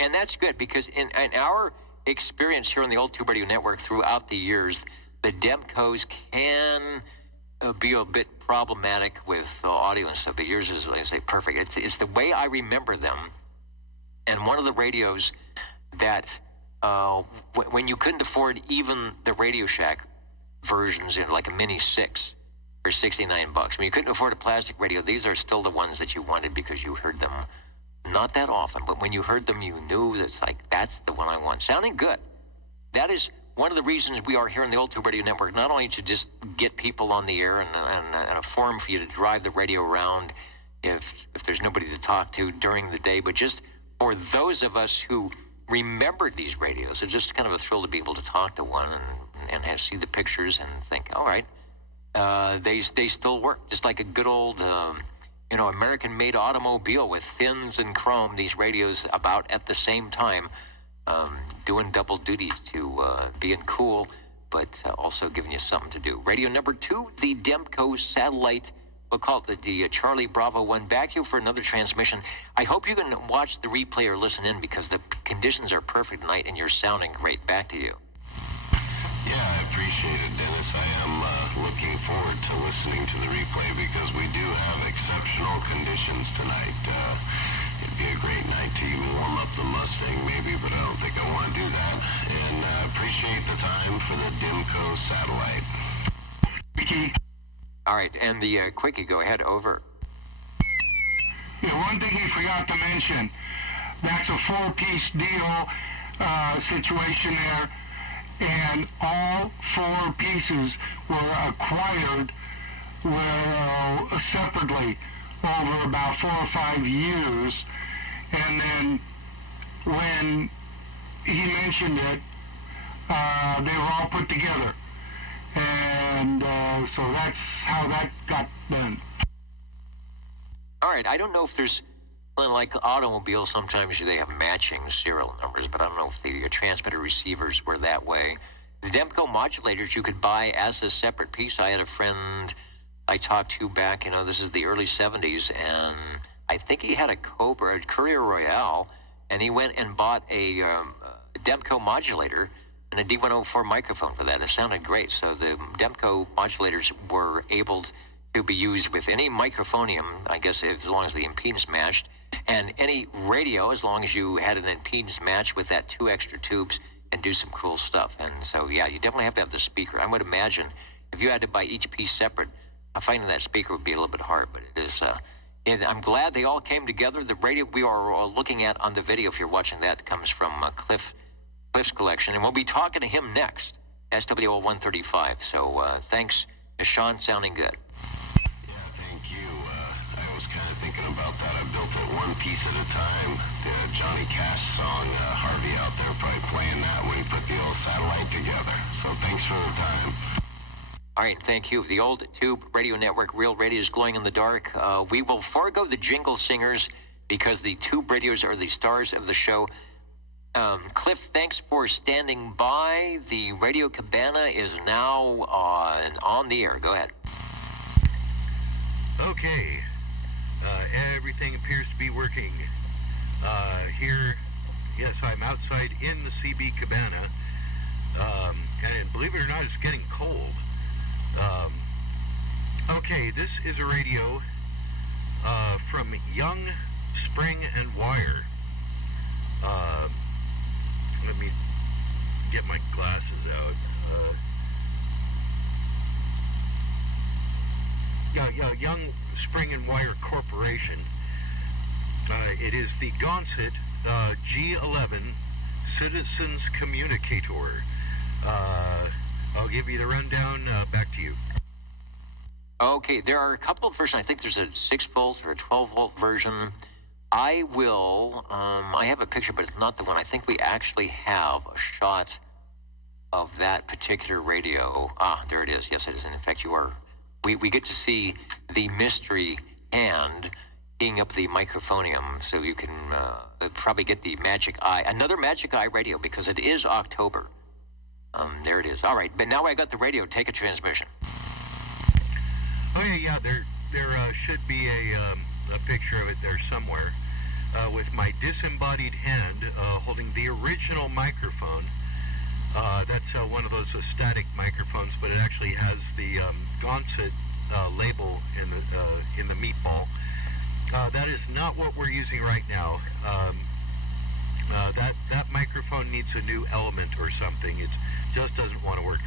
And that's good, because in our experience here on the Old Tube Radio Network throughout the years, the Demcos can be a bit problematic with audio and stuff, but yours is, like I say, perfect. It's the way I remember them. And one of the radios that when you couldn't afford even the Radio Shack versions in like a Mini 6 for $69, when you couldn't afford a plastic radio, these are still the ones that you wanted because you heard them not that often, but when you heard them, you knew that's like, that's the one I want. Sounding good. That is one of the reasons we are here on the Old Tube Radio Network, not only to just get people on the air and a forum for you to drive the radio around if there's nobody to talk to during the day, but just for those of us who remembered these radios, it's just kind of a thrill to be able to talk to one and see the pictures and think, all right, they still work, just like a good old American-made automobile with fins and chrome. These radios about at the same time, doing double duty to being cool, but also giving you something to do. Radio number 2, the Demco satellite. We'll call it the Charlie Bravo 1. Back you for another transmission. I hope you can watch the replay or listen in because the conditions are perfect tonight and you're sounding great. Back to you. Yeah, I appreciate it, Dennis. I am looking forward to listening to the replay because we do have exceptional conditions tonight. It'd be a great night to even warm up the Mustang maybe, but I don't think I want to do that. And appreciate the time for the Demco satellite. Mickey. All right, and the quickie, go ahead, over. Yeah, one thing he forgot to mention, that's a 4-piece deal situation there, and all 4 pieces were acquired separately over about 4 or 5 years, and then when he mentioned it, they were all put together. And so that's how that got done. All right, I don't know if there's, like automobiles, sometimes they have matching serial numbers, but I don't know if the transmitter receivers were that way. The Demco modulators you could buy as a separate piece. I had a friend I talked to back, this is the early 70s, and I think he had a Courier Royale, and he went and bought a Demco modulator and a D104 microphone for that. It sounded great. So the Demco modulators were able to be used with any microphonium, I guess, as long as the impedance matched, and any radio as long as you had an impedance match with that 2 extra tubes and do some cool stuff. And so, yeah, you definitely have to have the speaker. I would imagine if you had to buy each piece separate, finding that speaker would be a little bit hard, but it is... and I'm glad they all came together. The radio we are looking at on the video, if you're watching that, comes from Cliff's collection, and we'll be talking to him next, SWL 135. So thanks, Sean, sounding good. Yeah, thank you. I was kind of thinking about that. I built it one piece at a time. The Johnny Cash song, Harvey out there probably playing that when he put the old satellite together. So thanks for the time. All right, thank you. The old tube radio network, Real Radio, is glowing in the dark. We will forego the jingle singers because the tube radios are the stars of the show. Cliff, thanks for standing by. The Radio Cabana is now on the air. Go ahead. Okay. Everything appears to be working. Here, yes, I'm outside in the CB Cabana. And believe it or not, it's getting cold. Okay, this is a radio from Young, Spring, and Wire. Let me get my glasses out. Young, Spring, and Wire Corporation. It is the Gonset G11 Citizens Communicator. I'll give you the rundown. Back to you. Okay, there are a couple of versions. I think there's a 6-volt or a 12-volt version. I will, I have a picture, but it's not the one. I think we actually have a shot of that particular radio. Ah, there it is. Yes, it is. And in fact, we get to see the mystery hand keying up the microphonium, so you can probably get the Magic Eye, another Magic Eye radio, because it is October. There it is. All right, but now I got the radio. Take a transmission. Oh yeah, there should be a picture of it there somewhere, with my disembodied hand holding the original microphone. That's one of those static microphones, but it actually has the Gonset label in the meatball. That is not what we're using right now. That microphone needs a new element or something. It just doesn't want to work.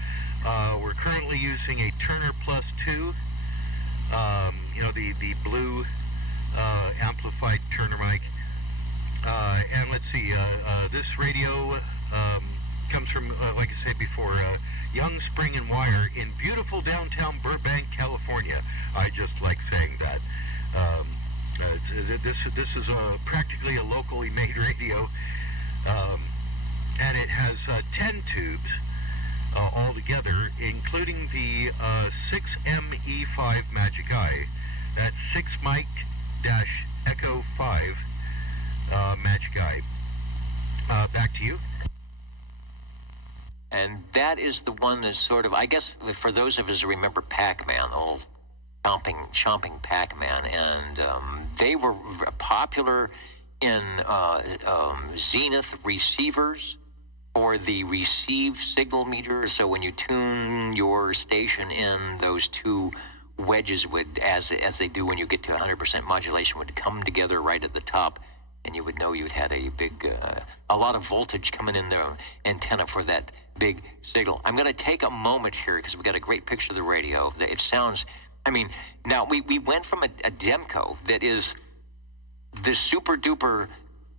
We're currently using a Turner Plus 2. The blue amplified Turner mic. And let's see, this radio comes from, like I said before, Young, Spring, and Wire in beautiful downtown Burbank, California. I just like saying that. This is practically a locally made radio, and it has 10 tubes altogether, including the 6ME5 Magic Eye. That's 6 Mike Echo 5 Magic Eye. Back to you. And that is the one that's sort of, I guess, for those of us who remember Pac-Man, old chomping Pac-Man, and they were popular in Zenith receivers for the receive signal meter. So when you tune your station in, those two wedges would, as they do when you get to 100% modulation, would come together right at the top, and you would know you'd had a big, a lot of voltage coming in the antenna for that big signal. I'm going to take a moment here because we've got a great picture of the radio. It sounds, I mean, now we went from a Demco that is the super duper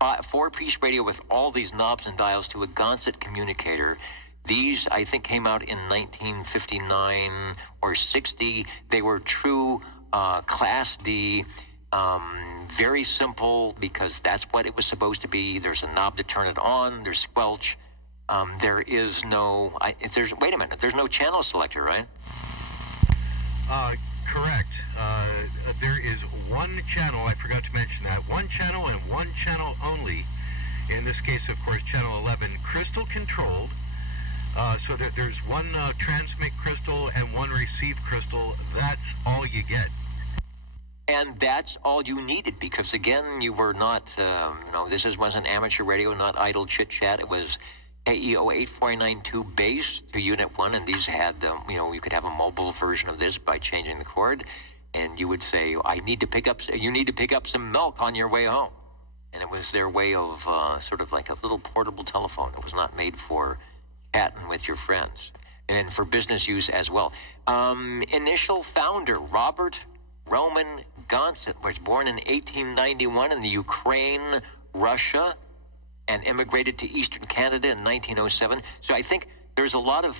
4-piece radio with all these knobs and dials to a Gonset communicator. These, I think, came out in 1959 or 60. They were true Class D, very simple because that's what it was supposed to be. There's a knob to turn it on. There's squelch. There is no, wait a minute, there's no channel selector, right? Correct. There is one channel, I forgot to mention that, one channel and one channel only. In this case, of course, channel 11, crystal controlled. So that there's one transmit crystal and one receive crystal. That's all you get. And that's all you needed because, again, you were not, this wasn't amateur radio, not idle chit-chat. It was AEO 84992 base to Unit 1, and these had, you could have a mobile version of this by changing the cord, and you would say, you need to pick up some milk on your way home. And it was their way of sort of like a little portable telephone. It was not made for chatting with your friends, and for business use as well. Initial founder, Robert Roman Gonset, was born in 1891 in the Ukraine, Russia, and immigrated to Eastern Canada in 1907. So I think there's a lot of,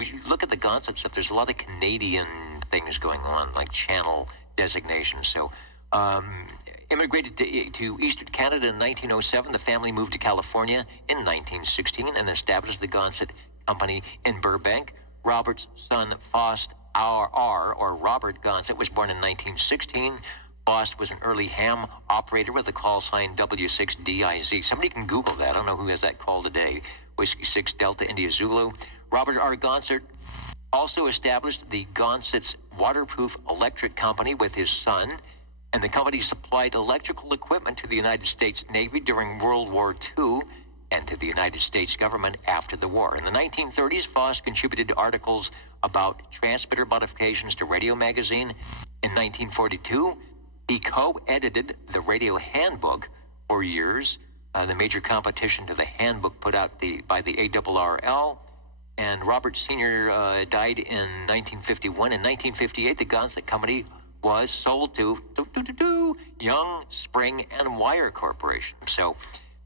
if you look at the Gonset stuff, there's a lot of Canadian things going on, like channel designations. So immigrated to Eastern Canada in 1907. The family moved to California in 1916 and established the Gonset Company in Burbank. Robert's son, Faust or Robert Gonset, was born in 1916. Faust was an early ham operator with the call sign W6DIZ. Somebody can Google that. I don't know who has that call today. Whiskey 6 Delta India Zulu. Robert R. Gonset also established the Gonset's Waterproof Electric Company with his son, and the company supplied electrical equipment to the United States Navy during World War II and to the United States government after the war. In the 1930s, Faust contributed to articles about transmitter modifications to Radio Magazine. In 1942, he co-edited the Radio Handbook for years, the major competition to the handbook put out by the ARRL. And Robert Sr. Died in 1951. In 1958, the Gonset Company was sold to Young, Spring, and Wire Corporation. So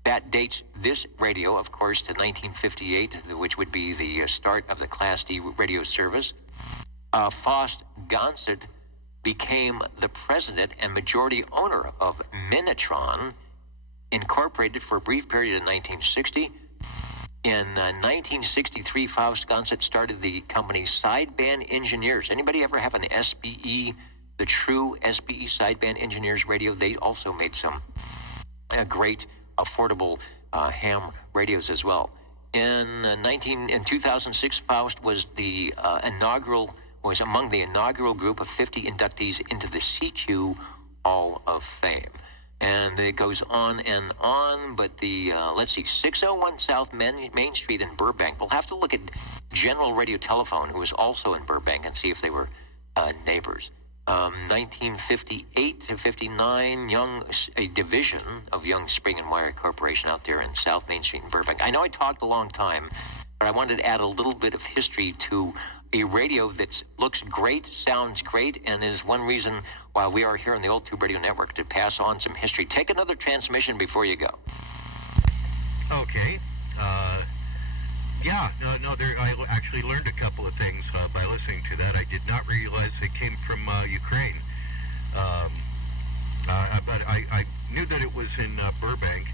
that dates this radio, of course, to 1958, which would be the start of the Class D radio service. Faust Gonset became the president and majority owner of Minitron, Incorporated, for a brief period in 1960. In 1963, Faust Gonset started the company Sideband Engineers. Anybody ever have an SBE, the true SBE Sideband Engineers radio? They also made some great, affordable ham radios as well. In 2006, Faust was among the inaugural group of 50 inductees into the CQ Hall of Fame. And it goes on and on, but the, 601 South Main Street in Burbank. We'll have to look at General Radio Telephone, who was also in Burbank, and see if they were neighbors. 1958 to 59, a division of Young, Spring, and Wire Corporation out there in South Main Street in Burbank. I know I talked a long time, but I wanted to add a little bit of history to a radio that looks great, sounds great, and is one reason why we are here on the Old Tube Radio Network, to pass on some history. Take another transmission before you go. Okay. I actually learned a couple of things by listening to that. I did not realize they came from Ukraine. But I I knew that it was in Burbank.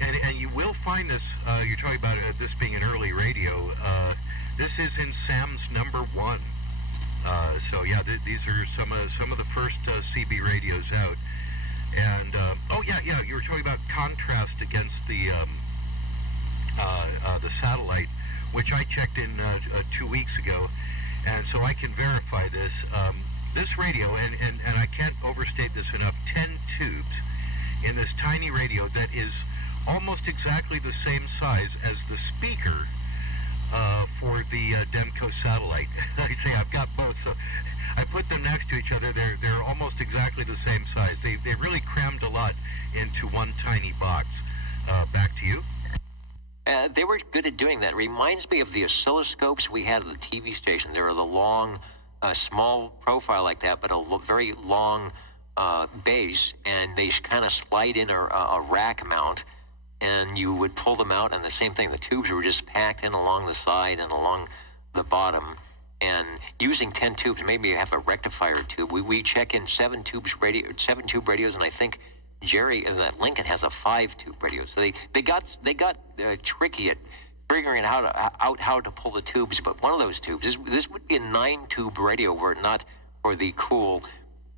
And you will find this, you're talking about this being an early radio. This is in Sam's number 1. So yeah, these are some of the first CB radios out. And oh yeah, you were talking about contrast against the satellite, which I checked in 2 weeks ago, and so I can verify this. This radio, and I can't overstate this enough, 10 tubes in this tiny radio that is almost exactly the same size as the speaker for the Demco satellite. I say I've got both, so I put them next to each other. They're almost exactly the same size. They really crammed a lot into one tiny box. Back to you. They were good at doing that. Reminds me of the oscilloscopes we had at the TV station. They were the long, small profile like that, but a very long base, and they kind of slide in a rack mount, and you would pull them out, and the same thing. The tubes were just packed in along the side and along the bottom. And using 10 tubes, maybe you have a rectifier tube. We check in 7 tube radios, and I think Jerry in that Lincoln has a 5-tube radio. So they got tricky at figuring out how to pull the tubes. But one of those tubes, this would be a 9-tube radio were it not for the cool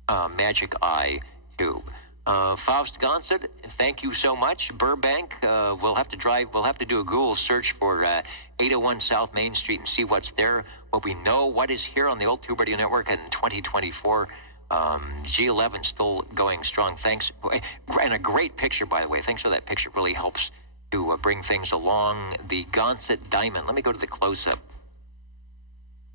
Magic Eye tube. Faust Gonset, thank you so much. Burbank, we'll have to do a Google search for 801 South Main Street and see what's there. What we know, what is here on the Old Tube Radio Network in 2024. G11 still going strong. Thanks. And a great picture, by the way. Thanks for that picture. It really helps to bring things along. The Gonset Diamond. Let me go to the close-up.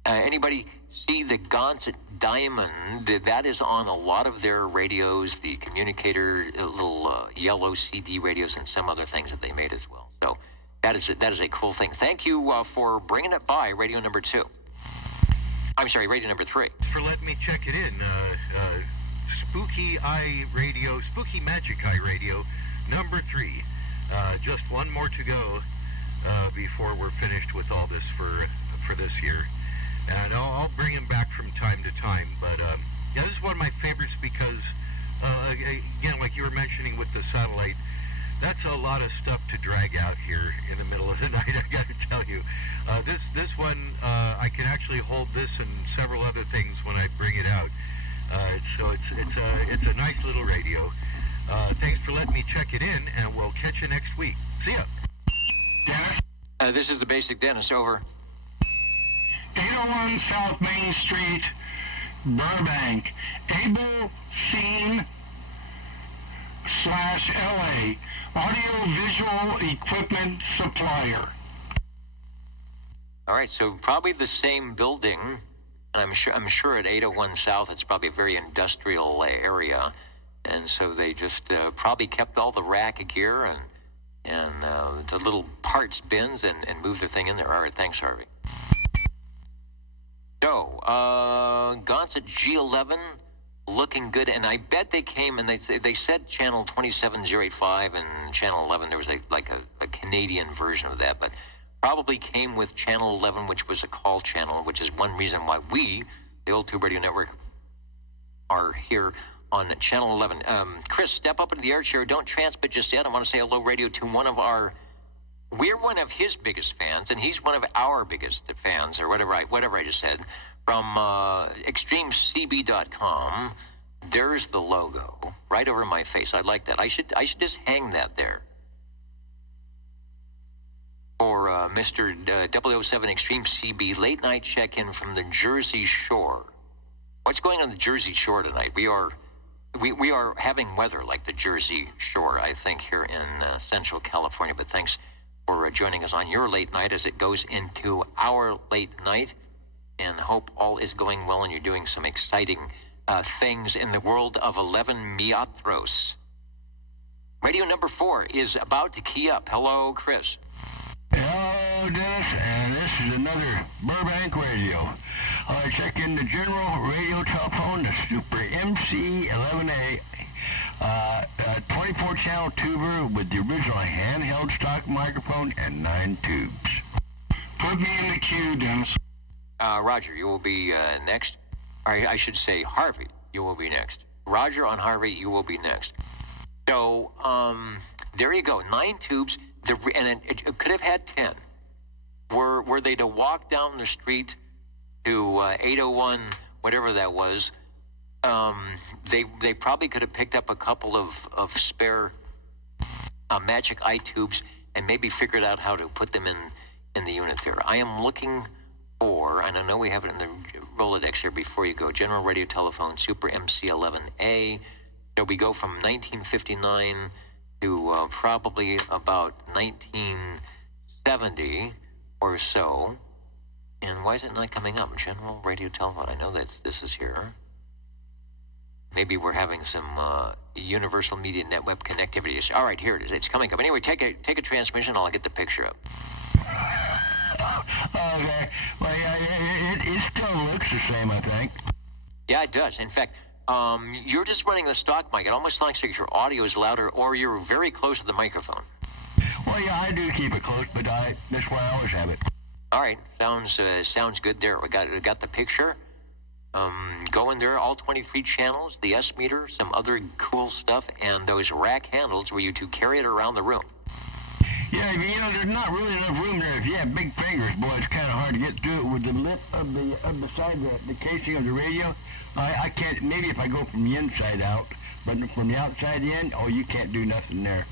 Anybody see the Gonset Diamond? That is on a lot of their radios, the communicator, little yellow CD radios, and some other things that they made as well. So that is a cool thing. Thank you for bringing it by, radio number 2. I'm sorry, radio number 3. For letting me check it in. Spooky Magic Eye Radio, number 3. Just one more to go before we're finished with all this for this year. And I'll bring him back from time to time. But yeah, this is one of my favorites because, again, like you were mentioning with the satellite, that's a lot of stuff to drag out here in the middle of the night, I got to tell you. This one, I can actually hold this and several other things when I bring it out. So it's a nice little radio. Thanks for letting me check it in, and we'll catch you next week. See ya. Dennis? This is the Basic Dennis, over. 801 South Main Street, Burbank. Able Scene /LA. Audio-visual equipment supplier. All right, so probably the same building, and I'm sure at 801 South it's probably a very industrial area, and so they just probably kept all the rack gear and the little parts bins and moved the thing in there. All right, thanks, Harvey. So, Gonset G11 looking good, and I bet they came and they said channel 27085 and channel 11. There was a Canadian version of that, but probably came with channel 11, which was a call channel, which is one reason why we, the Old Tube Radio Network, are here on channel 11. Chris, step up into the air chair. Don't transmit just yet. I want to say hello, radio, to we're one of his biggest fans, and he's one of our biggest fans, or whatever I just said, from ExtremeCB.com. There's the logo right over my face. I like that. I should just hang that there. For Mr. 007 Extreme CB, late night check-in from the Jersey Shore. What's going on the Jersey Shore tonight? We are having weather like the Jersey Shore, I think, here in Central California. But thanks for joining us on your late night as it goes into our late night. And hope all is going well and you're doing some exciting things in the world of 11 Miatros. Radio number 4 is about to key up. Hello, Chris. Hello, Dennis, and this is another Burbank radio. I check in the general radio telephone, the Super MC11A, 24-channel tuber with the original handheld stock microphone and 9 tubes. Put me in the queue, Dennis. Roger, you will be next. Or I should say, Harvey, you will be next. Roger on Harvey, you will be next. So, there you go. 9 tubes, and it could have had 10. Were they to walk down the street to 801, whatever that was, they probably could have picked up a couple of spare magic eye tubes and maybe figured out how to put them in the unit there. I am looking for, and I know we have it in the Rolodex here before you go, General Radio Telephone Super MC11A. So we go from 1959 to probably about 1970 or so. And why is it not coming up? General Radio Telephone. I know that this is here. Maybe we're having some Universal Media Network connectivity issue. All right, here it is. It's coming up. Anyway, take a transmission. I'll get the picture up. Okay. Well, it still looks the same, I think. Yeah, it does. In fact, you're just running the stock mic. It almost sounds like your audio is louder, or you're very close to the microphone. Well, yeah, I do keep it close, but that's why I always have it. All right, sounds good there. We got the picture. Go in there, all 23 channels, the S meter, some other cool stuff, and those rack handles where you two carry it around the room. Yeah, there's not really enough room there. If you have big fingers, boy, it's kind of hard to get through it with the lip of the side, the casing of the radio. I can't. Maybe if I go from the inside out, but from the outside in, you can't do nothing there.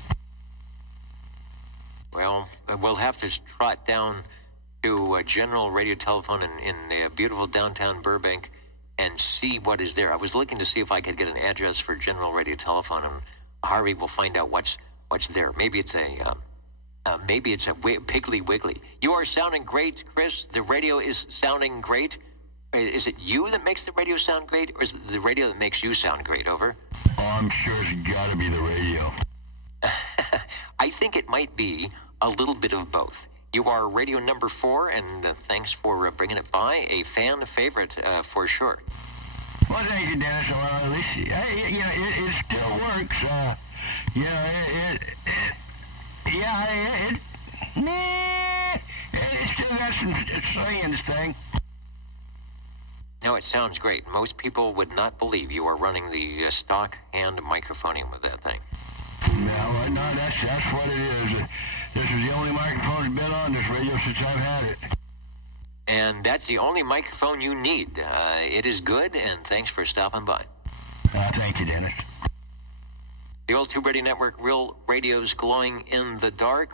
Well, we'll have to trot down to General Radio Telephone in beautiful downtown Burbank and see what is there. I was looking to see if I could get an address for General Radio Telephone, and Harvey will find out what's there. Maybe it's a Piggly Wiggly. You are sounding great, Chris. The radio is sounding great. Is it you that makes the radio sound great, or is it the radio that makes you sound great? Over. Oh, I'm sure it's got to be the radio. I think it might be a little bit of both. You are radio number 4, and thanks for bringing it by. A fan favorite for sure. Well, thank you, Dennis. Well, at least, it still works. It still got some swing in this thing. No, it sounds great. Most people would not believe you are running the stock hand microphoning with that thing. No, that's what it is. This is the only microphone that's been on this radio since I've had it. And that's the only microphone you need. It is good, and thanks for stopping by. Thank you, Dennis. The Old Tube Radio Network, real radios glowing in the dark.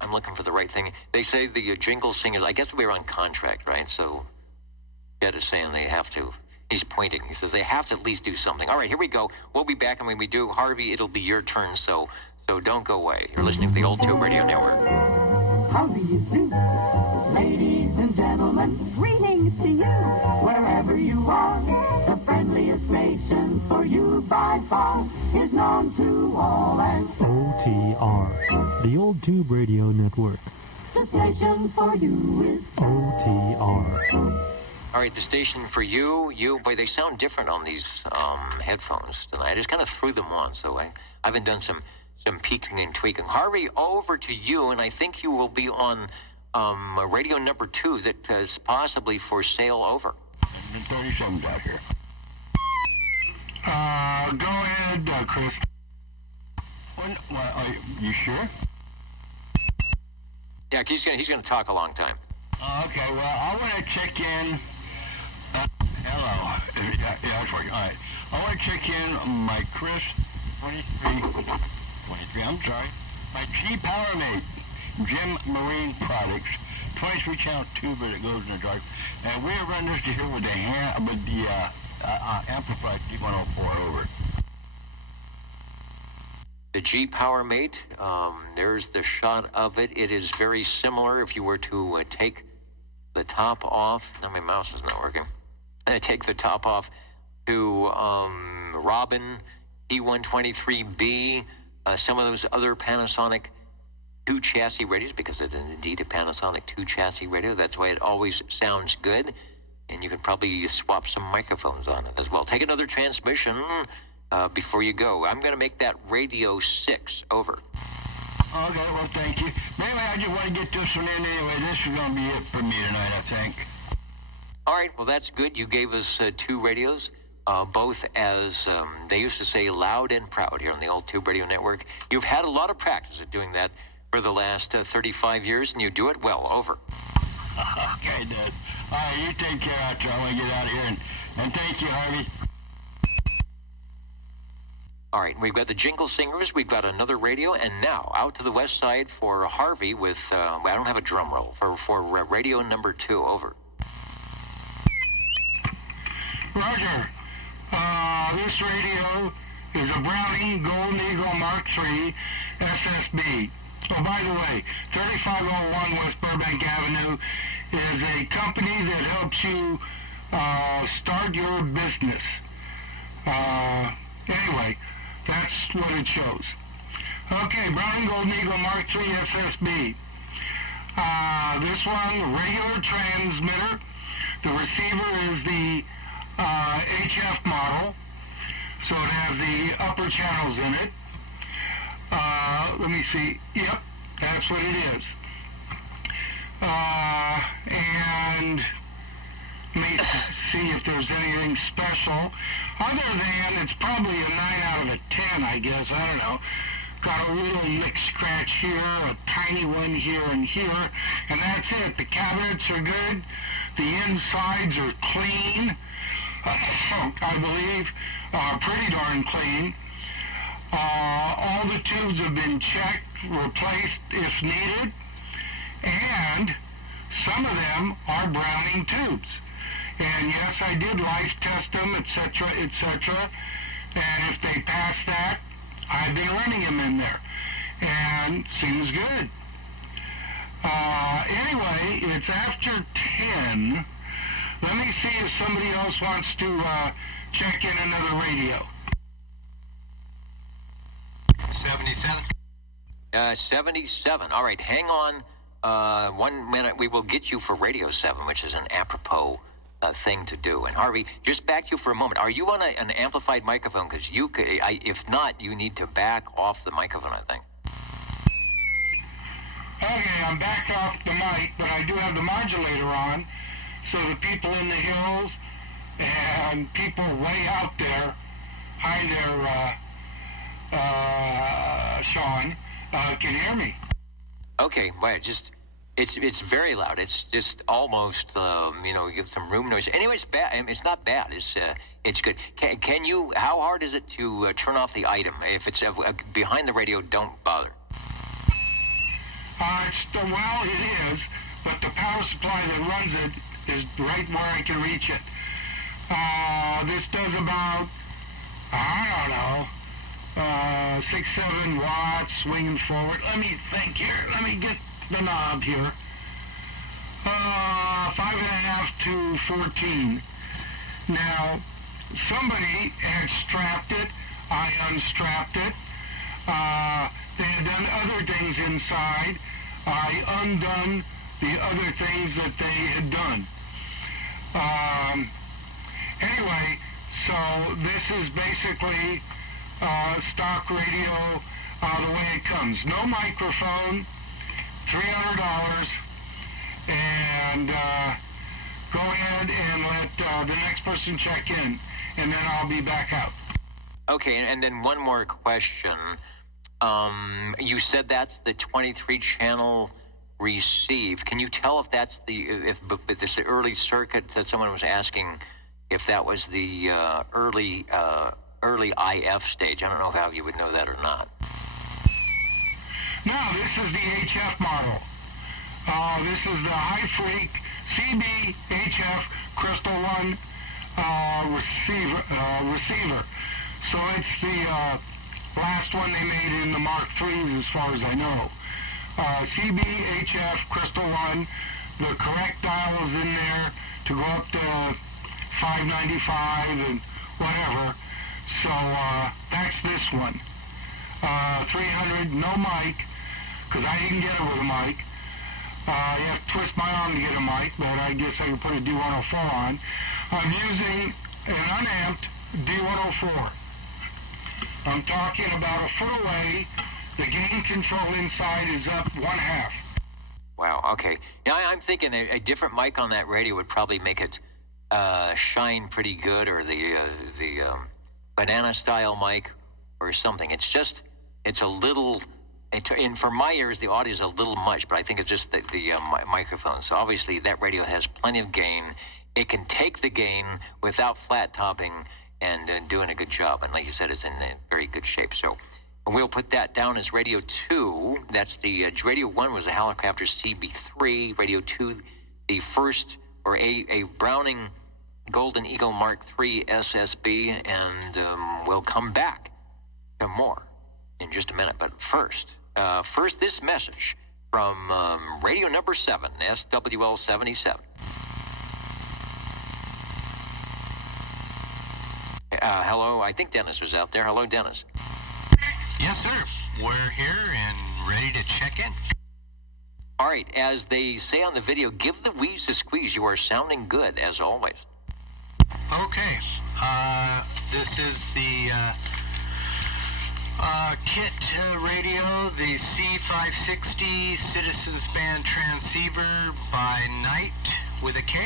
I'm looking for the right thing. They say the jingle singers, I guess we're on contract, right? So, Jed is saying they have to. He's pointing. He says they have to at least do something. All right, here we go. We'll be back, and when we do, Harvey, it'll be your turn, so don't go away. You're listening to the Old Tube Radio Network. How do you do? Ladies and gentlemen, greetings to you, wherever you are. The friendliest nation for you by far is known to all and OTR, the Old Tube Radio Network. The station for you is OTR. All right, the station for you, boy, they sound different on these headphones tonight. I just kind of threw them on, so I've been doing some peeking and tweaking. Harvey, over to you, and I think you will be on radio number 2 that is possibly for sale over. And 37's out here. Go ahead, Chris. Are you sure? Yeah, he's gonna talk a long time. Okay, well, I want to check in. Hello. Yeah, it's working. All right. I want to check in on my Chris 23, I'm sorry. My G-Powermate, Jim Marine Products, 23 channel tuber that goes in the dark. And we're running this here with the amplified D104 over. The G-Powermate, there's the shot of it. It is very similar if you were to take the top off. Now my mouse is not working. Take the top off to Robin P123B, some of those other Panasonic 2 chassis radios, because it's indeed a Panasonic 2 chassis radio. That's why it always sounds good. And you can probably swap some microphones on it as well. Take another transmission before you go. I'm going to make that radio 6 over. Okay, well, thank you. Anyway, I just want to get this one in anyway. This is going to be it for me tonight, I think. All right, well, that's good. You gave us 2 radios. both as, they used to say, loud and proud here on the Old Tube Radio Network. You've had a lot of practice at doing that for the last 35 years, and you do it well. Over. Okay, Dad. All right, you take care out there. I want to get out of here, and thank you, Harvey. All right, we've got the Jingle Singers, we've got another radio, and now out to the west side for Harvey with, I don't have a drum roll, for radio number 2. Over. Roger. This radio is a Browning Golden Eagle Mark III SSB. Oh, by the way, 3501 West Burbank Avenue is a company that helps you start your business. Anyway, that's what it shows. Okay, Browning Golden Eagle Mark III SSB. This one, regular transmitter. The receiver is the HF model, so it has the upper channels in it. Let me see. Yep, that's what it is. And let me see if there's anything special. Other than it's probably a 9 out of a 10, I guess. I don't know. Got a little nick scratch here, a tiny one here and here, and that's it. The cabinets are good. The insides are clean. I believe pretty darn clean. All the tubes have been checked, replaced if needed, and some of them are Browning tubes. And yes, I did life test them, etc., etc. And if they pass that, I've been running them in there, and seems good. Anyway, it's after 10. Let me see if somebody else wants to check in another radio. 77? 77. All right, hang on 1 minute. We will get you for Radio 7, which is an apropos thing to do. And Harvey, just back you for a moment. Are you on an amplified microphone? Because you could, if not, you need to back off the microphone, I think. Okay, I'm backed off the mic, but I do have the modulator on, so the people in the hills and people way out there, hi there, Sean, can hear me. Okay, wait, it's very loud. It's just almost, you give some room noise. Anyway, it's bad. It's not bad. It's good. Can you? How hard is it to turn off the item? If it's behind the radio, don't bother. Well, it is, but the power supply that runs it is right where I can reach it. This does about, I don't know, 6-7 watts swinging forward. Let me think here. Let me get the knob here. 5.5 to 14. Now, somebody had strapped it. I unstrapped it. They had done other things inside. I undone the other things that they had done. Anyway, so this is basically stock radio the way it comes. No microphone, $300, and go ahead and let the next person check in, and then I'll be back out. Okay, and then one more question. You said that's the 23-channel receive. Can you tell if that's if this early circuit that someone was asking if that was the early IF stage? I don't know how you would know that or not. No, this is the HF model. This is the high freak CB HF Crystal 1 receiver. So it's the last one they made in the Mark IIIs as far as I know. CB HF Crystal 1, the correct dial is in there to go up to 595 and whatever. So that's this one. 300, no mic, because I didn't get it with a mic. You have to twist my arm to get a mic, but I guess I can put a D104 on. I'm using an unamped D104. I'm talking about a foot away. The gain control inside is up 1/2. Wow, okay. Now I'm thinking a different mic on that radio would probably make it shine pretty good, or the banana style mic, or something. It's a little. And for my ears, the audio is a little much, but I think it's just the microphone. So obviously that radio has plenty of gain. It can take the gain without flat topping and doing a good job. And like you said, it's in very good shape. So we'll put that down as Radio 2. That's the Radio 1 was a Helicopter CB3. Radio 2, the first, or a Browning Golden Eagle Mark III SSB. And we'll come back to more in just a minute. But first, this message from radio number 7, SWL 77. Hello, I think Dennis was out there. Hello, Dennis. Yes, sir. We're here and ready to check in. All right, as they say on the video, give the wheeze a squeeze. You are sounding good, as always. Okay. This is the Kit Radio, the C560 Citizens Band transceiver by Night with a K,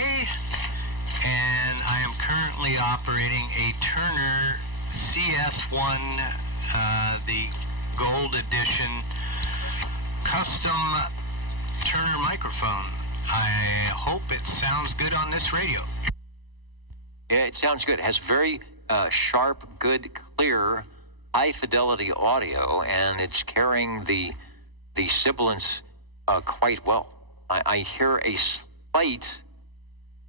and I am currently operating a Turner CS1, the Gold Edition custom Turner microphone. I hope it sounds good on this radio. Yeah, it sounds good. It has very sharp, good, clear, high-fidelity audio, and it's carrying the sibilance quite well. I hear a slight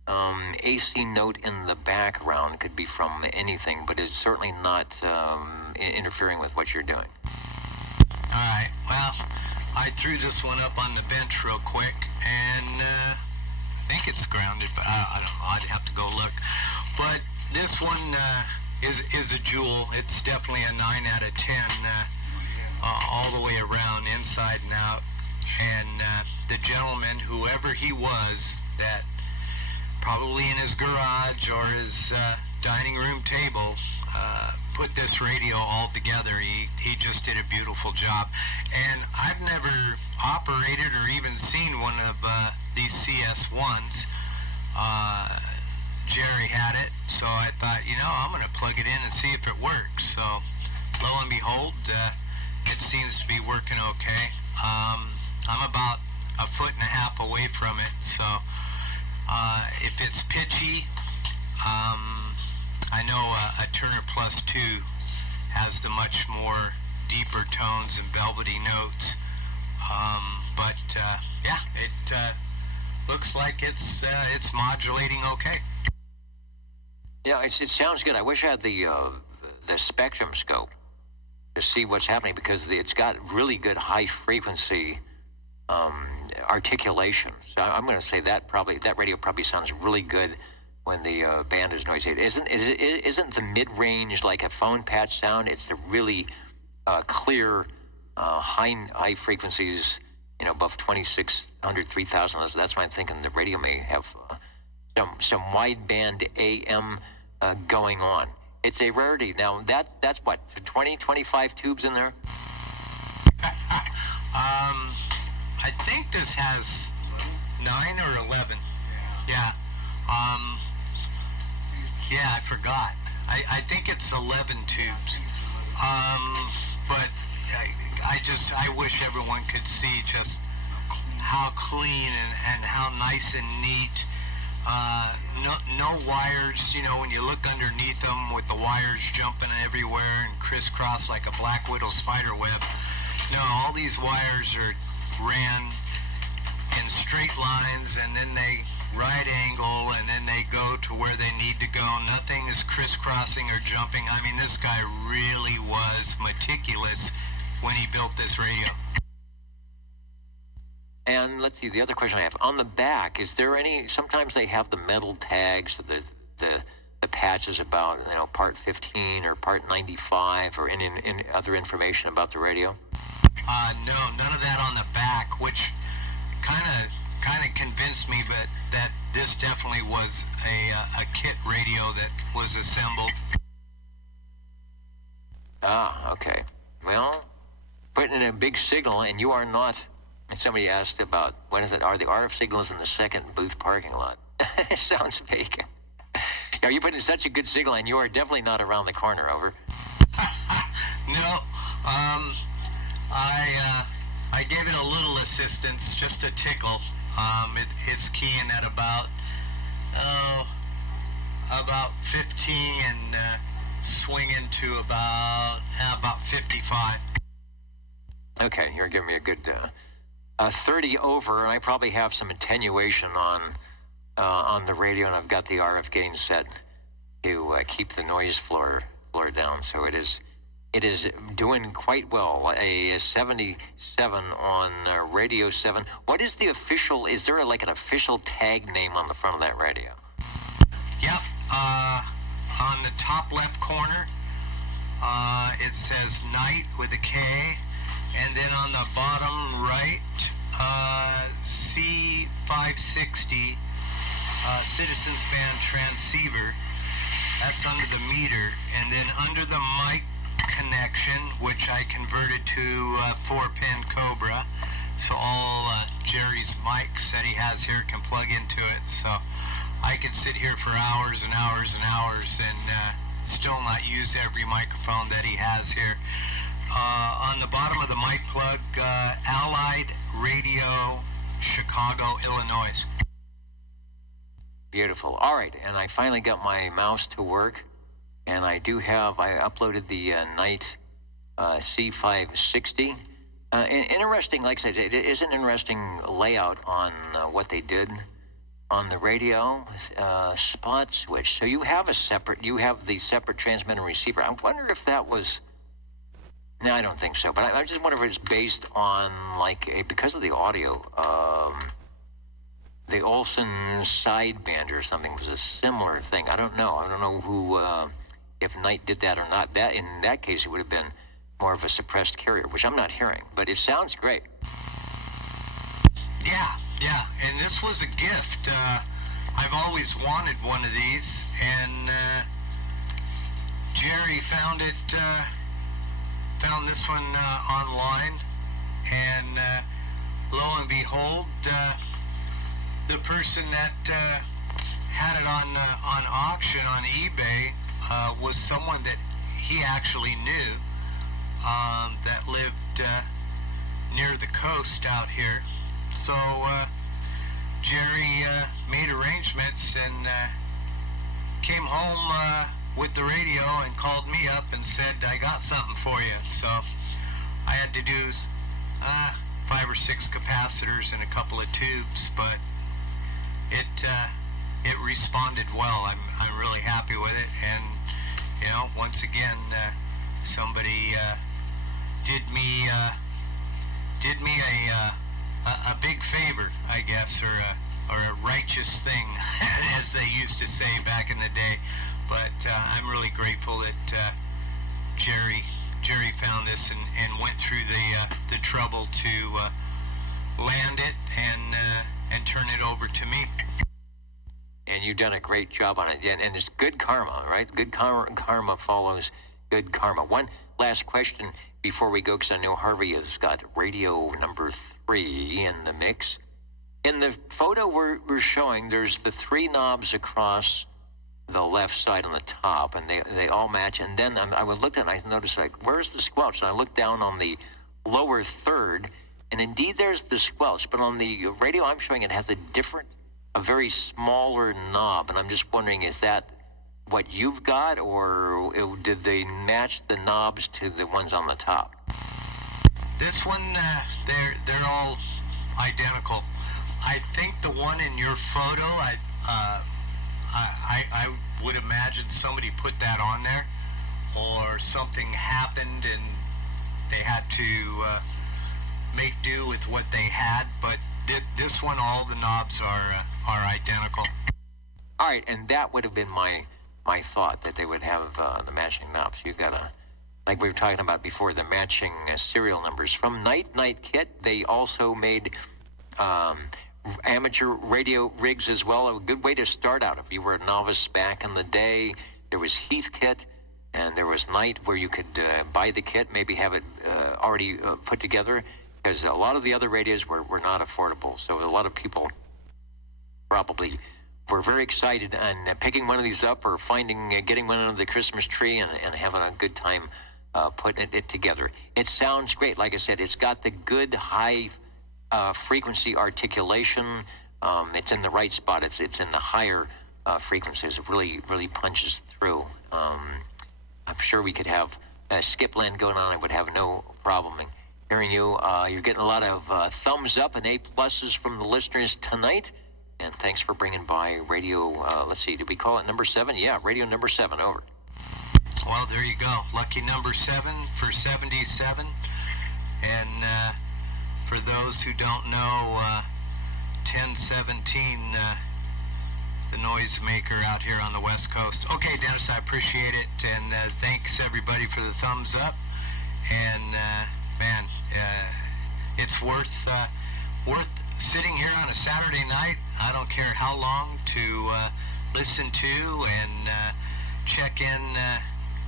AC note in the background. Could be from anything, but it's certainly not interfering with what you're doing. All right. Well, I threw this one up on the bench real quick, and I think it's grounded, but I don't know. I'd have to go look. But this one is a jewel. It's definitely a 9 out of 10 all the way around, inside and out. And the gentleman, whoever he was, that probably in his garage or his dining room table put this radio all together. He just did a beautiful job. And I've never operated or even seen one of these CS1s. Jerry had it, so I thought, I'm going to plug it in and see if it works. So, lo and behold, it seems to be working okay. I'm about 1.5 feet away from it, so if it's pitchy, I know a Turner Plus 2 has the much more deeper tones and velvety notes, but yeah, it looks like it's modulating okay. Yeah, it sounds good. I wish I had the spectrum scope to see what's happening, because it's got really good high frequency articulation. So I'm going to say that radio probably sounds really good when the band is noisy. Isn't the mid-range like a phone patch sound? It's the really clear high frequencies, above 2,600, 3,000. That's why I'm thinking the radio may have some wideband AM going on. It's a rarity. Now, that's what, 20, 25 tubes in there? I think this has 9 or 11. Yeah. Yeah, I forgot. I think it's 11 tubes. But I wish everyone could see just how clean and how nice and neat. No wires, when you look underneath them with the wires jumping everywhere and crisscross like a black widow spider web. No, all these wires are ran in straight lines, and then they right angle, and then they go to where they need to go. Nothing is crisscrossing or jumping. I mean, this guy really was meticulous when he built this radio. And let's see, the other question I have, on the back, is there any, sometimes they have the metal tags, the patches about, part 15 or part 95, or any other information about the radio? No, none of that on the back, which kind of convinced me, but that this definitely was a kit radio that was assembled. Ah, okay. Well, putting in a big signal, and you are not. Somebody asked about, what is it, are the RF signals in the second booth parking lot? It sounds fake. Yeah, you're putting such a good signal, and you are definitely not around the corner. Over. No. I gave it a little assistance, just a tickle. It's keying at about 15 and swinging to about 55. Okay, you're giving me a good 30 over, and I probably have some attenuation on the radio, and I've got the RF gain set to keep the noise floor down. So it is doing quite well. A 77 on Radio 7. What is the official? Is there like an official tag name on the front of that radio? Yep. On the top left corner, it says Night with a K, and then on the bottom right, C560 Citizens Band transceiver. That's under the meter, and then under the mic connection, which I converted to 4-pin Cobra, so all Jerry's mics that he has here can plug into it. So I could sit here for hours and hours and hours and still not use every microphone that he has here. On the bottom of the mic plug, Allied Radio, Chicago, Illinois. Beautiful. All right, and I finally got my mouse to work, and I uploaded the Night C560. Interesting, like I said, it is an interesting layout on what they did on the radio. Spot switch. So you have the separate transmitter and receiver. I wonder if that was... No, I don't think so, but I just wonder if it's based on, because of the audio, the Olsen sideband or something was a similar thing. I don't know. I don't know who, if Night did that or not. That in that case, it would have been more of a suppressed carrier, which I'm not hearing, but it sounds great. Yeah, and this was a gift. I've always wanted one of these, and Jerry found this one online, and lo and behold, the person that had it on auction on eBay was someone that he actually knew that lived near the coast out here. So Jerry made arrangements and came home with the radio and called me up and said, I got something for you. So I had to do 5 or 6 capacitors and a couple of tubes, but it responded well. I'm really happy with it, and once again somebody did me a big favor, I guess, or a righteous thing, as they used to say back in the day. But I'm really grateful that Jerry found this and went through the trouble to land it and turn it over to me. And you've done a great job on it. And it's good karma, right? Good karma follows good karma. One last question before we go, because I know Harvey has got radio number 3 in the mix. In the photo we're showing, there's the 3 knobs across the left side on the top, and they all match. And then I would look at it, and I noticed, where's the squelch? And I looked down on the lower third, and indeed there's the squelch. But on the radio I'm showing, it has a very smaller knob, and I'm just wondering, is that what you've got, or did they match the knobs to the ones on the top? This one, they're all identical. I think the one in your photo, I would imagine somebody put that on there, or something happened and they had to make do with what they had. But this one, all the knobs are identical. All right, and that would have been my thought, that they would have the matching knobs. You've got like we were talking about before, the matching serial numbers. From Night Kit, they also made amateur radio rigs as well. A good way to start out if you were a novice back in the day. There was Heath Kit, and there was Night, where you could buy the kit, maybe have it already put together, because a lot of the other radios were not affordable. So a lot of people probably we're very excited on picking one of these up or getting one under the Christmas tree and having a good time putting it together. It sounds great. Like I said, it's got the good high frequency articulation. It's in the right spot. It's in the higher frequencies. It really punches through. I'm sure we could have Skipland going on. I would have no problem in hearing you. You're getting a lot of thumbs up and A+ from the listeners tonight. And thanks for bringing by radio, let's see, did we call it number 7? Yeah, radio number 7, over. Well, there you go. Lucky number 7 for 77. And for those who don't know, 1017, the noisemaker out here on the West Coast. Okay, Dennis, I appreciate it. And thanks, everybody, for the thumbs up. And, man, it's worth sitting here on a Saturday night, I don't care how long, to listen to and check in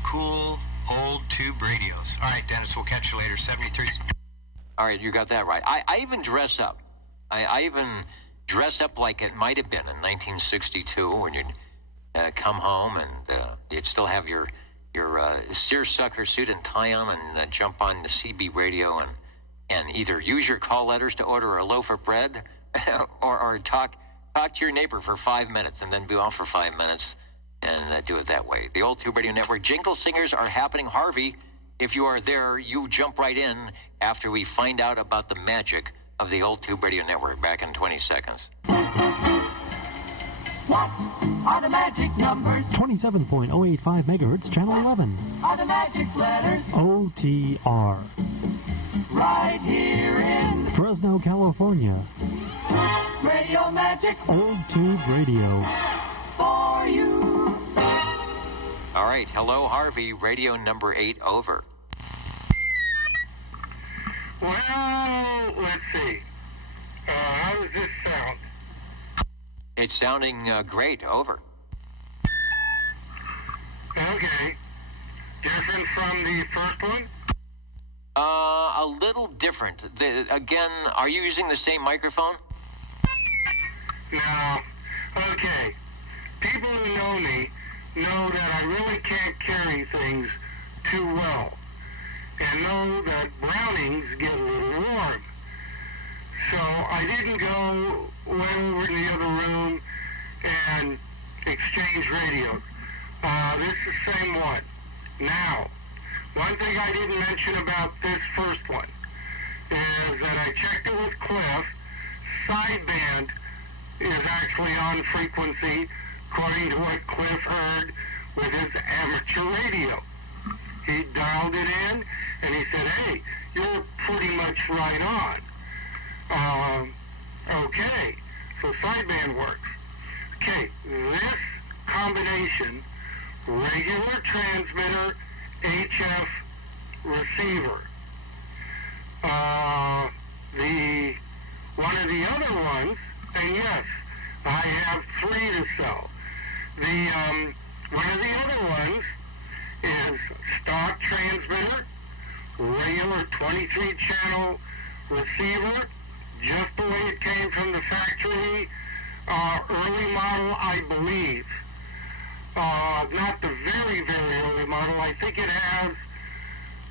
cool old tube radios. All right, Dennis, we'll catch you later. 73. All right, you got that right. I even dress up. I even dress up like it might have been in 1962 when you'd come home and you'd still have your seersucker suit and tie on and jump on the CB radio and either use your call letters to order a loaf of bread or talk to your neighbor for 5 minutes and then be off for 5 minutes and do it that way. The Old Tube Radio Network Jingle Singers are happening. Harvey, if you are there, you jump right in after we find out about the magic of the Old Tube Radio Network back in 20 seconds. What are the magic numbers? 27.085 megahertz, channel 11. Are the magic letters? OTR. Right here in Fresno, California. Radio Magic. Old Tube Radio. For you. All right. Hello, Harvey. Radio number 8, over. Well, let's see. How does this sound? It's sounding great, over. Okay. Different from the first one? A little different. Again, are you using the same microphone? No. Okay. People who know me know that I really can't carry things too well, and know that Brownings get a little warm. So I didn't go way over to the other room and exchange radios. This is the same one. Now, one thing I didn't mention about this first one is that I checked it with Cliff. Sideband is actually on frequency, according to what Cliff heard with his amateur radio. He dialed it in, and he said, hey, you're pretty much right on. Okay, so sideband works. Okay, this combination, regular transmitter, HF receiver. One of the other ones, and yes, I have 3 to sell. One of the other ones is stock transmitter, regular 23-channel receiver, just the way it came from the factory, early model, I believe. Not the very, very early model. I think it has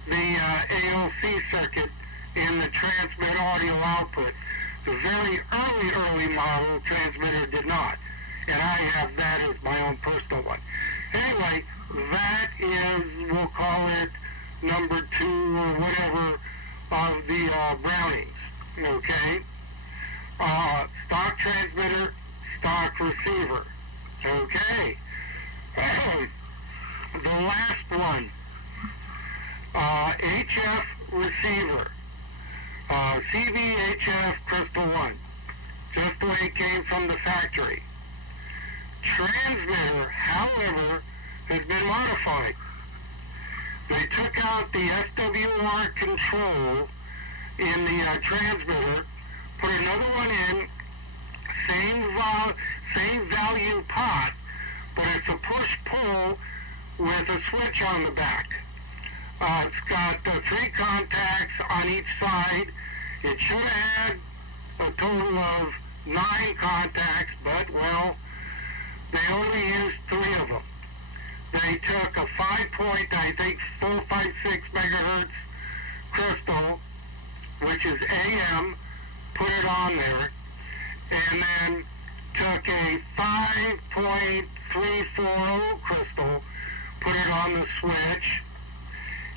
the ALC circuit in the transmit audio output. The very early model transmitter did not. And I have that as my own personal one. Anyway, that is, we'll call it number 2 or whatever of the Brownings. Okay? Stock transmitter, stock receiver. Okay? The last one, HF receiver, CVHF Crystal 1, just the way it came from the factory. Transmitter, however, has been modified. They took out the SWR control in the transmitter, put another one in, same value pot, but it's a push-pull with a switch on the back. It's got 3 contacts on each side. It should have had a total of 9 contacts, but, well, they only used 3 of them. They took a 5-point, I think 456 megahertz crystal, which is AM, put it on there, and then took a 5.340 crystal, put it on the switch,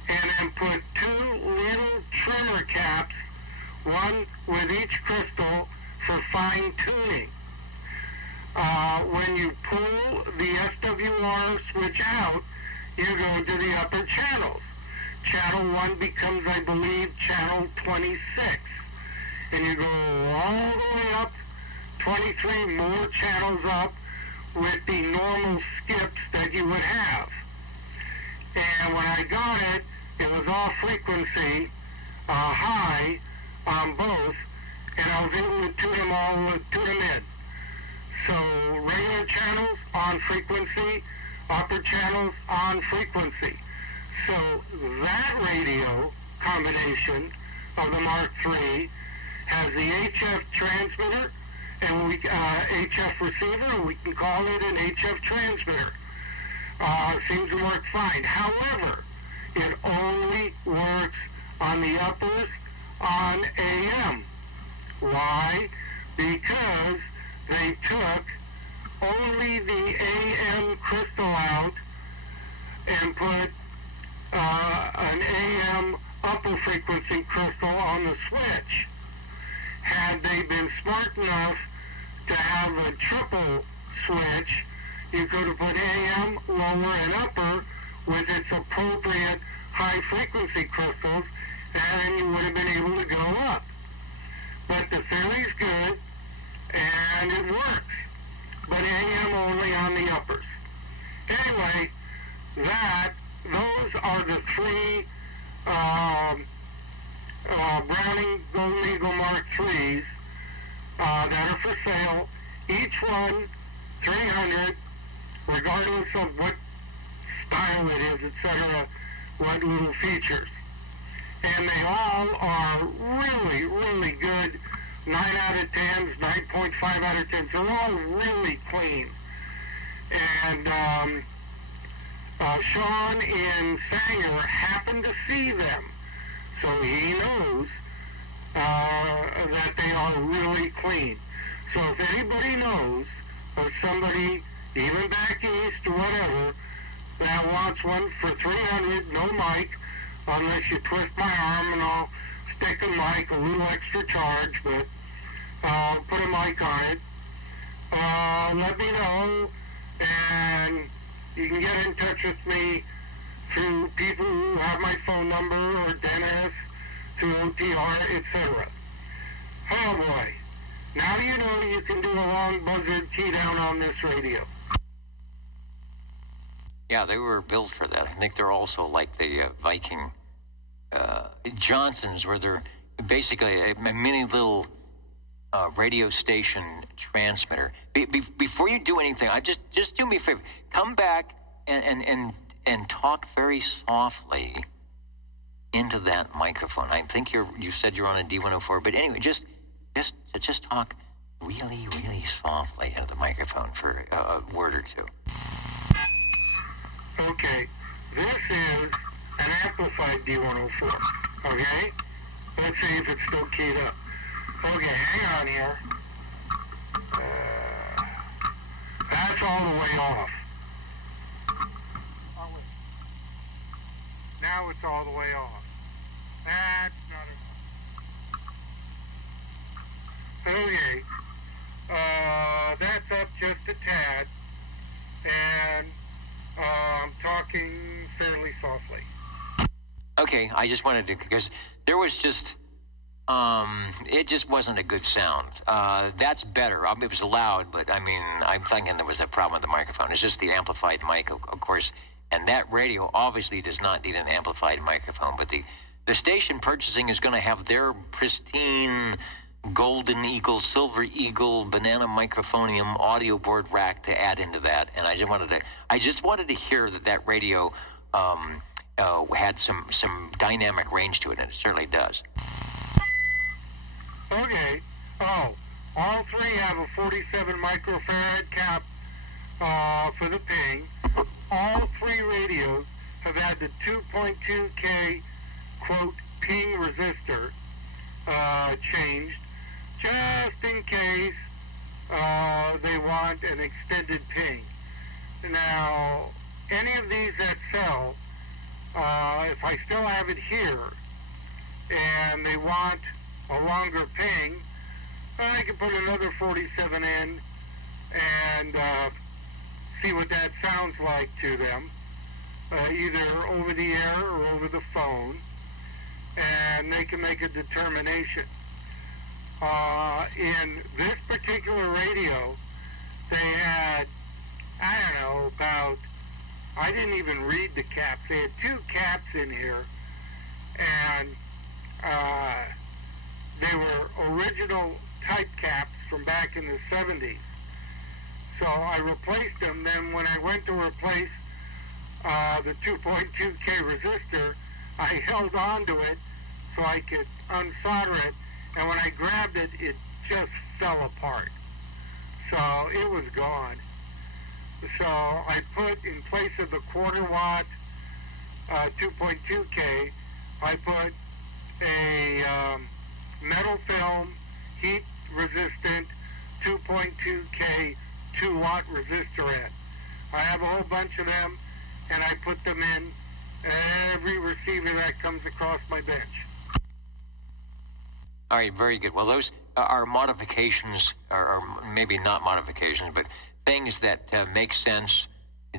and then put 2 little trimmer caps, one with each crystal for fine tuning. When you pull the SWR switch out, you go to the upper channels. Channel 1 becomes, I believe, channel 26. And you go all the way up, 23 more channels up with the normal skips that you would have. And when I got it, it was off frequency, high on both, and I was able to tune them in. So regular channels on frequency, upper channels on frequency. So that radio combination of the Mark III has the HF transmitter and HF receiver, and we can call it an HF transmitter. Seems to work fine. However, it only works on the uppers on AM. Why? Because they took only the AM crystal out and put an AM upper frequency crystal on the switch. Had they been smart enough to have a triple switch, you could have put AM, lower, and upper with its appropriate high frequency crystals, and you would have been able to go up. But the theory's good, and it works. But AM only on the uppers. Anyway, those are the 3 Browning Golden Eagle Mark IIIs that are for sale. Each one $300, regardless of what style it is, etc., what little features. And they all are really, really good 9 out of 10s, 9.5 out of 10s. They're all really clean. And Sean in Sanger happened to see them, so he knows that they are really clean. So if anybody knows of somebody, even back east or whatever, that wants one for $300, no mic, unless you twist my arm and I'll stick a mic, a little extra charge, but I'll put a mic on it. Let me know, and you can get in touch with me through people who have my phone number, or Dennis, through OTR, etc. Oh boy. Now you know you can do a long buzzard key down on this radio. Yeah, they were built for that. I think they're also like the Viking Johnsons, where they're basically a mini little radio station transmitter. Before you do anything, just do me a favor. Come back and talk very softly into that microphone. I think you said you're on a D104, but anyway, just talk really, really softly into the microphone for a word or two. Okay, this is an amplified D104, okay? Let's see if it's still keyed up. Okay, hang on here. That's all the way off. Oh, wait. Now it's all the way off. That's not enough. Okay, that's up just a tad, and I'm talking fairly softly. Okay, I just wanted to, because there was just, it just wasn't a good sound. That's better. It was loud, but I mean, I'm thinking there was a problem with the microphone. It's just the amplified mic, of course, and that radio obviously does not need an amplified microphone, but the station purchasing is going to have their pristine Golden Eagle, Silver Eagle, Banana Microphonium audio board rack to add into that, and I just wanted to hear that radio had some dynamic range to it, and it certainly does. Okay. Oh, all 3 have a 47 microfarad cap for the ping. All three radios have had the 2.2K, quote, ping resistor changed, just in case they want an extended ping. Now, any of these that sell, if I still have it here, and they want a longer ping, I can put another 47 in and see what that sounds like to them, either over the air or over the phone, and they can make a determination. In this particular radio, they had, I don't know, about, I didn't even read the caps. They had 2 caps in here, and they were original type caps from back in the 70s. So I replaced them. Then when I went to replace the 2.2K resistor, I held on to it so I could unsolder it, and when I grabbed it, it just fell apart. So it was gone. So I put, in place of the quarter-watt 2.2K, I put a metal film, heat-resistant 2.2K 2-watt resistor in. I have a whole bunch of them, and I put them in every receiver that comes across my bench. All right, very good. Well, those are modifications, or maybe not modifications, but things that make sense.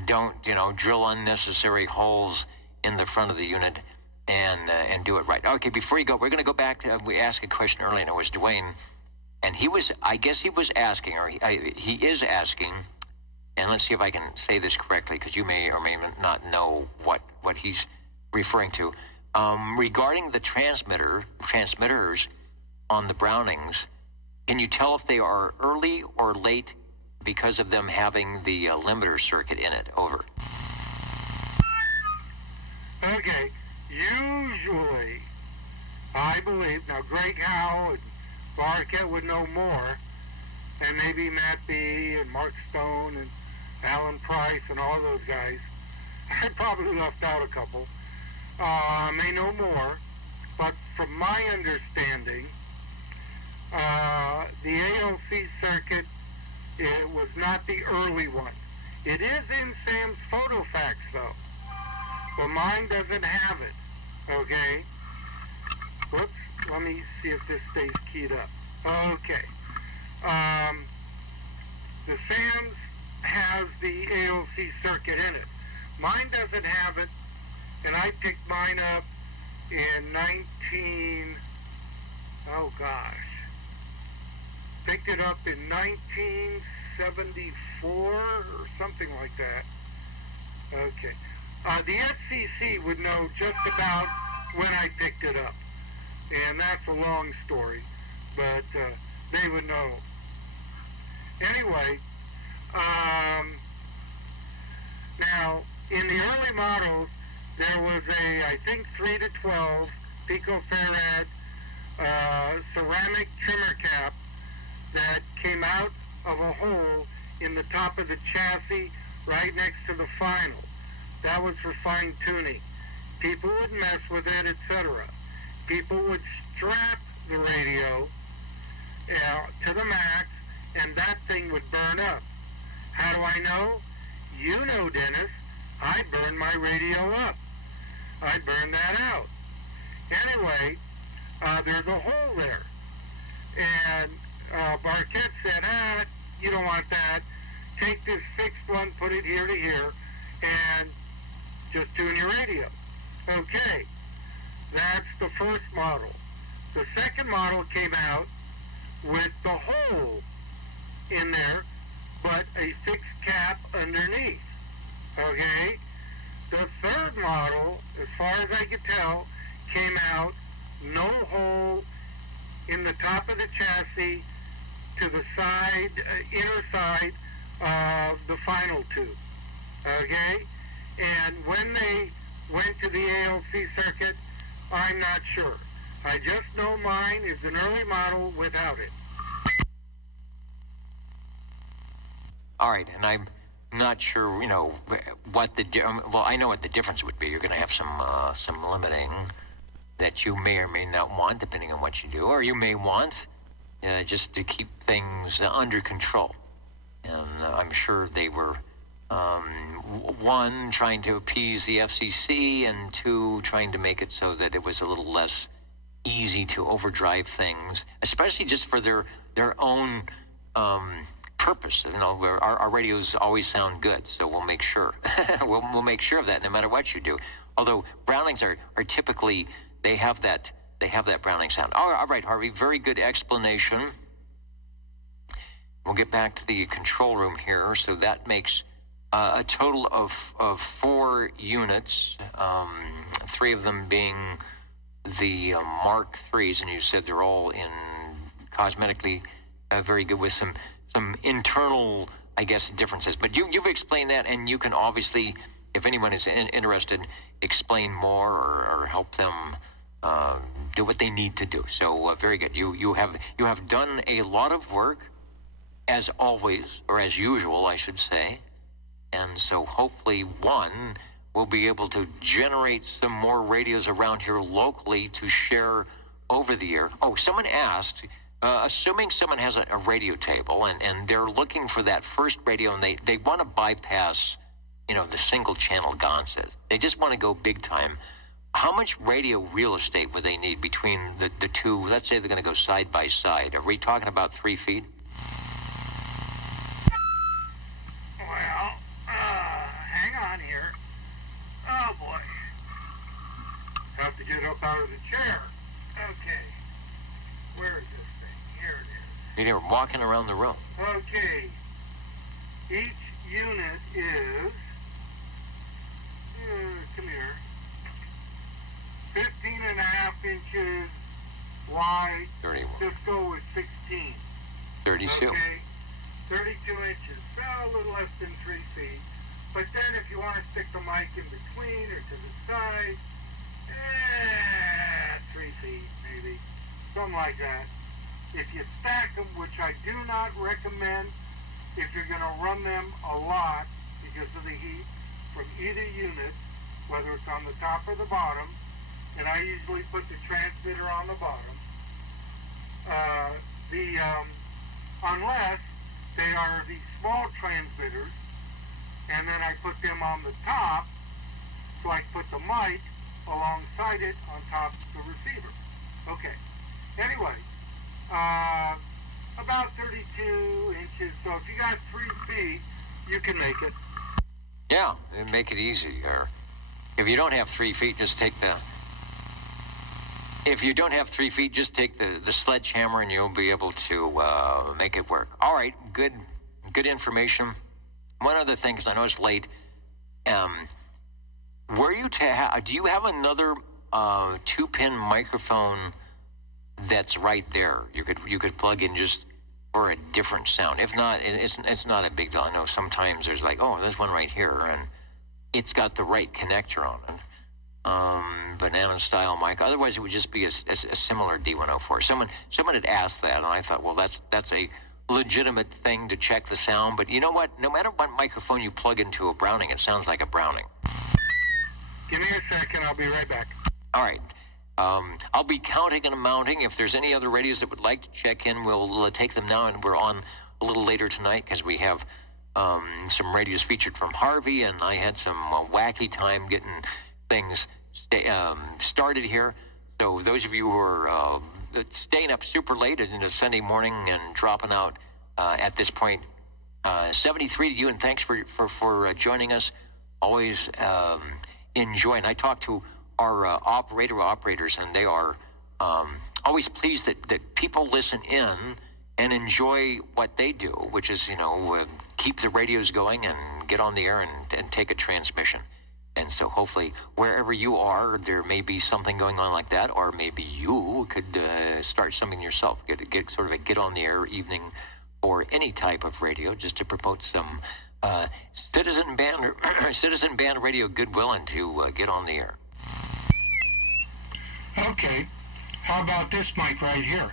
Don't, drill unnecessary holes in the front of the unit, and do it right. Okay, before you go, we're going to go back to, we asked a question earlier, and it was Dwayne, and I guess he was asking, or he is asking, and let's see if I can say this correctly, because you may or may not know what he's referring to. Regarding the transmitters on the Brownings, can you tell if they are early or late because of them having the limiter circuit in it? Over. Okay, usually, I believe, now Greg Howe and Barkett would know more, and maybe Matt B. and Mark Stone and Alan Price and all those guys. I probably left out a couple. May know more, but from my understanding, the ALC circuit, it was not the early one. It is in Sam's PhotoFax, though, but mine doesn't have it, okay? Whoops, let me see if this stays keyed up. Okay. The Sam's has the ALC circuit in it. Mine doesn't have it, and I picked mine up in picked it up in 1974 or something like that. Okay. The FCC would know just about when I picked it up, and that's a long story, but they would know. Anyway, now, in the early models, there was a, I think, 3 to 12 picofarad ceramic trimmer cap that came out of a hole in the top of the chassis right next to the final. That was for fine tuning. People would mess with it, etc. People would strap the radio to the max, and that thing would burn up. How do I know? You know, Dennis, I burned my radio up. I burned that out. Anyway, there's a hole there. And Barkett said, you don't want that. Take this fixed one, put it here to here, and just tune your radio. Okay, that's the first model. The second model came out with the hole in there, but a fixed cap underneath. Okay? The third model, as far as I could tell, came out no hole in the top of the chassis to the side, inner side of the final tube. Okay? And when they went to the ALC circuit, I'm not sure. I just know mine is an early model without it. All right, and not sure, what well, I know what the difference would be. You're going to have some limiting that you may or may not want, depending on what you do, or you may want just to keep things under control. And I'm sure they were, one, trying to appease the FCC, and two, trying to make it so that it was a little less easy to overdrive things, especially just for their own purpose. Where our radios always sound good, so we'll make sure. we'll make sure of that no matter what you do. Although Brownings are typically, they have that Browning sound. All right, Harvey, very good explanation. We'll get back to the control room here. So that makes a total of 4 units, 3 of them being the Mark IIIs, and you said they're all in cosmetically very good with some internal, I guess, differences. But you've explained that, and you can obviously, if anyone is interested, explain more or help them do what they need to do. So very good. You have done a lot of work, as always, or as usual, I should say. And so hopefully, one, we'll be able to generate some more radios around here locally to share over the air. Oh, someone asked, assuming someone has a radio table and they're looking for that first radio, and they want to bypass, the single channel Gonses. They just want to go big time. How much radio real estate would they need between the two? Let's say they're going to go side by side. Are we talking about 3 feet? Well, hang on here. Oh, boy. Have to get up out of the chair. Okay. Where is this thing? Here it is. You're walking around the room. Okay. Each unit is... come here. 15.5 inches wide. 31. Just go with 16. 32. Okay. 32 inches. Well, a little less than 3 feet. But then if you want to stick the mic in between or to the side, 3 feet maybe. Something like that. If you stack them, which I do not recommend if you're going to run them a lot because of the heat from either unit, whether it's on the top or the bottom, and I usually put the transmitter on the bottom, unless they are the small transmitters, and then I put them on the top, so I put the mic alongside it on top of the receiver. Okay. Anyway, about 32 inches, so if you got 3 feet, you can make it. Yeah, and make it easy. Or if you don't have 3 feet, just take the... If you don't have 3 feet, just take the sledgehammer and you'll be able to make it work. All right, good information. One other thing, because I know it's late. Do you have another 2-pin microphone that's right there? You could plug in just for a different sound. If not, it's not a big deal. I know sometimes there's like, oh, there's one right here, and it's got the right connector on it. Banana style mic. Otherwise, it would just be a similar D104. Someone had asked that, and I thought, well, that's a legitimate thing to check the sound. But you know what? No matter what microphone you plug into a Browning, it sounds like a Browning. Give me a second. I'll be right back. All right. I'll be counting and mounting. If there's any other radios that would like to check in, we'll take them now, and we're on a little later tonight because we have some radios featured from Harvey, and I had some wacky time getting things started here. So those of you who are staying up super late into Sunday morning and dropping out at this point, 73 to you, and thanks for joining us. Always enjoying. I talked to our operators, and they are always pleased that people listen in and enjoy what they do, which is, keep the radios going and get on the air and take a transmission. And so hopefully wherever you are, there may be something going on like that, or maybe you could start something yourself, get sort of a get on the air evening for any type of radio, just to promote some citizen band radio goodwill and to get on the air. Okay. How about this mic right here?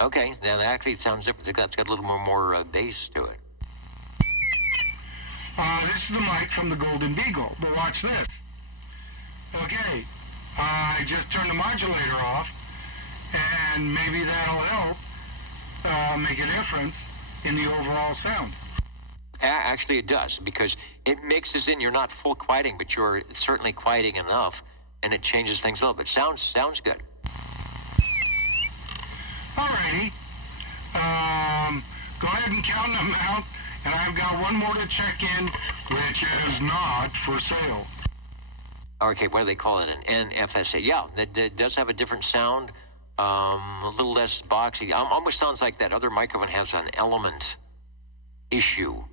Okay. Now actually it sounds different. It's got a little more bass to it. This is the mic from the Golden Beagle, but watch this. Okay, I just turned the modulator off, and maybe that'll help make a difference in the overall sound. Actually, it does, because it mixes in. You're not full quieting, but you're certainly quieting enough, and it changes things a little bit. Sounds good. Alrighty. Go ahead and count them out, and I've got one more to check in, which is not for sale. Okay, what do they call it? An NFSA. Yeah, that does have a different sound, a little less boxy. Almost sounds like that other microphone has an element issue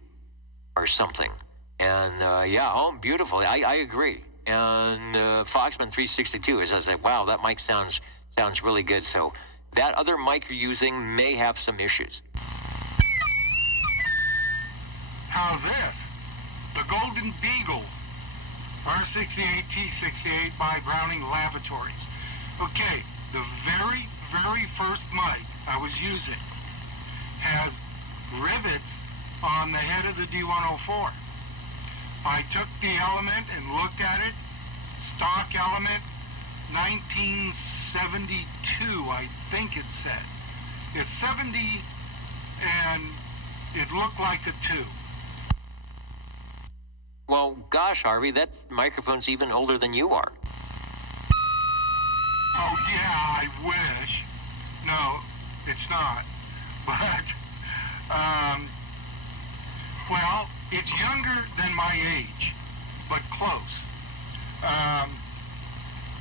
or something. And yeah, beautiful. I agree. And Foxman 362 is, I said, wow, that mic sounds really good. So that other mic you're using may have some issues. How's this? The Golden Beagle R68T68 by Browning Lavatories. Okay, the very first mic I was using has rivets on the head of the D104. I took the Element and looked at it. Stock Element, 1972, I think it said. It's 70, and it looked like a 2. Well, gosh, Harvey, that microphone's even older than you are. Oh, yeah, I wish. No, it's not. But, well, it's younger than my age, but close.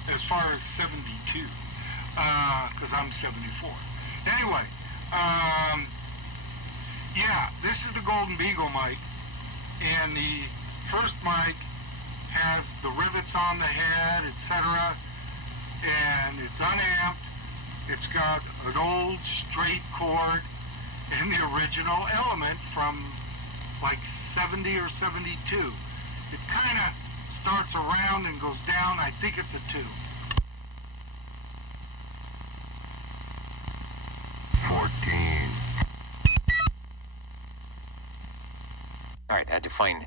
As far as 72, because I'm 74. Anyway, yeah, this is the Golden Beagle mic, and the first mic has the rivets on the head, etc., and it's unamped. It's got an old straight cord and the original Element from like 70 or 72. It kind of starts around and goes down. I think it's a 2. 14. All right, I had to find...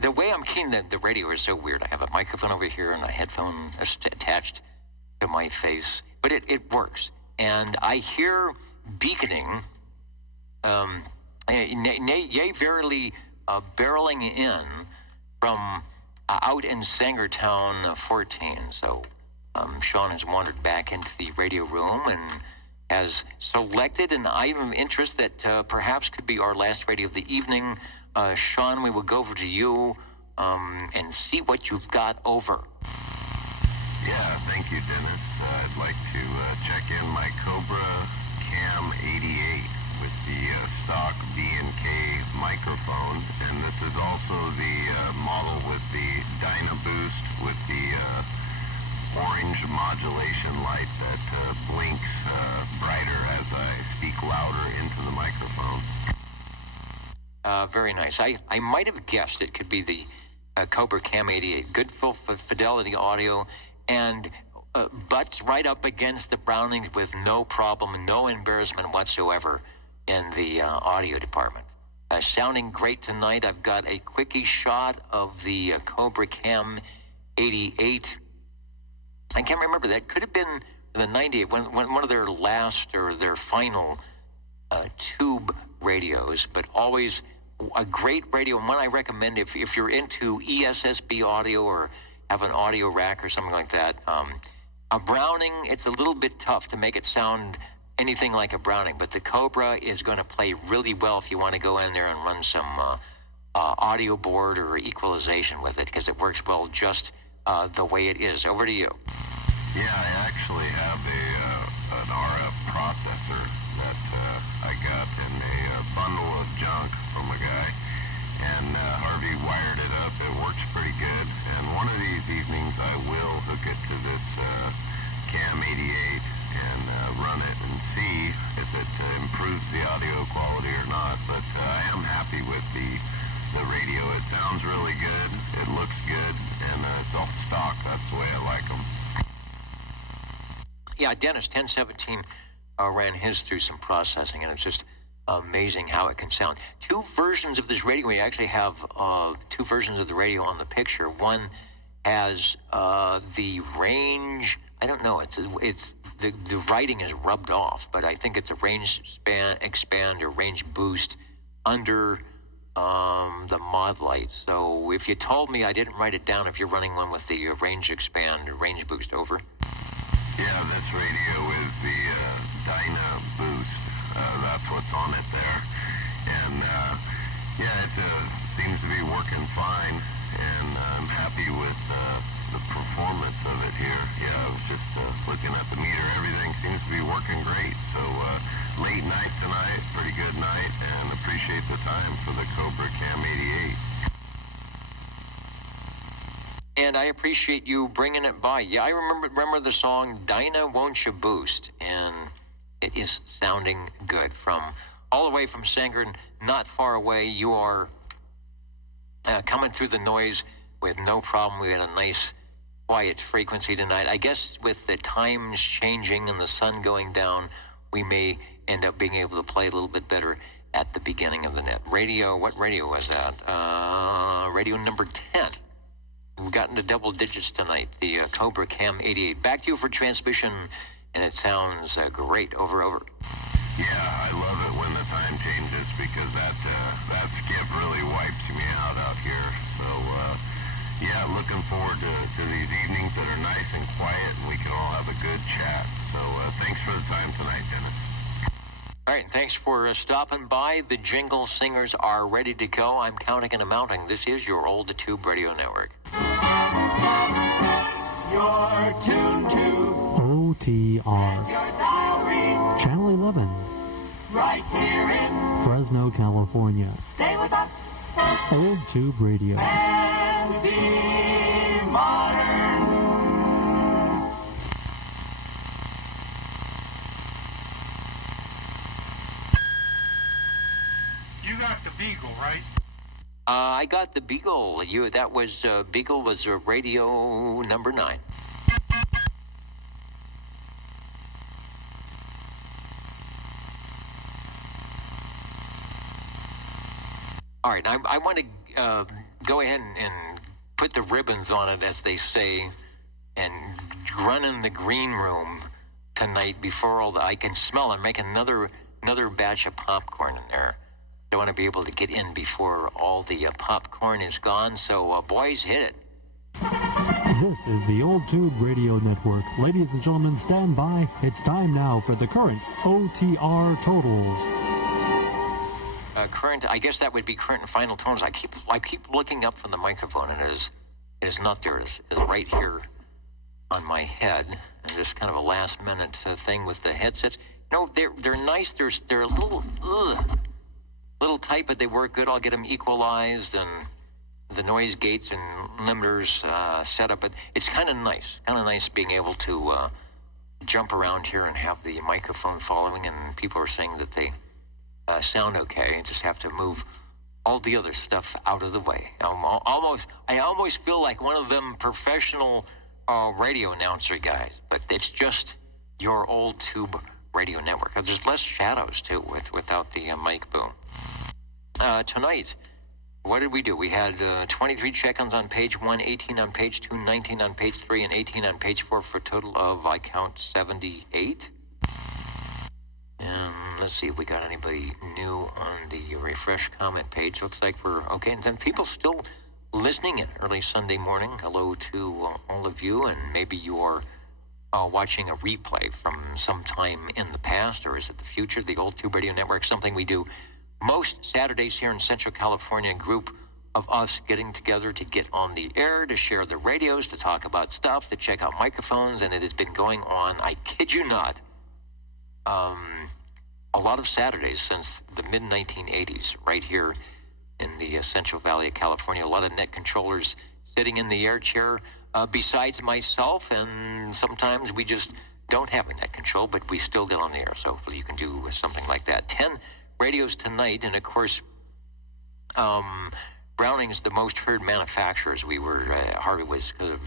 The way I'm keying the radio is so weird. I have a microphone over here and a headphone attached to my face. But it works. And I hear beaconing, yea, verily, barreling in from out in Sangertown 14. So Sean has wandered back into the radio room and has selected an item of interest that perhaps could be our last radio of the evening. Sean, we will go over to you and see what you've got over. Yeah, thank you, Dennis. I'd like to check in my Cobra Cam 88 with the stock B&K microphone, and this is also the model with the Dynaboost with the orange modulation light that blinks brighter as I speak louder into the microphone. Very nice. I might have guessed it could be the Cobra Cam 88. Good full fidelity audio, and butts right up against the Brownings with no problem, no embarrassment whatsoever in the audio department. Sounding great tonight. I've got a quickie shot of the Cobra Cam 88. I can't remember. That could have been the 98, one of their last or their final tube radios, but always a great radio, and one I recommend if you're into ESSB audio or have an audio rack or something like that. A Browning, it's a little bit tough to make it sound anything like a Browning, but the Cobra is going to play really well if you want to go in there and run some audio board or equalization with it, because it works well just the way it is. Over to you. Yeah, I actually have an RF processor that I got in a bundle of junk from a guy, and Harvey wired it up. It works pretty good, and one of these evenings I will hook it to this Cam 88 and run it and see if it improves the audio quality or not, but I am happy with the radio. It sounds really good, it looks good, and it's all stock. That's the way I like them. Yeah, Dennis 1017 ran his through some processing, and it's just amazing how it can sound. Two versions of this radio. We actually have two versions of the radio on the picture. One has the range. I don't know. It's the writing is rubbed off, but I think it's a range expand or range boost under the mod light. So if you told me, I didn't write it down, if you're running one with the range expand or range boost, over. Yeah, this radio is the Dyna Boost. That's what's on it there. And yeah, it seems to be working fine, and I'm happy with the performance of it here. Yeah, I was just looking at the meter. Everything seems to be working great. So late night tonight, pretty good night, and appreciate the time for the Cobra Cam 88. And I appreciate you bringing it by. Yeah, I remember the song Dyna Won't You Boost, and it is sounding good. From all the way from Sangren, not far away, you are coming through the noise with no problem. We had a nice quiet frequency tonight. I guess with the times changing and the sun going down, we may end up being able to play a little bit better at the beginning of the net. Radio, what radio was that? Radio number 10. We've gotten to double digits tonight, the Cobra Cam 88. Back to you for transmission, and it sounds great. Over. Yeah, I love it when the time changes, because that skip really wipes me out here. So, yeah, looking forward to these evenings that are nice and quiet, and we can all have a good chat. So, thanks for the time tonight, Dennis. All right, thanks for stopping by. The Jingle Singers are ready to go. I'm counting and amounting. This is your Old Tube Radio Network. You're tuned to OTR. your dial reads Channel 11. right here in Fresno, California. Stay with us Old Tube Radio. and be modern. You got the Beagle, right? I got the Beagle. That was Beagle was radio number 9. All right, I want to go ahead and put the ribbons on it, as they say, and run in the green room tonight before all the. I can smell and make another batch of popcorn in there. I want to be able to get in before all the popcorn is gone. So, boys, hit it. This is the Old Tube Radio Network. Ladies and gentlemen, stand by. It's time now for the current OTR totals. Current, I guess that would be current and final tones. I keep looking up from the microphone, and it is not there. It is right here on my head, and this kind of a last minute thing with the headsets. No, they're nice. They're a little tight, but they work good. I'll get them equalized and the noise gates and limiters set up. But it's kind of nice being able to jump around here and have the microphone following, and people are saying that they sound okay. You just have to move all the other stuff out of the way. I almost feel like one of them professional radio announcer guys, but it's just your Old Tube Radio Network. There's less shadows too without the mic boom. Tonight, what did we do? We had 23 check-ins on page 1, 18 on page 2, 19 on page 3, and 18 on page 4 for a total of, I count, 78. And let's see if we got anybody new on the refresh comment page. Looks like we're okay. And then people still listening in early Sunday morning. Hello to all of you, and maybe you are watching a replay from some time in the past, or is it the future? The Old Tube Radio Network, something we do most Saturdays here in Central California, a group of us getting together to get on the air, to share the radios, to talk about stuff, to check out microphones, and it has been going on, I kid you not, a lot of Saturdays since the mid-1980s, right here in the Central Valley of California. A lot of net controllers sitting in the air chair besides myself, and sometimes we just don't have a net control, but we still get on the air, so hopefully you can do something like that. 10 radios tonight, and of course, Browning's the most heard manufacturer. As we were, Harvey was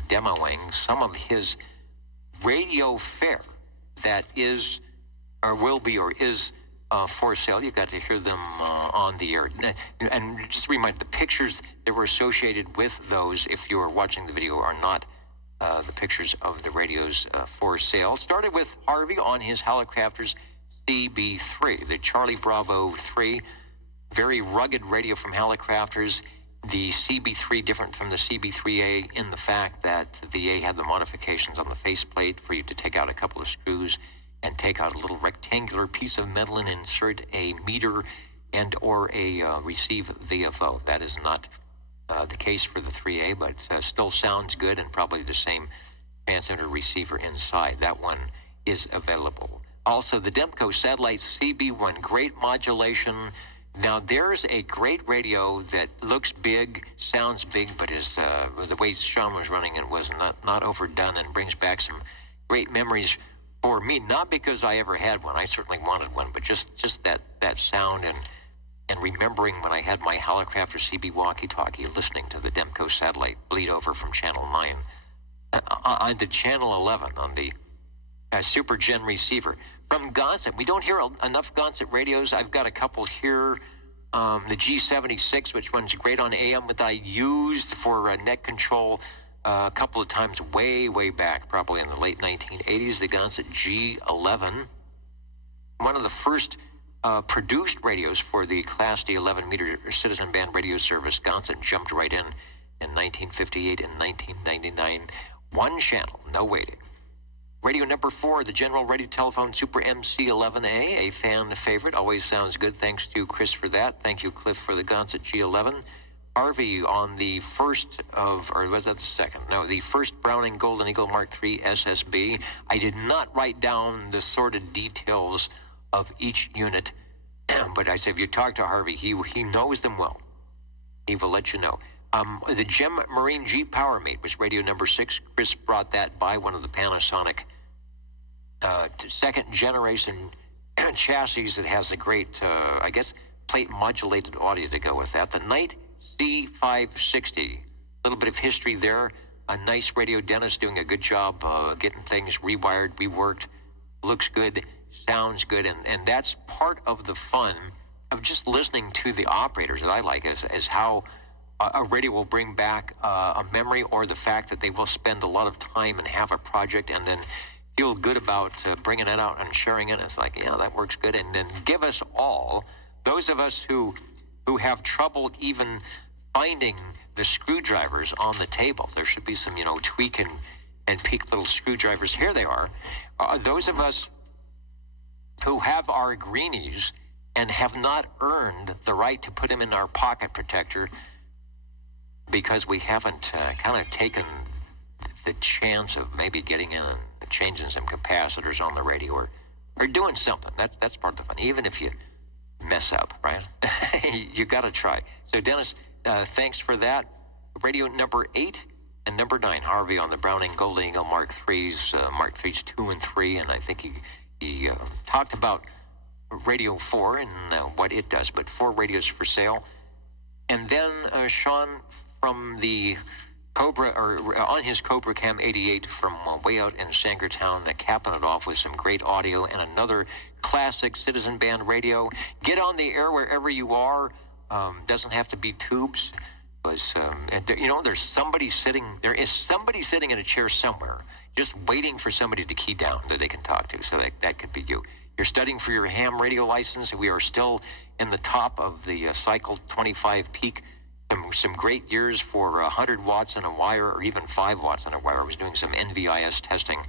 demoing some of his radio fare that is, or will be, or is for sale. You got to hear them on the air. And just to remind, the pictures that were associated with those, if you are watching the video, are not the pictures of the radios for sale. Started with Harvey on his Helicrafters CB3, the Charlie Bravo 3, very rugged radio from Helicrafters. The CB3 different from the CB3A in the fact that the A had the modifications on the faceplate for you to take out a couple of screws and take out a little rectangular piece of metal and insert a meter and or a receive VFO. That is not the case for the 3A, but still sounds good and probably the same transmitter receiver inside. That one is available. Also, the Demco Satellite CB1, great modulation. Now, there's a great radio that looks big, sounds big, but is the way Sean was running it was not overdone and brings back some great memories for me. Not because I ever had one. I certainly wanted one, but just that sound and remembering when I had my Helicrafter CB walkie-talkie listening to the Demco Satellite bleed over from Channel 9 onto Channel 11 on the Super Gen receiver. From Gonset, we don't hear enough Gonset radios. I've got a couple here. The G76, which runs great on AM, that I used for net control a couple of times way back, probably in the late 1980s. The Gonset G11, one of the first produced radios for the Class D 11-meter citizen band radio service. Gonset jumped right in 1958 and 1999. One channel, no waiting. Radio number 4, the General Radio Telephone Super MC11A, a fan favorite. Always sounds good. Thanks to Chris for that. Thank you, Cliff, for the Gonset G11. Harvey on the first of, or was that the second? No, the first Browning Golden Eagle Mark III SSB. I did not write down the sordid details of each unit, but I said if you talk to Harvey, he knows them well. He will let you know. The Gem Marine G Power Mate was radio number 6. Chris brought that by, one of the Panasonic second generation chassis that has a great, I guess, plate modulated audio to go with that. The Knight C560, a little bit of history there. A nice radio. Dennis doing a good job getting things rewired, reworked. Looks good, sounds good, and that's part of the fun of just listening to the operators that I like, is how a radio will bring back a memory, or the fact that they will spend a lot of time and have a project and then feel good about bringing it out and sharing it. It's like, yeah, that works good. And then give us all, those of us who have trouble even finding the screwdrivers on the table. There should be some, tweak and peak little screwdrivers. Here they are. Those of us who have our greenies and have not earned the right to put them in our pocket protector because we haven't kind of taken the chance of maybe getting in and changing some capacitors on the radio or doing something. That's part of the fun. Even if you mess up, right? You got to try. So, Dennis, thanks for that. Radio number 8 and number 9, Harvey on the Browning Golden Eagle Mark III's, Mark III's 2 and 3, and I think he talked about Radio 4 and what it does, but 4 radios for sale. And then Sean from the Cobra, or on his Cobra Cam 88 from way out in Sangertown, capping it off with some great audio and another classic citizen band radio. Get on the air wherever you are. Doesn't have to be tubes. There's somebody sitting. There is somebody sitting in a chair somewhere, just waiting for somebody to key down that they can talk to. So that could be you. You're studying for your ham radio license. We are still in the top of the Cycle 25 peak. Some great years for 100 watts on a wire, or even 5 watts on a wire. I was doing some NVIS testing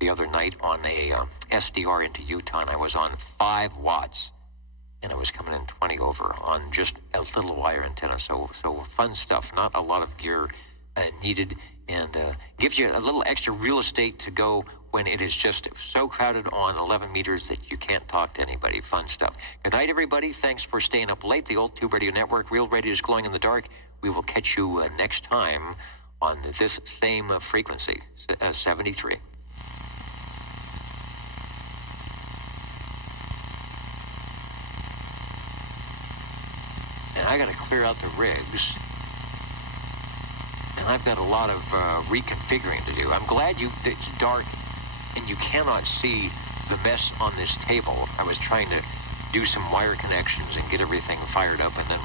the other night on a SDR into Utah, and I was on 5 watts, and I was coming in 20 over on just a little wire antenna. So fun stuff. Not a lot of gear needed, and gives you a little extra real estate to go when it is just so crowded on 11 meters that you can't talk to anybody. Fun stuff. Good night, everybody. Thanks for staying up late. The Old Tube Radio Network, Real Radio is glowing in the dark. We will catch you next time on this same frequency, 73. And I got to clear out the rigs. And I've got a lot of reconfiguring to do. I'm glad it's dark and you cannot see the mess on this table. I was trying to do some wire connections and get everything fired up, and then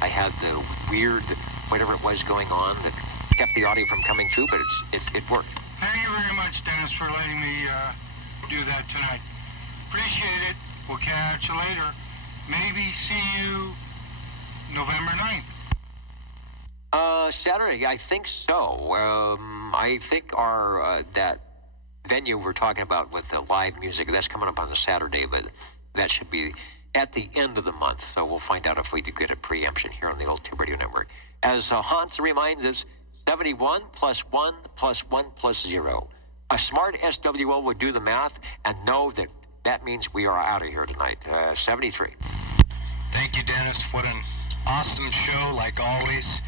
I had the weird, whatever it was going on that kept the audio from coming through, but it worked. Thank you very much, Dennis, for letting me do that tonight. Appreciate it. We'll catch you later. Maybe see you November 9th. Saturday, I think so. I think our that venue we're talking about with the live music, that's coming up on the Saturday, but that should be at the end of the month, so we'll find out if we do get a preemption here on the Old Tube Radio Network. As Hans reminds us, 71 plus 1 plus 1 plus 0. A smart SWO would do the math and know that that means we are out of here tonight. 73. Thank you, Dennis. What an awesome show, like always,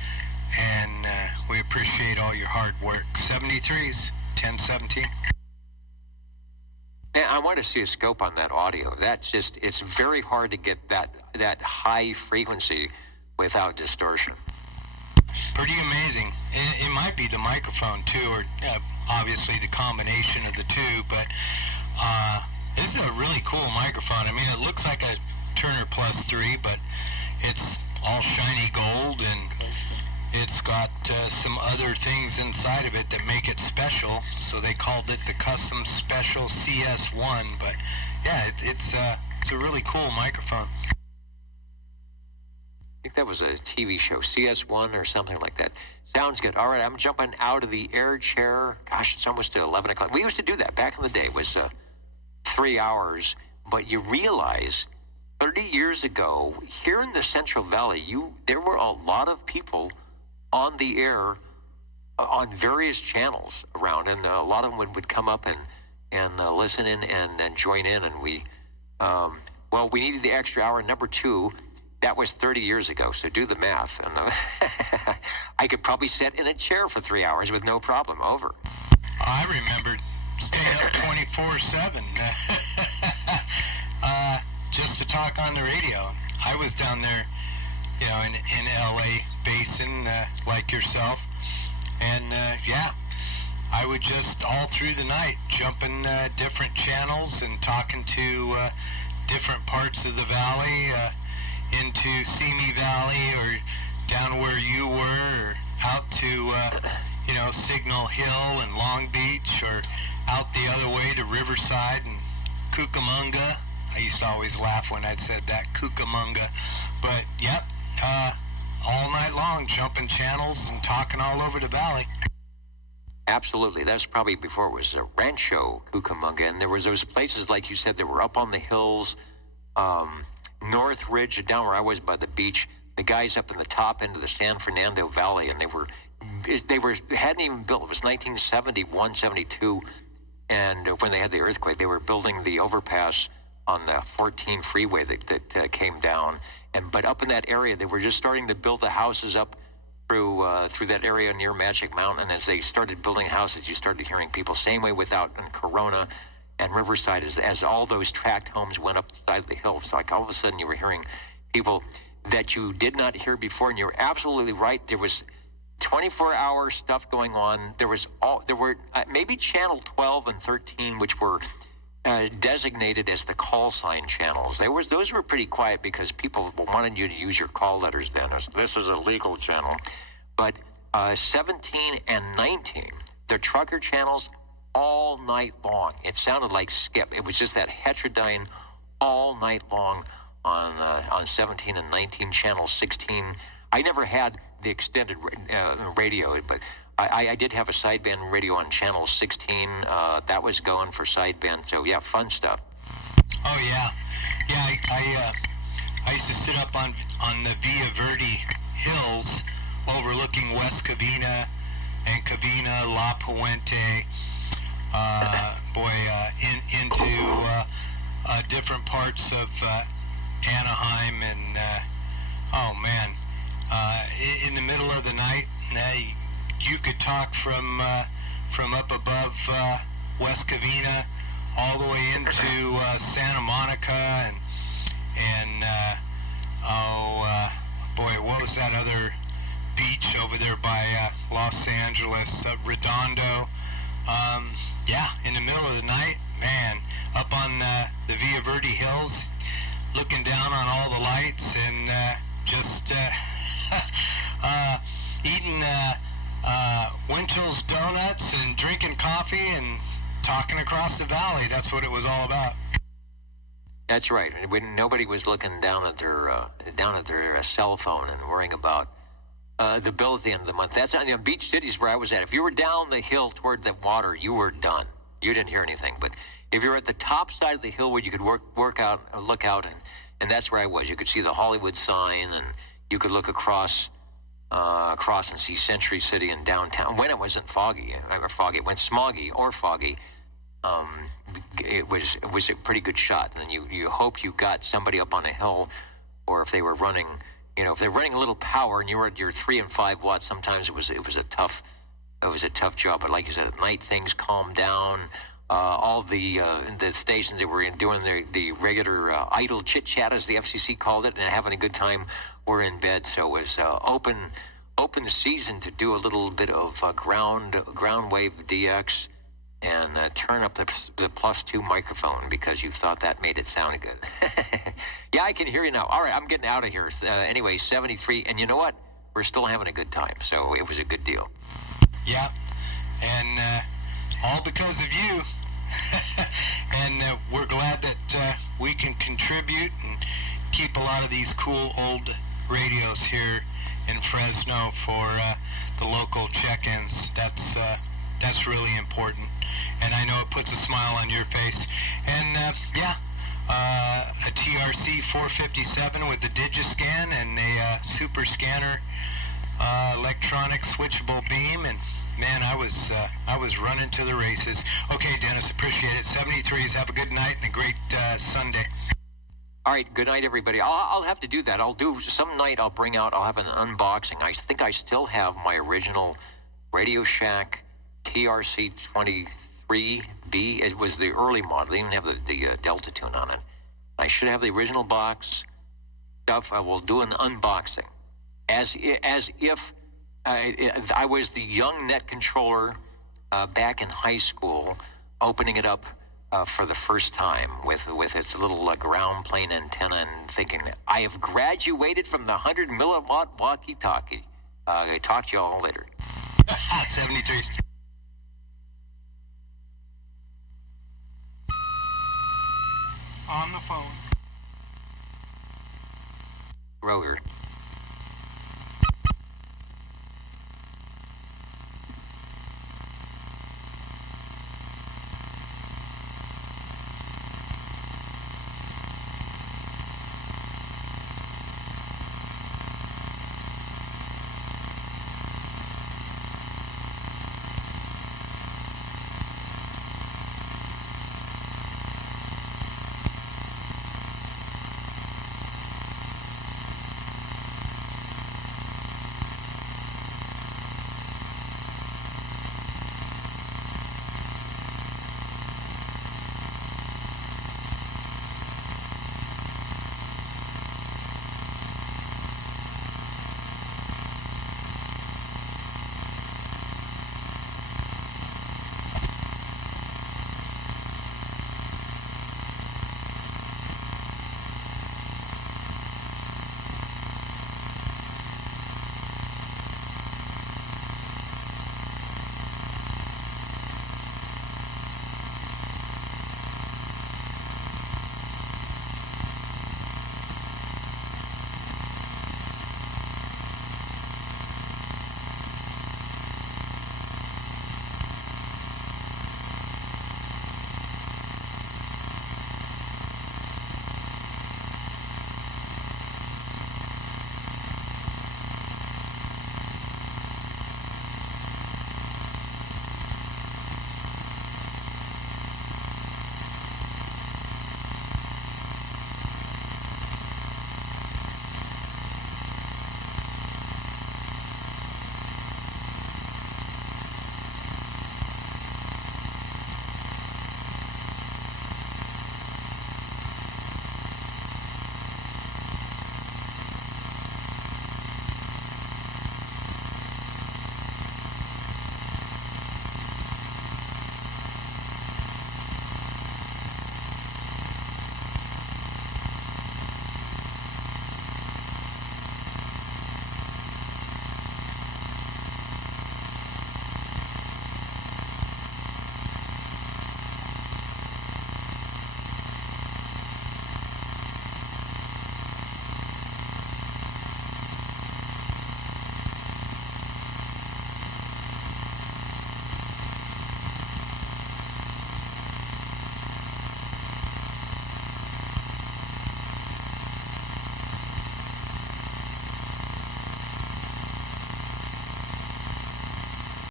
and we appreciate all your hard work. 73's 1017. Yeah, I want to see a scope on that audio. That's just, it's very hard to get that high frequency without distortion. Pretty amazing. It might be the microphone, too, or obviously the combination of the two, but this is a really cool microphone. I mean, it looks like a Turner Plus 3, but it's all shiny gold, and it's got some other things inside of it that make it special, so they called it the Custom Special CS1, but yeah, it's a really cool microphone. I think that was a TV show, CS1 or something like that. Sounds good. All right, I'm jumping out of the air chair. Gosh, it's almost 11 o'clock. We used to do that back in the day. It was 3 hours, but you realize 30 years ago, here in the Central Valley, there were a lot of people on the air on various channels around, and a lot of them would come up and listen in and join in, and we needed the extra hour. Number 2, that was 30 years ago, so do the math. And I could probably sit in a chair for 3 hours with no problem. Over. I remember staying up 24/7 just to talk on the radio. I was down there, in LA Basin, like yourself, and I would just all through the night jumping different channels and talking to different parts of the valley, into Simi Valley, or down where you were, or out to Signal Hill and Long Beach, or out the other way to Riverside and Cucamonga. I used to always laugh when I'd said that, Cucamonga. But yep, all night long jumping channels and talking all over the valley. Absolutely. That's probably before it was a Rancho Cucamonga, and there was those places, like you said, that were up on the hills, North Ridge, down where I was by the beach. The guys up in the top end of the San Fernando Valley, and they hadn't even built. It was 1971, 72, and when they had the earthquake, they were building the overpass on the 14 freeway that came down. But up in that area, they were just starting to build the houses up through that area near Magic Mountain. And as they started building houses, you started hearing people. Same way without in Corona and Riverside, as all those tract homes went up the side of the hill. It's like all of a sudden you were hearing people that you did not hear before, and you're absolutely right. There was 24-hour stuff going on. There were maybe channel 12 and 13, which were designated as the call sign channels. Those were pretty quiet because people wanted you to use your call letters then. This is a legal channel. But 17 and 19, the trucker channels, all night long. It sounded like Skip. It was just that heterodyne all night long on 17 and 19. Channel 16. I never had the extended radio, but I did have a sideband radio on channel 16. That was going for sideband. So yeah, fun stuff. Oh yeah, I used to sit up on the Villa Verde hills overlooking West Covina and Covina, La Puente. Into different parts of Anaheim, and in the middle of the night, you could talk from up above West Covina all the way into Santa Monica, what was that other beach over there by Los Angeles, Redondo? In the middle of the night, man, up on the Villa Verde Hills, looking down on all the lights and just eating Winchell's donuts and drinking coffee and talking across the valley. That's what it was all about. That's right. When nobody was looking down at their cell phone and worrying about the bill at the end of the month. That's on Beach Cities where I was at. If you were down the hill toward the water, you were done. You didn't hear anything. But if you were at the top side of the hill where you could look out, and that's where I was. You could see the Hollywood sign, and you could look across and see Century City and downtown. When it wasn't foggy, when smoggy or foggy, it was a pretty good shot. And then you hope you got somebody up on a hill, or if they were running, if they're running a little power and you were at your 3 and 5 watts, sometimes it was a tough job. But like you said, at night things calmed down. All the stations that were doing the regular idle chit chat, as the FCC called it, and having a good time, were in bed. So it was open season to do a little bit of ground wave DX and turn up the +2 microphone because you thought that made it sound good. Yeah, I can hear you now. All right, I'm getting out of here. Anyway, 73, and you know what? We're still having a good time, so it was a good deal. Yeah, and all because of you. And we're glad that we can contribute and keep a lot of these cool old radios here in Fresno for the local check-ins. That's really important, and I know it puts a smile on your face. And a TRC 457 with the Digiscan and a super scanner electronic switchable beam, and man, I was running to the races. Okay, Dennis, appreciate it. 73s, have a good night and a great Sunday. All right, good night, everybody. I'll have to do that. I'll have an unboxing. I think I still have my original Radio Shack TRC 23B. It was the early model. They didn't have the Delta tune on it. I should have the original box stuff. I will do an unboxing. As if I was the young net controller back in high school, opening it up for the first time with its little ground plane antenna and thinking, I have graduated from the 100 milliwatt walkie-talkie. I talk to you all later. 73. On the phone. Roger.